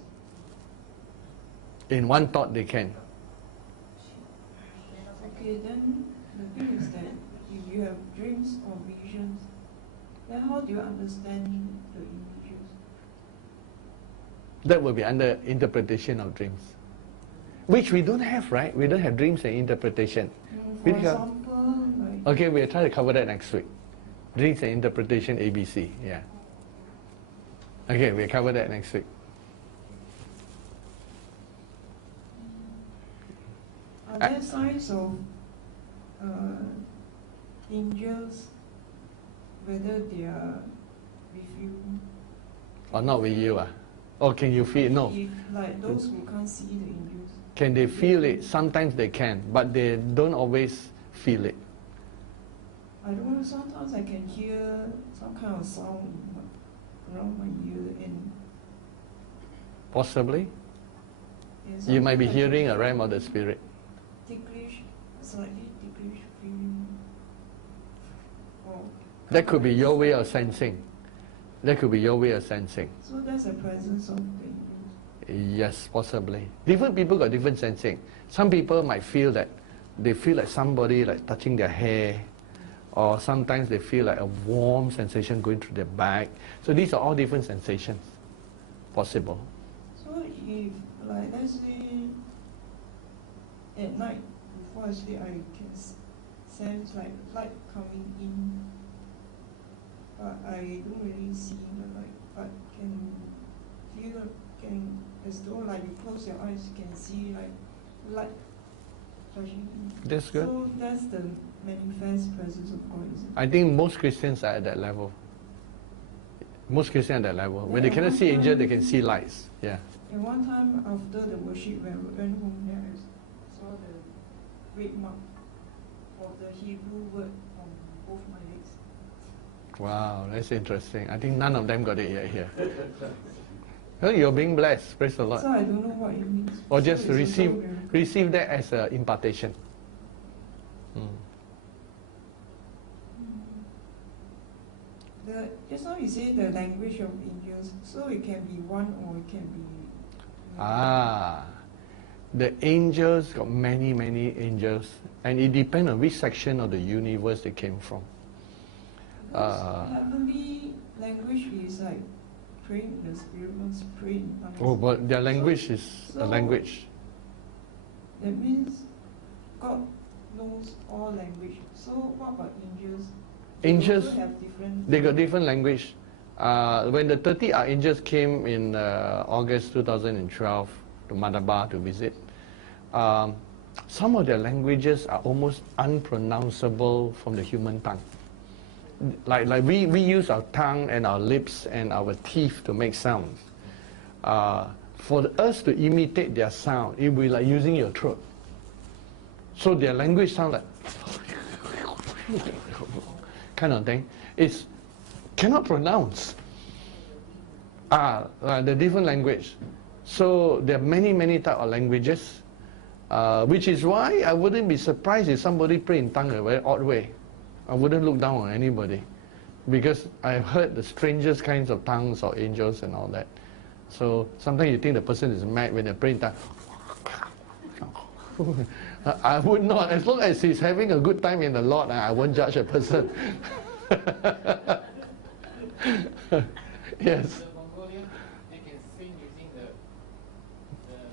In one thought they can. Okay, then the thing is that if you have dreams or visions, then how do you understand the images? That will be under interpretation of dreams. Which we don't have, right? We don't have dreams and interpretation. For example, like... Okay, we'll try to cover that next week. Dreams and interpretation, ABC, yeah. Okay, we'll cover that next week. Are there signs of angels, whether they are with you? Or not with you, Or can you feel? No. If, like those who can't see the angels. Can they feel it? Sometimes they can, but they don't always feel it. I don't know, sometimes I can hear some kind of sound around my ear and... Possibly. You might be hearing a realm of the spirit. Ticklish, slightly ticklish feeling. That could be your way of sensing. That could be your way of sensing. So that's the presence of the angels. Yes, possibly. Different people got different sensing. Some people might feel that they feel like somebody like touching their hair, or sometimes they feel like a warm sensation going through their back. So these are all different sensations possible. So if, like, let's say at night before I sleep, I can sense like light coming in, but I don't really see the light, but can feel, as though like you close your eyes, you can see like light touching in. That's good. So that's the manifest presence of God, is it? I think most Christians are at that level. Most Christians at that level. When they cannot see angels, they can see lights. Yeah. And one time after the worship, when we went home there, I saw the red mark of the Hebrew word on both my legs. Wow, that's interesting. I think none of them got it yet here. Well, you're being blessed. Praise the Lord. So I don't know what it means. Or So just it's receive that as an impartation. Just now you say the language of angels, so it can be one or it can be... The angels got many, many angels, and it depends on which section of the universe they came from. Heavenly language is like praying in the spirit, praying in tongues. Oh, but their language is a language. That means God knows all language. So what about angels? Angels, they got different language. When the 30 archangels came in August 2012 to Madaba to visit, some of their languages are almost unpronounceable from the human tongue. Like we use our tongue and our lips and our teeth to make sounds. For us to imitate their sound, it will be like using your throat. So their language sounds like kind of thing. It's cannot pronounce. The different language. So there are many, many types of languages, which is why I wouldn't be surprised if somebody pray in tongue in a very odd way. I wouldn't look down on anybody, because I've heard the strangest kinds of tongues or angels and all that. So sometimes you think the person is mad when they pray in tongue. I would not, as long as he's having a good time in the Lord, I won't judge a person. Yes.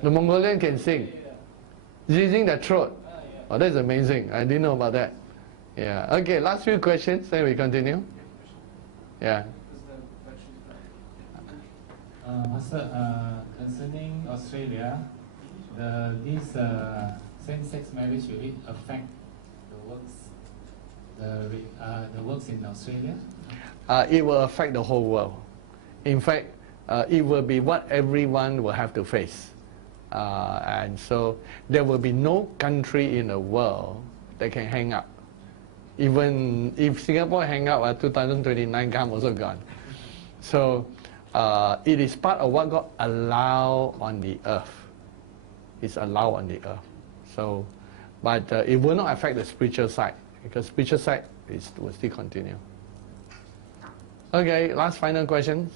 The Mongolian can sing using their throat. Oh, that's amazing. I didn't know about that. Yeah. Okay, last few questions, then we continue. Yeah. Pastor, concerning Australia, this same-sex marriage, will it affect the works in Australia? It will affect the whole world. In fact, it will be what everyone will have to face. And so there will be no country in the world that can hang up. Even if Singapore hang up, 2029 I'm also gone. So it is part of what God allow on the earth. It's allowed on the earth. So, but it will not affect the spiritual side, because spiritual side will still continue. Okay, last final question.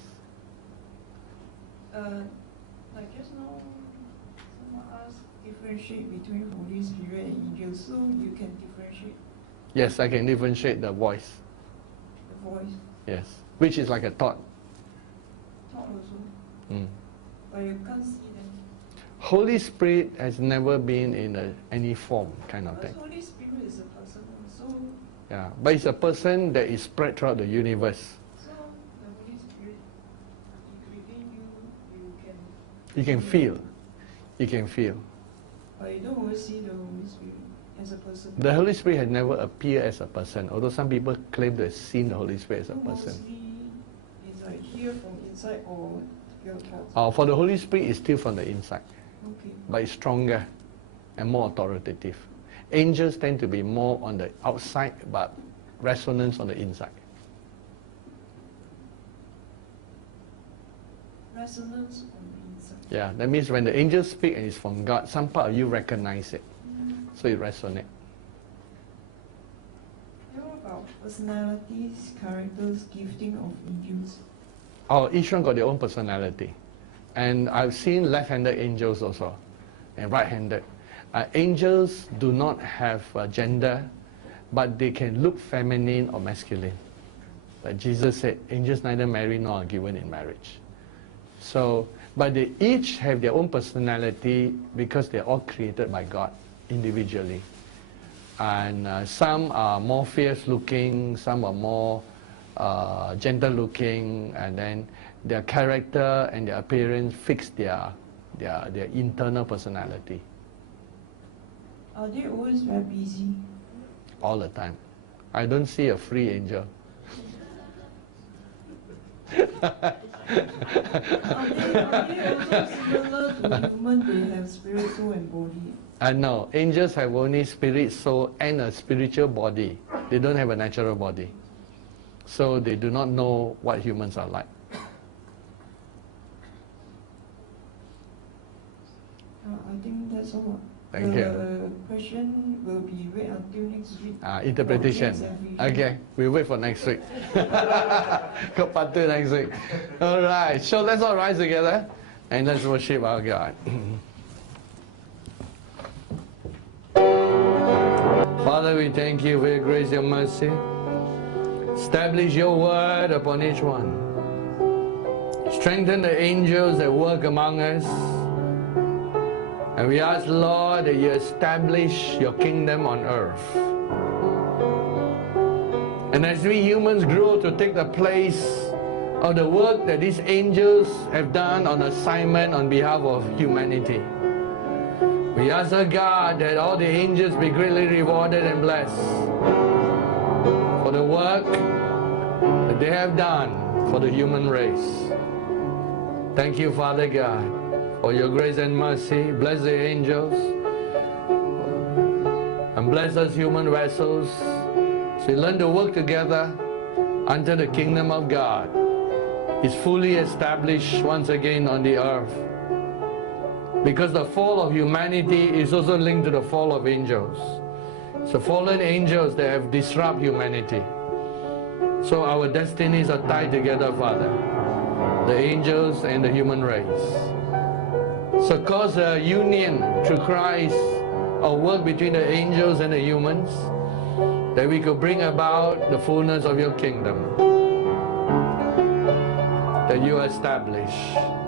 Like just now, someone asked differentiate between Holy Spirit and angels, so you can differentiate. Yes, I can differentiate the voice. The voice. Yes, which is like a thought. Thought also. Mm. But you can't see them. Holy Spirit has never been in any form, kind of thing. Holy Spirit is a person, so. Yeah, but it's a person that is spread throughout the universe. So the Holy Spirit, within you can. You can feel. You can feel. But you don't always see the Holy Spirit as a person. The Holy Spirit has never appeared as a person, although some people claim to have seen the Holy Spirit as a person. Mostly it's like here from inside or your thoughts? For the Holy Spirit, it's still from the inside. Okay. But it's stronger and more authoritative. Angels tend to be more on the outside, but resonance on the inside. Resonance on the inside. Yeah, that means when the angels speak and it's from God, some part of you recognize it. So it resonates. What about personalities, characters, gifting of angels? Each one got their own personality. And I've seen left-handed angels also, and right-handed. Angels do not have gender, but they can look feminine or masculine. Like Jesus said, angels neither marry nor are given in marriage. So, but they each have their own personality because they're all created by God individually. And some are more fierce-looking, some are more gentle-looking, and then their character and their appearance fix their internal personality. Are they always very busy? All the time. I don't see a free angel. Are they also similar to human? They have spirit, soul, and body? No, angels have only spirit, soul, and a spiritual body. They don't have a natural body. So they do not know what humans are like. I think that's all. Thank you. The question will be wait until next week. Interpretation. Okay, we wait for next week. Got part 2 next week. All right, so let's all rise together and let's worship our God. Father, we thank you for your grace, your mercy. Establish your word upon each one. Strengthen the angels that work among us. And we ask, Lord, that you establish your kingdom on earth. And as we humans grow to take the place of the work that these angels have done on assignment on behalf of humanity, we ask, our God, that all the angels be greatly rewarded and blessed for the work that they have done for the human race. Thank you, Father God, for your grace and mercy. Bless the angels and bless us human vessels so we learn to work together until the kingdom of God is fully established once again on the earth. Because the fall of humanity is also linked to the fall of angels. So fallen angels that have disrupted humanity. So our destinies are tied together, Father. The angels and the human race. So cause a union through Christ, a work between the angels and the humans, that we could bring about the fullness of your kingdom that you establish.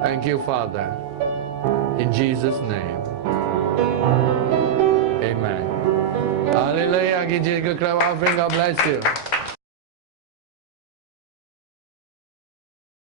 Thank you, Father. In Jesus' name. Amen. Hallelujah. Give Jesus a good clap offering. God bless you.